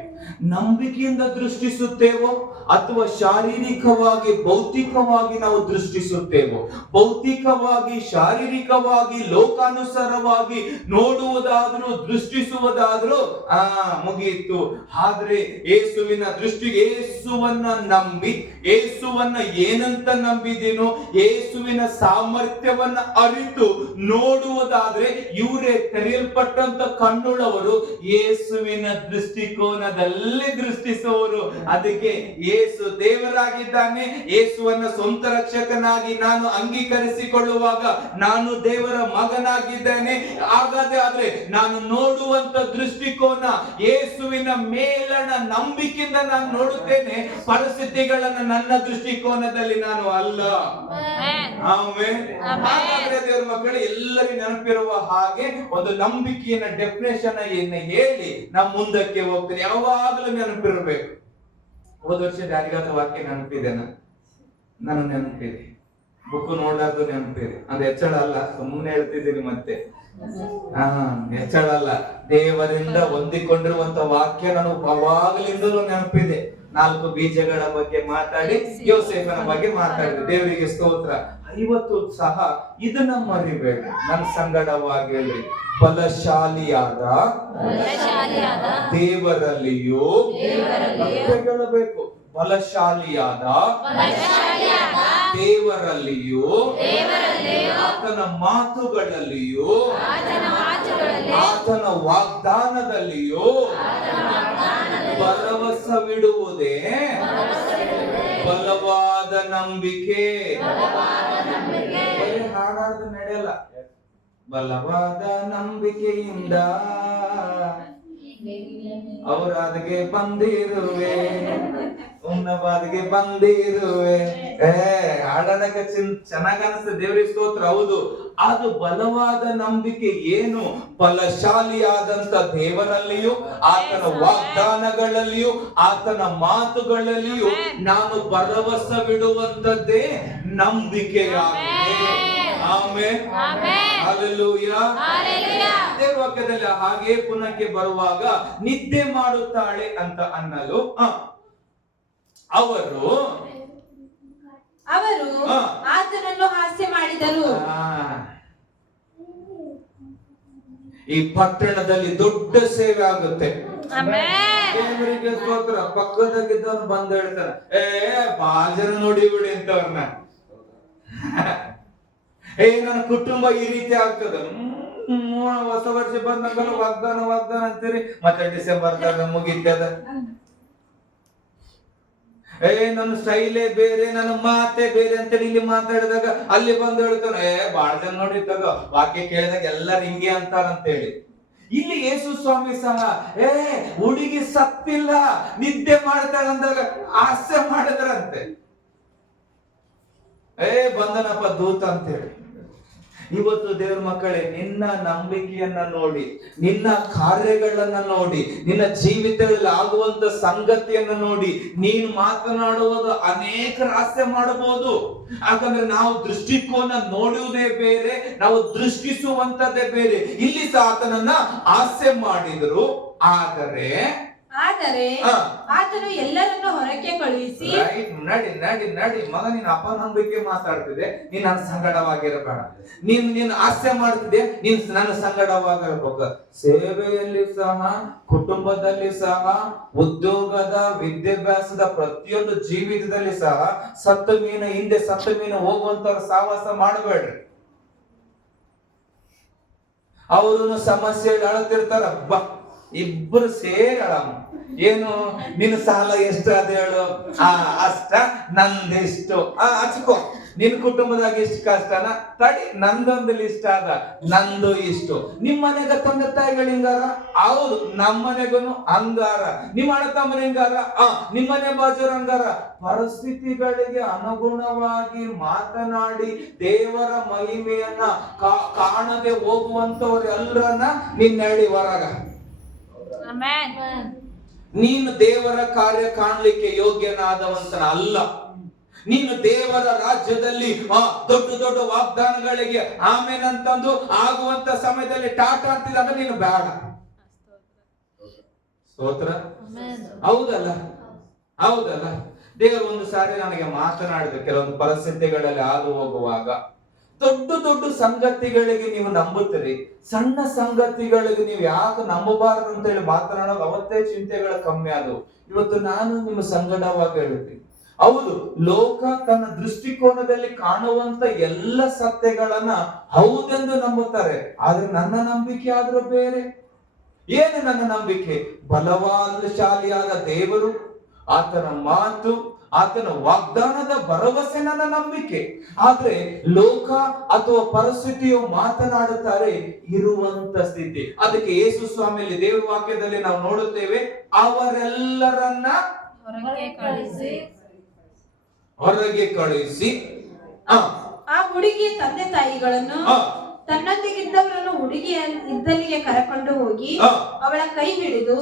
ನಂಬಿಕೆಯಿಂದ ದೃಷ್ಟಿಸುತ್ತೇವೋ ಅಥವಾ ಶಾರೀರಿಕವಾಗಿ ಭೌತಿಕವಾಗಿ ನಾವು ದೃಷ್ಟಿಸುತ್ತೇವೋ? ಭೌತಿಕವಾಗಿ ಶಾರೀರಿಕವಾಗಿ ಲೋಕಾನುಸಾರವಾಗಿ ನೋಡುವುದಾದ್ರೂ ದೃಷ್ಟಿಸುವುದಾದ್ರೂ ಮುಗಿಯಿತು. ಆದ್ರೆ ಯೇಸುವಿನ ದೃಷ್ಟಿಗೆ, ಯೇಸುವನ್ನ ನಂಬಿ, ಯೇಸುವನ್ನ ಏನಂತ ನಂಬಿದೀನೋ ಯೇಸುವಿನ ಸಾಮರ್ಥ್ಯವನ್ನ ಅರಿತು ನೋಡುವುದಾದ್ರೆ ಇವರೇ ತೆರೆಯಲ್ಪಟ್ಟಂತ ಕಣ್ಣುಳ್ಳವರು, ಯೇಸುವಿನ ದೃಷ್ಟಿಕೋನದಲ್ಲಿ ದೃಷ್ಟಿಸುವವರು. ಅದಕ್ಕೆ ಯೇಸು ದೇವರಾಗಿದ್ದಾನೆ, ಯೇಸುವನ್ನ ಸ್ವಂತ ರಕ್ಷಕನಾಗಿ ನಾನು ಅಂಗೀಕರಿಸಿಕೊಳ್ಳುವಾಗ ನಾನು ದೇವರ ಮಗನಾಗಿದ್ದೇನೆ. ಹಾಗಾದ್ರೆ ಆದ್ರೆ ನಾನು ನೋಡುವಂತ ದೃಷ್ಟಿಕೋನ ಯೇಸುವಿನ ಮೇಲಣ ನಂಬಿಕೆಯಿಂದ ನಾನು ನೋಡುತ್ತೇನೆ, ಪರಿಸ್ಥಿತಿಗಳನ್ನ ನನ್ನ ದೃಷ್ಟಿಕೋನದಲ್ಲಿ ನಾನು ಅಲ್ಲ. ಆಮೆನ್. ಹಾಗಾದ್ರೆ ದೇವರ ಮಕ್ಕಳು ಎಲ್ಲರಿಗೂ ನೆನಪಿರುವ ಹಾಗೆ ಒಂದು ನಂಬಿಕೆಯ ಡೆಫಿನೇಷನ್ ಹೇಳಿ ನಾವು ಮುಂದಕ್ಕೆ ಹೋಗ್ತೇನೆ. ಯಾವಾಗಲೂ ನೆನಪಿರಬೇಕು. ಹೋದ ವರ್ಷ ಯಾರಿಗಾದ ವಾಕ್ಯ ನೆನಪಿದೆ? ನಾನು ನೆನಪಿದೆ, ಬುಕ್ ನೋಡಾರ್ದು ನೆನಪಿದೆ. ಅದು ಹೆಚ್ಚಳ ಅಲ್ಲ, ಸುಮ್ಮನೆ ಹೇಳ್ತಿದ್ದೀರಿ ಮತ್ತೆ. ಹೆಚ್ಚಳ ಅಲ್ಲ, ದೇವರಿಂದ ಹೊಂದಿಕೊಂಡಿರುವಂತ ವಾಕ್ಯ ನನಗೆ ಅವಾಗಲಿಂದಲೂ ನೆನಪಿದೆ. 4 ಬೀಜಗಳ ಬಗ್ಗೆ ಮಾತಾಡಿ, ಯೋಸೇಫನ ಬಗ್ಗೆ ಮಾತಾಡಿದೆ. ದೇವರಿಗೆ ಸ್ತೋತ್ರ. ಇವತ್ತು ಸಹ ಇದನ್ನ ಮರಿಬೇಡ. ನನ್ನ ಸಂಗಡವಾಗಿ ಹೇಳ್ರಿ, ಬಲಶಾಲಿಯಾದ ದೇವರಲ್ಲಿಯೂ ಹೇಳಬೇಕು. ಬಲಶಾಲಿಯಾದ ದೇವರಲ್ಲಿಯೂ ಆತನ ಮಾತುಗಳಲ್ಲಿಯೂ ಆತನ ವಾಗ್ದಾನದಲ್ಲಿಯೂ ಭರವಸವಿಡುವುದೇ ಬಲವಾದ ನಂಬಿಕೆ. ಹಾಡಾಡ್ದು ನಡೆಯಲ್ಲ. ಬಲವಾದ ನಂಬಿಕೆಯಿಂದ ಔರಾದ್ಗೆ ಬಂದಿರುವೆ, ಉನ್ನವಾದ್ಗೆ ಬಂದಿರುವೆ. ಹಾಡೋದಕ್ಕೆ ಚೆನ್ನಾಗ್ ಅನಿಸ್ತದೆ. ದೇವರಿಗೆ ಸ್ತೋತ್ರ. ಹೌದು, ಅದು ಬಲವಾದ ನಂಬಿಕೆ. ಏನು? ಬಲಶಾಲಿಯಾದಂತ ದೇವರಲ್ಲಿಯೂ ಆತನ ವಾಗ್ದಾನಗಳಲ್ಲಿಯೂ ಆತನ ಮಾತುಗಳಲ್ಲಿಯೂ ನಾನು ಭರವಸವಿಡುವಂತದ್ದೇ ನಂಬಿಕೆಯಾಗಿದೆ. ಆಮೆನ್. ಹಲ್ಲೆಲೂಯಾ. ದೇವರ ವಾಕ್ಯದಲ್ಲಿ ಹಾಗೆ ಪುನಃಕ್ಕೆ ಬರುವಾಗ ನಿದ್ದೆ ಮಾಡುತ್ತಾಳೆ ಅಂತ ಅನ್ನಲು ಅವರು ಆತನನ್ನು ಹಾಸ್ಯ ಮಾಡಿದರು. ಈ ಪಟ್ಟಣದಲ್ಲಿ ದೊಡ್ಡ ಸೇವೆ ಆಗುತ್ತೆ. ದೇವರಿಗೆ ಸ್ತೋತ್ರ. ಪಕ್ಕದಾಗಿದ್ದವನು ಬಂದು ಹೇಳ್ತಾನೆ, ಬಾಜರ ನೋಡಿ ಬಿಡಿ ಅಂತವ್ರನ್ನ. ನನ್ನ ಕುಟುಂಬ ಈ ರೀತಿ ಆಗ್ತದ. ಹೊಸ ವರ್ಷ ಬಂದಂಗಲ್ಲ ವಾಗ್ದಾನ ಅಂತೀರಿ, ಮತ್ತೆ ಡಿಸೆಂಬರ್ ಮುಗಿತದ. ನನ್ನ ಸ್ಟೈಲೇ ಬೇರೆ, ನನ್ನ ಮಾತೆ ಬೇರೆ ಅಂತೇಳಿ ಇಲ್ಲಿ ಮಾತಾಡಿದಾಗ ಅಲ್ಲಿ ಬಂದು ಹೇಳ್ತಾನೆ, ಬಾಳ ಜನ ನೋಡಿ ತಗೋ ವಾಕ್ಯ ಕೇಳಿದಾಗ ಎಲ್ಲರೂ ಹಿಂಗೆ ಅಂತಾರಂತೇಳಿ. ಇಲ್ಲಿ ಯೇಸು ಸ್ವಾಮಿ ಸಹ ಹುಡುಗಿ ಸತ್ತಿಲ್ಲ, ನಿದ್ದೆ ಮಾಡ್ತಾಳಂದಾಗ ಹಾಸ್ಯ ಮಾಡಿದ್ರಂತೆ. ಬಂದನಪ್ಪ ದೂತ ಅಂತೇಳಿ. ಇವತ್ತು ದೇವ್ರ ಮಕ್ಕಳೇ, ನಿನ್ನ ನಂಬಿಕೆಯನ್ನ ನೋಡಿ, ನಿನ್ನ ಕಾರ್ಯಗಳನ್ನ ನೋಡಿ, ನಿನ್ನ ಜೀವಿತಗಳಲ್ಲಿ ಆಗುವಂತ ಸಂಗತಿಯನ್ನ ನೋಡಿ ನೀನು ಮಾತನಾಡುವುದು ಅನೇಕ ಹಾಸ್ಯ ಮಾಡಬಹುದು. ಯಾಕಂದ್ರೆ ನಾವು ದೃಷ್ಟಿಕೋನ ನೋಡುವುದೇ ಬೇರೆ, ನಾವು ದೃಷ್ಟಿಸುವಂತದ್ದೇ ಬೇರೆ. ಇಲ್ಲಿ ಸಹ ಆತನನ್ನ ಹಾಸ್ಯ ಮಾಡಿದ್ರು. ಆದರೆ ಆತನು ಎಲ್ಲರನ್ನು ಹೊರಕ್ಕೆ ಕಳುಹಿಸಿ, ನಡಿ ಮಗ, ನೀನ್ ಅಪನಂಬಿಕೆ ಮಾತಾಡ್ತಿದೆ, ನೀನ್ ನನ್ನ ಸಂಗಡವಾಗಿರಬೇಡ. ನೀನ್ ಹಾಸ್ಯ ಮಾಡ್ತಿದ್ದೆ, ನೀನ್ ನನ್ನ ಸಂಗಡವಾಗಿರ್ಬೇಕು. ಸೇವೆಯಲ್ಲಿ ಸಹ, ಕುಟುಂಬದಲ್ಲಿ ಸಹ, ಉದ್ಯೋಗದ, ವಿದ್ಯಾಭ್ಯಾಸದ ಪ್ರತಿಯೊಂದು ಜೀವಿತದಲ್ಲಿ ಸಹ ಸತ್ತ ಮೀನು ಹಿಂದೆ ಸತ್ತ ಮೀನು ಹೋಗುವಂತವ್ರ ಸಹವಾಸ ಮಾಡಬೇಡ್ರಿ. ಅವ್ರನ್ನು ಸಮಸ್ಯೆ ಅಳತಿರ್ತಾರ, ಇಬ್ಬರು ಸೇರಿ ಅಳಮ್ಮ. ಏನು ನಿನ್ನ ಸಾಲ ಎಷ್ಟು ಅದ ಹೇಳು, ಅಷ್ಟ, ನಂದೆಷ್ಟು ಹಚ್ಕೋ. ನಿನ್ ಕುಟುಂಬದಾಗ ಇಷ್ಟು ಕಷ್ಟನ ತಡಿ, ನಂದೊಂದು ಲಿಸ್ಟ್ ಆದ, ನಂದು ಇಷ್ಟು. ನಿಮ್ ಮನೆಗ ತಂದೆ ತಾಯಿಗಳು ಹಿಂಗಾರ, ಹೌದು, ನಮ್ಮ ಮನೆಗೂ ಹಂಗಾರ. ನಿಮ್ ಅಣ್ಣ ತಮ್ಮನ ಹಿಂಗಾರ, ನಿಮ್ಮನೆ ಬಾಜುರ ಹಂಗಾರ. ಪರಿಸ್ಥಿತಿಗಳಿಗೆ ಅನುಗುಣವಾಗಿ ಮಾತನಾಡಿ ದೇವರ ಮಹಿಮೆಯನ್ನ ಕಾಣದೆ ಹೋಗುವಂತವ್ರೆಲ್ಲರನ್ನ ನಿನ್ನಡಿ ಹೊರಗ. ನೀನು ದೇವರ ಕಾರ್ಯ ಕಾಣಲಿಕ್ಕೆ ಯೋಗ್ಯನಾದವಂತನ ಅಲ್ಲ. ನೀನು ದೇವರ ರಾಜ್ಯದಲ್ಲಿ ದೊಡ್ಡ ದೊಡ್ಡ ವಾಗ್ದಾನಗಳಿಗೆ ಆಮೇನಂತಂದು ಆಗುವಂತ ಸಮಯದಲ್ಲಿ ಟಾಟಾ ಅಂತಿದ್ರೆ ನೀನು ಬೇಡ. ಸ್ತೋತ್ರ. ಹೌದಲ್ಲ, ಹೌದಲ್ಲ. ದೇವರು ಒಂದು ಸಾರಿ ನನಗೆ ಮಾತನಾಡಿದ, ಕೆಲವೊಂದು ಪರಿಸ್ಥಿತಿಗಳಲ್ಲಿ ಹಾದು ಹೋಗುವಾಗ, ದೊಡ್ಡ ದೊಡ್ಡ ಸಂಗತಿಗಳಿಗೆ ನೀವು ನಂಬುತ್ತೀರಿ, ಸಣ್ಣ ಸಂಗತಿಗಳಿಗೆ ನೀವು ಯಾಕೆ ನಂಬಬಾರದು ಅಂತ ಹೇಳಿ ಮಾತನಾಡೋದು, ಅವತ್ತೇ ಚಿಂತೆಗಳು ಕಮ್ಮಿ ಆದವು. ಇವತ್ತು ನಾನು ನಿಮ್ಮ ಸಂಗಡವಾಗಿ ಹೇಳ್ತೀನಿ, ಹೌದು, ಲೋಕ ತನ್ನ ದೃಷ್ಟಿಕೋನದಲ್ಲಿ ಕಾಣುವಂತ ಎಲ್ಲ ಸತ್ಯಗಳನ್ನ ಹೌದೆಂದು ನಂಬುತ್ತಾರೆ. ಆದ್ರೆ ನನ್ನ ನಂಬಿಕೆ ಆದ್ರೂ ಬೇರೆ. ಏನು ನನ್ನ ನಂಬಿಕೆ? ಬಲವಾದ ಶಾಲಿಯಾದ ದೇವರು, ಆತನ ಮಾತು, ಆತನ ವಾಗ್ದಾನದ ಭರವಸೆ ನನ್ನ ನಂಬಿಕೆ. ಆದ್ರೆ ಲೋಕ ಅಥವಾ ಪರಿಸ್ಥಿತಿಯು ಮಾತನಾಡುತ್ತಾರೆ ಇರುವಂತ ಸ್ಥಿತಿ. ಅದಕ್ಕೆ ಯೇಸು ಸ್ವಾಮಿಯಲ್ಲಿ ದೇವರ ವಾಕ್ಯದಲ್ಲಿ ನಾವು ನೋಡುತ್ತೇವೆ, ಅವರೆಲ್ಲರನ್ನ ಹೊರಗೆ ಕಳುಹಿಸಿ ಆ ಹುಡುಗಿಯ ತಂದೆ ತಾಯಿಗಳನ್ನು ತನ್ನೊಂದಿಗಿದ್ದವರನ್ನು ಹುಡುಗಿಯ ಇದ್ದಲ್ಲಿಗೆ ಕರೆಕೊಂಡು ಹೋಗಿ ಅವಳ ಕೈ ಹಿಡಿದು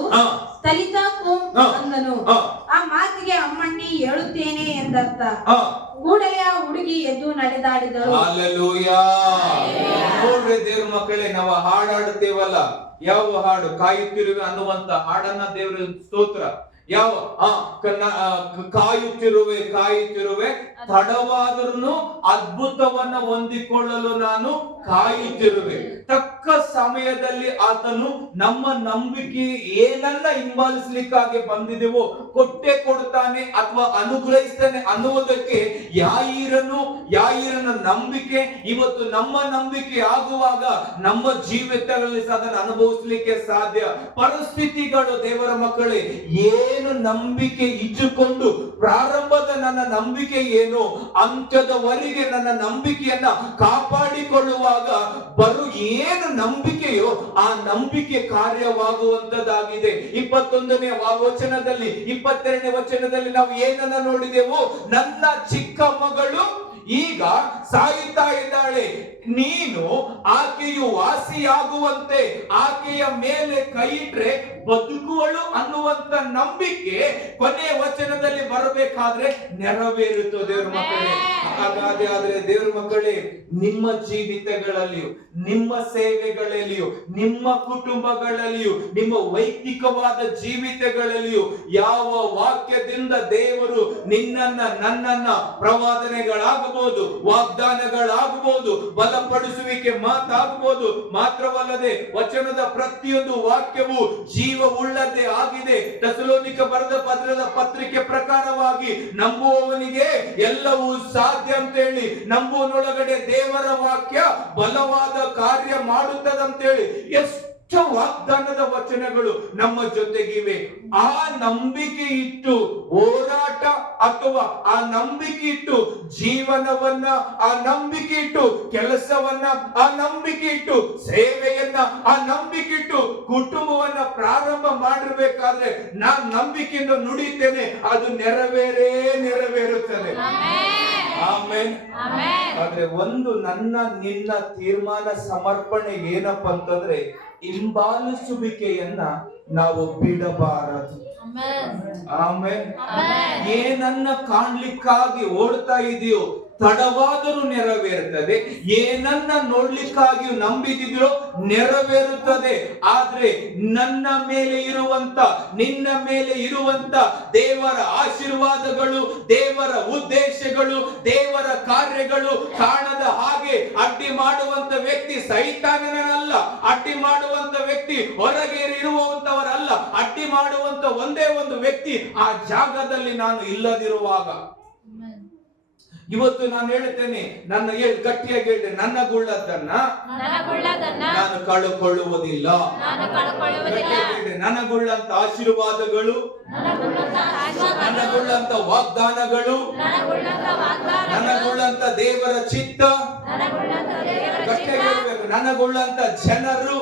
ತಲಿತಾ ಕೂಮ್ ಅಂದನು. ಆ ಮಾತಿಗೆ ಅಮ್ಮಣ್ಣಿ ಹೇಳುತ್ತೇನೆ ಎಂದರ್ಥ. ಕೂಡಲೇ ಆ ಹುಡುಗಿ ಎದ್ದು ನಡೆದಾಡಿದಳು. ಹಲ್ಲೆಲೂಯಾ. ನೋಡ್ರಿ ದೇವ್ರ ಮಕ್ಕಳೇ, ನಾವು ಹಾಡಾಡುತ್ತೇವಲ್ಲ, ಯಾವ ಹಾಡು? ಕಾಯುತ್ತಿರುವೆ ಅನ್ನುವಂತ ಹಾಡನ್ನ ದೇವ್ರ ಸ್ತೋತ್ರ. ಯಾವ ಕಾಯುತ್ತಿರುವೆ ಕಾಯುತ್ತಿರುವೆ, ತಡವಾದರೂ ಅದ್ಭುತವನ್ನ ಹೊಂದಿಕೊಳ್ಳಲು ನಾನು ಕಾಯುತ್ತಿರುವೆ. ತಕ್ಕ ಸಮಯದಲ್ಲಿ ಆತನು ನಮ್ಮ ನಂಬಿಕೆ ಏನನ್ನ ಹಿಂಬಾಲಿಸ್ಲಿಕ್ಕಾಗಿ ಬಂದಿದೆವೋ ಕೊಟ್ಟೆ ಕೊಡ್ತಾನೆ ಅಥವಾ ಅನುಗ್ರಹಿಸ್ತಾನೆ ಅನ್ನುವುದಕ್ಕೆ ಯಾಯಿರನ ನಂಬಿಕೆ ಇವತ್ತು ನಮ್ಮ ನಂಬಿಕೆ ಆಗುವಾಗ ನಮ್ಮ ಜೀವಿತಗಳಲ್ಲಿ ಅದನ್ನು ಅನುಭವಿಸ್ಲಿಕ್ಕೆ ಸಾಧ್ಯ. ಪರಿಸ್ಥಿತಿಗಳು ದೇವರ ಮಕ್ಕಳೇ, ಏನು ನಂಬಿಕೆ ಇಟ್ಟುಕೊಂಡು ಪ್ರಾರಂಭದ ನನ್ನ ನಂಬಿಕೆ ಏನು, ಅಂತ್ಯದವರೆಗೆ ನನ್ನ ನಂಬಿಕೆಯನ್ನ ಕಾಪಾಡಿಕೊಳ್ಳುವಾಗ ಬರು ಏನು ನಂಬಿಕೆಯೋ ಆ ನಂಬಿಕೆ ಕಾರ್ಯವಾಗುವಂತದ್ದಾಗಿದೆ. 21ನೇ ವಚನದಲ್ಲಿ 22ನೇ ವಚನದಲ್ಲಿ ನಾವು ಏನನ್ನ ನೋಡಿದೆವು? ನನ್ನ ಚಿಕ್ಕ ಮಗಳು ಈಗ ಸಾಯುತ್ತಾ ಇದ್ದಾಳೆ, ನೀನು ಆಕೆಯು ವಾಸಿಯಾಗುವಂತೆ ಆಕೆಯ ಮೇಲೆ ಕೈ ಇಟ್ರೆ ಬದುಕುವಳು ಅನ್ನುವಂತ ನಂಬಿಕೆ ಕೊನೆಯ ವಚನದಲ್ಲಿ ಬರಬೇಕಾದ್ರೆ ನೆರವೇರುತ್ತದೆ ದೇವ್ರ ಮಕ್ಕಳೇ. ಹಾಗಾದ್ರೆ ಆದ್ರೆ ದೇವ್ರ ಮಕ್ಕಳೇ, ನಿಮ್ಮ ಜೀವಿತಗಳಲ್ಲಿಯೂ, ನಿಮ್ಮ ಸೇವೆಗಳಲ್ಲಿಯೂ, ನಿಮ್ಮ ಕುಟುಂಬಗಳಲ್ಲಿಯೂ, ನಿಮ್ಮ ವೈಯಕ್ತಿಕವಾದ ಜೀವಿತಗಳಲ್ಲಿಯೂ ಯಾವ ವಾಕ್ಯದಿಂದ ದೇವರು ನಿನ್ನನ್ನ ನನ್ನನ್ನ ಪ್ರವಾದನೆಗಳಾಗಬಹುದು, ವಾಗ್ದಾನಗಳಾಗಬಹುದು, ಬಲಪಡಿಸುವಿಕೆ ಮಾತಾಗಬಹುದು, ಮಾತ್ರವಲ್ಲದೆ ವಚನದ ಪ್ರತಿಯೊಂದು ವಾಕ್ಯವು ಜೀವವುಳ್ಳದ್ದೇ ಆಗಿದೆ. ಥೆಸಲೋನಿಕ ಬರೆದ ಪತ್ರಿಕೆ ಪ್ರಕಾರವಾಗಿ ನಂಬುವವನಿಗೆ ಎಲ್ಲವೂ ಸಾಧ್ಯ ಅಂತೇಳಿ, ನಂಬುವನೊಳಗಡೆ ದೇವರ ವಾಕ್ಯ ಬಲವಾದ ಕಾರ್ಯ ಮಾಡುತ್ತದಂತೇಳಿ ಎಷ್ಟು ವಾಗ್ದಾನದ ವಚನಗಳು ನಮ್ಮ ಜೊತೆಗಿವೆ. ಆ ನಂಬಿಕೆ ಇಟ್ಟು ಹೋರಾಟ ಅಥವಾ ಆ ನಂಬಿಕೆ ಇಟ್ಟು ಜೀವನವನ್ನ, ಆ ನಂಬಿಕೆ ಇಟ್ಟು ಕೆಲಸವನ್ನ, ಆ ನಂಬಿಕೆ ಇಟ್ಟು ಸೇವೆಯನ್ನ, ಆ ನಂಬಿಕೆ ಇಟ್ಟು ಕುಟುಂಬವನ್ನ ಪ್ರಾರಂಭ ಮಾಡಿರ್ಬೇಕಾದ್ರೆ ನಾನು ನಂಬಿಕೆಯಿಂದ ನುಡಿತೇನೆ, ಅದು ನೆರವೇರುತ್ತದೆ. ಆಮೆನ್. ಆದ್ರೆ ಒಂದು ನನ್ನ ನಿನ್ನ ತೀರ್ಮಾನ ಸಮರ್ಪಣೆ ಏನಪ್ಪ ಅಂತಂದ್ರೆ, ಹಿಂಬಾಲಿಸುವಿಕೆಯನ್ನ ನಾವು ಬಿಡಬಾರದು. ಆಮೆನ್. ಏನನ್ನ ಕಾಣ್ಲಿಕ್ಕಾಗಿ ಓಡ್ತಾ ಇದೆಯೋ ತಡವಾದರೂ ನೆರವೇರುತ್ತದೆ, ಏನನ್ನ ನೋಡ್ಲಿಕ್ಕಾಗಿ ನಂಬಿದಿದ್ರೋ ನೆರವೇರುತ್ತದೆ. ಆದ್ರೆ ನನ್ನ ಮೇಲೆ ಇರುವಂತ, ನಿನ್ನ ಮೇಲೆ ಇರುವಂತ ದೇವರ ಆಶೀರ್ವಾದಗಳು, ದೇವರ ಉದ್ದೇಶಗಳು, ದೇವರ ಕಾರ್ಯಗಳು ಕಾಣದ ಹಾಗೆ ಅಡ್ಡಿ ಮಾಡುವಂತ ವ್ಯಕ್ತಿ ಸೈತಾನನಲ್ಲ. ಅಡ್ಡಿ ಮಾಡುವಂತ ವ್ಯಕ್ತಿ ಹೊರಗೆ ಇರುವಂತವರಲ್ಲ. ಅಡ್ಡಿ ಮಾಡುವಂತ ಒಂದೇ ಒಂದು ವ್ಯಕ್ತಿ ಆ ಜಾಗದಲ್ಲಿ ನಾನು ಇಲ್ಲದಿರುವಾಗ. ಇವತ್ತು ನಾನು ಹೇಳ್ತೇನೆ, ನನ್ನ ಗಟ್ಟಿಯಾಗಿ ಹೇಳ್ತೇನೆ, ನನ್ನ ಗುಳ್ಳದನ್ನ ನಾನು ಕಳುಕೊಳ್ಳುವುದಿಲ್ಲ. ನನಗುಳ್ಳಂತ ಆಶೀರ್ವಾದಗಳು, ನನಗುಳ್ಳಂತ ವಾಗ್ದಾನಗಳು, ನನಗುಳ್ಳಂತ ದೇವರ ಚಿತ್ತ, ಗಟ್ಟಿಯಾಗಿ ಹೇಳ್ಬೇಕು, ನನಗುಳ್ಳಂತ ಜನರು,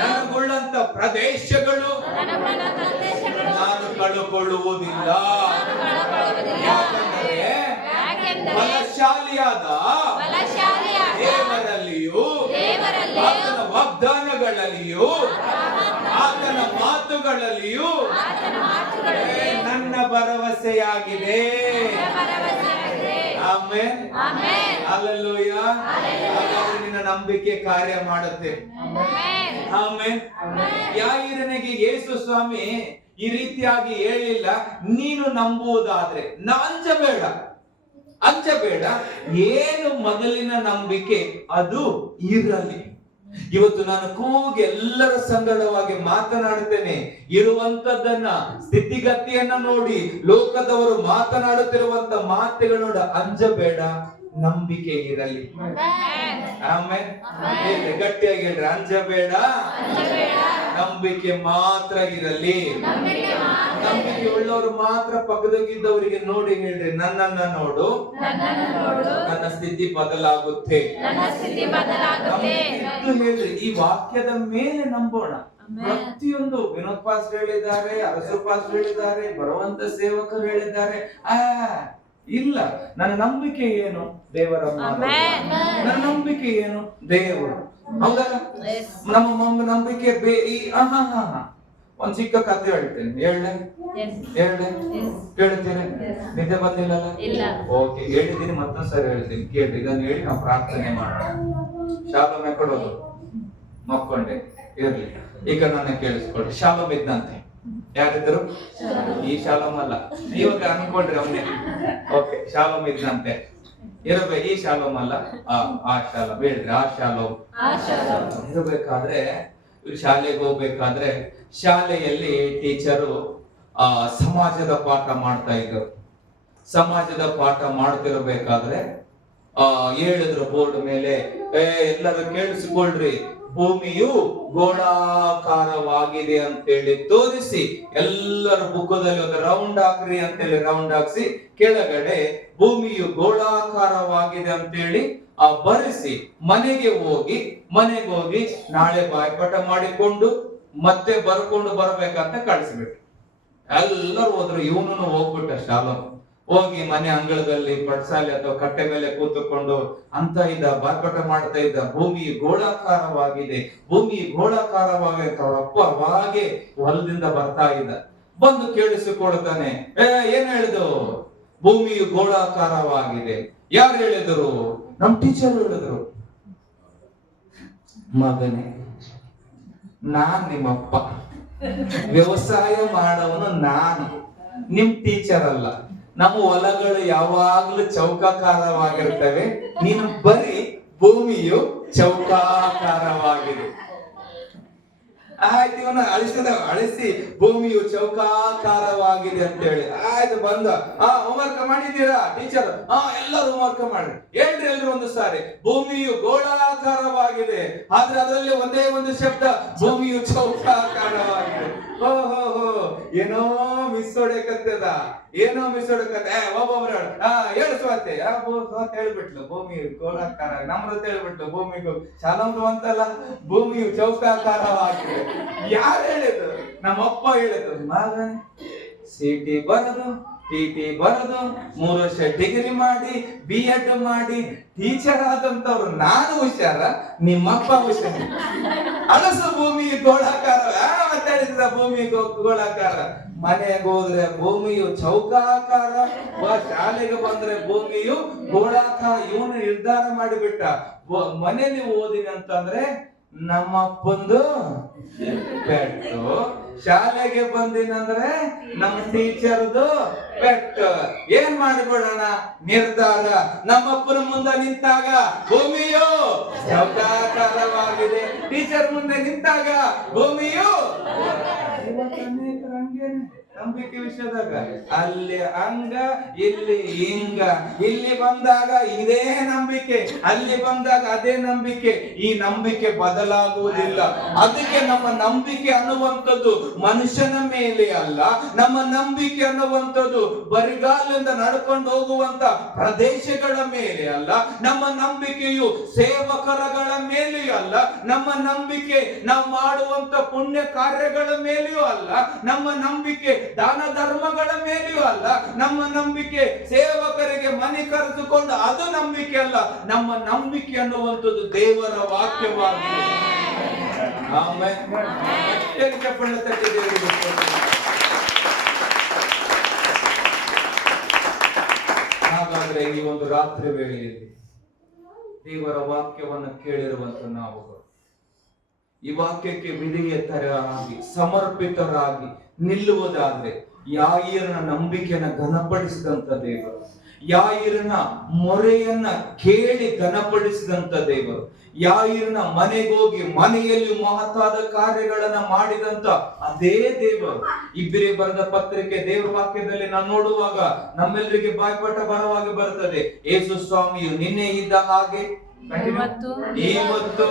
ನನಗುಳ್ಳಂತ ಪ್ರದೇಶಗಳು ನಾನು ಕಳುಕೊಳ್ಳುವುದಿಲ್ಲ. ಬಲಶಾಲಿಯಾದ ದೇವರಲ್ಲಿಯೂ, ಆತನ ವಾಗ್ದಾನಗಳಲ್ಲಿಯೂ, ಆತನ ಮಾತುಗಳಲ್ಲಿಯೂ ನನ್ನ ಭರವಸೆಯಾಗಿದೆ. ಆಮೆನ್. ಹಲ್ಲೆಲೂಯಾ. ಹಾಗಾದ್ರೆ ನಿನ್ನ ನಂಬಿಕೆ ಕಾರ್ಯ ಮಾಡುತ್ತೆ. ಆಮೆನ್. ಯಾಯಿರನಿಗೆ ಯೇಸು ಸ್ವಾಮಿ ಈ ರೀತಿಯಾಗಿ ಹೇಳಿಲ್ಲ, ನೀನು ನಂಬುವುದಾದ್ರೆ ಅಂಜಬೇಡ, ಏನು ಮೊದಲಿನ ನಂಬಿಕೆ ಅದು ಇರಲಿ. ಇವತ್ತು ನಾನು ಕೂಗಿ ಎಲ್ಲರ ಸಂಗಡವಾಗಿ ಮಾತನಾಡುತ್ತೇನೆ. ಇರುವಂತದ್ದನ್ನ, ಸ್ಥಿತಿಗತಿಯನ್ನ ನೋಡಿ, ಲೋಕದವರು ಮಾತನಾಡುತ್ತಿರುವಂತ ಮಾತುಗಳು ನೋಡಿ, ಅಂಜಬೇಡ, ನಂಬಿಕೆ ಇರಲಿ. ಆಮೇಲೆ ಗಟ್ಟಿಯಾಗಿ ಹೇಳ್ರಿ, ಅಂಜಬೇಡ, ನಂಬಿಕೆ ಮಾತ್ರ ಇರಲಿ. ನಂಬಿಕೆ ಉಳ್ಳವರು ಮಾತ್ರ ಪಕ್ಕದಾಗಿದ್ದವರಿಗೆ ನೋಡಿ ಹೇಳ್ರಿ, ನನ್ನನ್ನ ನೋಡು, ನನ್ನ ಸ್ಥಿತಿ ಬದಲಾಗುತ್ತೆ. ಹೇಳ್ರಿ, ಈ ವಾಕ್ಯದ ಮೇಲೆ ನಂಬೋಣ. ಪ್ರತಿಯೊಂದು ವಿನೋದ್ ಪಾಸ್ಟರ್ ಹೇಳಿದ್ದಾರೆ, ಅರಸು ಪಾಸ್ಟರ್ ಹೇಳಿದ್ದಾರೆ, ಬರುವಂತ ಸೇವಕರು ಹೇಳಿದ್ದಾರೆ. ಇಲ್ಲ, ನನ್ನ ನಂಬಿಕೆ ಏನು? ದೇವರ ಮಾತು. ನನ್ನ ನಂಬಿಕೆ ಏನು? ದೇವರು. ಹೌದಲ್ಲ? ನಮ್ಮ ನಂಬಿಕೆ ಒಂದ್ ಚಿಕ್ಕ ಕಥೆ ಹೇಳ್ತೇನೆ. ಹೇಳ್ತೀನಿ. ನಿದ್ದೆ ಬಂದಿಲ್ಲಲ್ಲ? ಓಕೆ, ಹೇಳಿದ್ದೀನಿ, ಮತ್ತೊಂದ್ಸರಿ ಹೇಳ್ತೀನಿ, ಕೇಳಿ. ಇದನ್ನು ಹೇಳಿ ನಾವು ಪ್ರಾರ್ಥನೆ ಮಾಡೋಣ. ಶಾಲೋಮ್ ಕೊಡೋದು ಮಕ್ಕೊಂಡೆ ಇರ್ಲಿ. ಈಗ ನನ್ನ ಕೇಳಿಸ್ಕೊಳ್ಳಿ. ಶಾಲೋಮ್ ಇದ್ದಂತೆ. ಯಾರಿದ್ರು? ಈ ಶಾಲೋಮ್ ಅಲ್ಲ, ಇವಾಗ ಅನ್ಕೊಂಡ್ರಿ ಅವನೇ. ಓಕೆ, ಶಾಲೋಮ್ ಇದ್ದಂತೆ ಇರಬೇಕು. ಈ ಶಾಲೋಮ್ ಅಲ್ಲ, ಆ ಶಾಲೋಮ್ ಹೇಳ್ರಿ. ಆ ಶಾಲೋಮ್ ಇರಬೇಕಾದ್ರೆ, ಶಾಲೆಗೆ ಹೋಗ್ಬೇಕಾದ್ರೆ ಶಾಲೆಯಲ್ಲಿ ಟೀಚರು ಸಮಾಜದ ಪಾಠ ಮಾಡ್ತಾ ಇದ್ರು. ಸಮಾಜದ ಪಾಠ ಮಾಡ್ತಿರ್ಬೇಕಾದ್ರೆ ಹೇಳಿದ್ರು ಬೋರ್ಡ್ ಮೇಲೆ, ಎಲ್ಲರೂ ಕೇಳಿಸಿಕೊಳ್ರಿ, ಭೂಮಿಯು ಗೋಳಾಕಾರವಾಗಿದೆ ಅಂತೇಳಿ ತೋರಿಸಿ, ಎಲ್ಲರ ಬುಕ್ಕದಲ್ಲಿ ಒಂದು ರೌಂಡ್ ಹಾಕ್ರಿ ಅಂತೇಳಿ ರೌಂಡ್ ಹಾಕ್ಸಿ, ಕೆಳಗಡೆ ಭೂಮಿಯು ಗೋಳಾಕಾರವಾಗಿದೆ ಅಂತೇಳಿ ಬರೆಸಿ ಮನೆಗೆ ಹೋಗಿ ನಾಳೆ ಬಾಯ್ಪಾಠ ಮಾಡಿಕೊಂಡು ಮತ್ತೆ ಬರ್ಕೊಂಡು ಬರ್ಬೇಕಂತ ಕಳಿಸ್ಬಿಟ್ರು. ಎಲ್ಲರೂ ಹೋದ್ರು, ಇವನು ಹೋಗ್ಬಿಟ್ಟ. ಶಾಲೋಮ್ ಹೋಗಿ ಮನೆ ಅಂಗಳದಲ್ಲಿ ಪಡ್ಸಾಲೆ ಅಥವಾ ಕಟ್ಟೆ ಮೇಲೆ ಕೂತುಕೊಂಡು ಅಂತ ಇದ್ದ, ಬಾಯ್ಪಾಠ ಮಾಡ್ತಾ ಇದ್ದ. ಭೂಮಿ ಗೋಳಾಕಾರವಾಗಿದೆ ಅಂತ ಅವರಪ್ಪ ಅವಾಗೆ ಹೊಲದಿಂದ ಬರ್ತಾ ಇದ್ದ. ಬಂದು ಕೇಳಿಸಿಕೊಳ್ತಾನೆ, ಏನ್ ಹೇಳಿದ್ರು? ಭೂಮಿಯು ಗೋಳಾಕಾರವಾಗಿದೆ. ಯಾರು ಹೇಳಿದ್ರು? ನಮ್ ಟೀಚರ್ ಹೇಳಿದ್ರು. ಮಗನೇ, ನಾನ್ ನಿಮ್ಮಪ್ಪ, ವ್ಯವಸಾಯ ಮಾಡವನು ನಾನು, ನಿಮ್ ಟೀಚರ್ ಅಲ್ಲ. ನಮ್ಮ ಹೊಲಗಳು ಯಾವಾಗ್ಲೂ ಚೌಕಾಕಾರವಾಗಿರ್ತವೆ, ನೀನು ಬರೀ ಭೂಮಿಯು ಚೌಕಾಕಾರವಾಗಿದೆ. ಆಯ್ತು, ಇವನ ಅಳಿಸಿ ಭೂಮಿಯು ಚೌಕಾಕಾರವಾಗಿದೆ ಅಂತ ಹೇಳಿ ಆಯ್ತು. ಬಂದ, ಹೋಮ್ವರ್ಕ್ ಮಾಡಿದ್ದೀರಾ ಟೀಚರ್? ಎಲ್ಲರೂ ಹೋಮ್ವರ್ಕ್ ಮಾಡಿ ಹೇಳ್ರಿ, ಎಲ್ರು ಒಂದು ಸಾರಿ. ಭೂಮಿಯು ಗೋಳಾಕಾರವಾಗಿದೆ, ಆದ್ರೆ ಅದರಲ್ಲಿ ಒಂದೇ ಒಂದು ಶಬ್ದ, ಭೂಮಿಯು ಚೌಕಾಕಾರವಾಗಿದೆ. ಏನೋ ಮಿಸ್ ಹೊಡೆಕತ್ತದ, ಒಬ್ಬೊಬ್ರು ಹೇಳಿಸುವಂತೆ ಹೇಳ್ಬಿಟ್ಲು, ಭೂಮಿಯು ಗೋಳಾಕಾರ. ನಮ್ದು ಹೇಳ್ಬಿಟ್ಲು, ಭೂಮಿಗೂ ಶಾಲಂಬ್ರು ಅಂತಲ್ಲ, ಭೂಮಿಯು ಚೌಕಾಕಾರವಾಗಿದೆ. ಯಾರು ಹೇಳಿದ್ರು? ನಮ್ಮಪ್ಪ ಹೇಳಿದ್ರು. ಮಗನೇ, ಸಿಟಿ ಬರೋದು, ಟಿಟಿ ಬರೋದು, 3 ವರ್ಷ ಡಿಗ್ರಿ ಮಾಡಿ B.Ed ಮಾಡಿ ಟೀಚರ್ ಆದಂತವ್ರು ನಾನು ಹುಷಾರ, ನಿಮ್ಮಪ್ಪ ಹುಷಾರ. ಅಳಸು ಭೂಮಿ ಗೋಳಾಕಾರ ಅಂತ ಹೇಳಿದ್ರ, ಭೂಮಿ ಗೋಳಾಕಾರ. ಮನೆಗೆ ಹೋದ್ರೆ ಭೂಮಿಯು ಚೌಕಾಕಾರ, ಶಾಲೆಗೆ ಬಂದ್ರೆ ಭೂಮಿಯು ಗೋಳಾಕಾರ. ಇವನು ನಿರ್ಧಾರ ಮಾಡಿಬಿಟ್ಟ, ಮನೇಲಿ ಓದಿನಿ ಅಂತಂದ್ರೆ ನಮ್ಮಪ್ಪಂದು ಪೆಟ್ಟು, ಶಾಲೆಗೆ ಬಂದಿನಂದ್ರೆ ನಮ್ಮ ಟೀಚರ್ದು ಪೆಟ್ಟು. ಏನ್ ಮಾಡಿಬಿಡೋಣ ನಿರ್ಧಾರ? ನಮ್ಮಪ್ಪನ ಮುಂದೆ ನಿಂತಾಗ ಭೂಮಿಯು ಚೌಕಾಕಾರವಾಗಿದೆ, ಟೀಚರ್ ಮುಂದೆ ನಿಂತಾಗ ಭೂಮಿಯು. ನಂಬಿಕೆ ವಿಷಯದಾಗ ಅಲ್ಲಿ ಹಂಗ, ಇಲ್ಲಿ ಹಿಂಗ, ಇಲ್ಲಿ ಬಂದಾಗ ಇದೇ ನಂಬಿಕೆ, ಅಲ್ಲಿ ಬಂದಾಗ ಅದೇ ನಂಬಿಕೆ. ಈ ನಂಬಿಕೆ ಬದಲಾಗುವುದಿಲ್ಲ. ಅದಕ್ಕೆ ನಮ್ಮ ನಂಬಿಕೆ ಅನ್ನುವಂಥದ್ದು ಮನುಷ್ಯನ ಮೇಲೆ ಅಲ್ಲ. ನಮ್ಮ ನಂಬಿಕೆ ಅನ್ನುವಂಥದ್ದು ಬರಿಗಾಲಿಂದ ನಡ್ಕೊಂಡು ಹೋಗುವಂತ ಪ್ರದೇಶಗಳ ಮೇಲೆ ಅಲ್ಲ. ನಮ್ಮ ನಂಬಿಕೆಯು ಸೇವಕರಗಳ ಮೇಲೆಯೂ ಅಲ್ಲ. ನಮ್ಮ ನಂಬಿಕೆ ನಾವು ಮಾಡುವಂತ ಪುಣ್ಯ ಕಾರ್ಯಗಳ ಮೇಲೆಯೂ ಅಲ್ಲ. ನಮ್ಮ ನಂಬಿಕೆ ದಾನ ಧರ್ಮಗಳ ಮೇಲೆಯೂ ಅಲ್ಲ. ನಮ್ಮ ನಂಬಿಕೆ ಸೇವಕರಿಗೆ ಮನೆ ಕರೆದುಕೊಂಡು ಅದು ನಂಬಿಕೆ ಅಲ್ಲ. ನಮ್ಮ ನಂಬಿಕೆ ಅನ್ನುವಂಥದ್ದು ದೇವರ ವಾಕ್ಯವಾಗಿದೆ. ಆಮೆನ್. ಚಪ್ಪಲಿ ತಟ್ಟಿ ದೇವರಿಗೆ ಹಾಗಾದ್ರೆ ಈ ಒಂದು ರಾತ್ರಿ ವೇಳೆಯಲ್ಲಿ ದೇವರ ವಾಕ್ಯವನ್ನು ಕೇಳಿರುವಂತ ನಾವುಗಳು ಈ ವಾಕ್ಯಕ್ಕೆ ವಿಧೇಯತರಾಗಿ ಸಮರ್ಪಿತರಾಗಿ ನಿಲ್ಲುವುದಾದ್ರೆ, ಯಾಯೀರನ ನಂಬಿಕೆಯನ್ನ ಘನಪಡಿಸಿದಂತ ದೇವರು, ಯಾಯೀರನ ಮೊರೆಯನ್ನ ಕೇಳಿ ಘನಪಡಿಸಿದಂತ ದೇವರು, ಯಾಯೀರನ ಮನೆಗೋಗಿ ಮನೆಯಲ್ಲಿ ಮಹತ್ತಾದ ಕಾರ್ಯಗಳನ್ನ ಮಾಡಿದಂತ ಅದೇ ದೇವರು. ಇಬ್ಬರೇ ಬರೆದ ಪತ್ರಿಕೆ ದೇವರ ವಾಕ್ಯದಲ್ಲಿ ನಾವು ನೋಡುವಾಗ ನಮ್ಮೆಲ್ಲರಿಗೆ ಬಾಯ್ಪಾಠ ಬರವಾಗಿ ಬರುತ್ತದೆ. ಯೇಸು ಸ್ವಾಮಿಯು ನಿನ್ನೆ ಇದ್ದ ಹಾಗೆ ಇವತ್ತು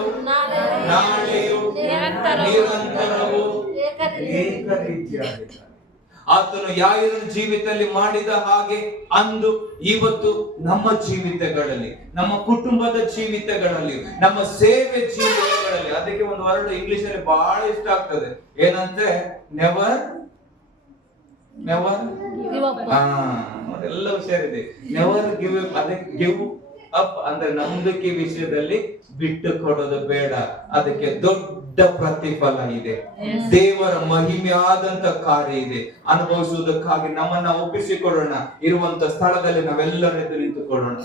ನಾಳೆಯೂ ನಿರಂತರವೂ ಏಕರೀತಿಯಾಗಿದ್ದಾನೆ. ಆತನು ಯಾಯೀರನ ಜೀವಿತದಲ್ಲಿ ಮಾಡಿದ ಹಾಗೆ ಅಂದು ಇವತ್ತು ನಮ್ಮ ಜೀವಿತಗಳಲ್ಲಿ, ನಮ್ಮ ಕುಟುಂಬದ ಜೀವಿತಗಳಲ್ಲಿ, ನಮ್ಮ ಸೇವೆ ಜೀವಿತಗಳಲ್ಲಿ, ಅದಕ್ಕೆ ಒಂದು ವರ್ಡ್ ಇಂಗ್ಲಿಷ್ ಅಲ್ಲಿ ಬಹಳ ಇಷ್ಟ ಆಗ್ತದೆ, ಏನಂದ್ರೆ ನೆವರ್ ಎಲ್ಲ ಹುಷಾರಿದೆ. Never give up. ಅದಕ್ಕೆ ಗಿವ್ ಅಪ್ ಅಂದ್ರೆ ನಂಬಿಕೆ ವಿಷಯದಲ್ಲಿ ಬಿಟ್ಟು ಕೊಡೋದು ಬೇಡ. ಅದಕ್ಕೆ ದೊಡ್ಡ ಪ್ರತಿಫಲ ಇದೆ, ದೇವರ ಮಹಿಮೆಯಾದಂತ ಕಾರ್ಯ ಇದೆ. ಅನುಭವಿಸುವುದಕ್ಕಾಗಿ ನಮ್ಮನ್ನ ಒಪ್ಪಿಸಿಕೊಳ್ಳೋಣ. ಇರುವಂತ ಸ್ಥಳದಲ್ಲಿ ನಾವೆಲ್ಲರೂ ಎದ್ದು ನಿಂತುಕೊಳ್ಳೋಣ.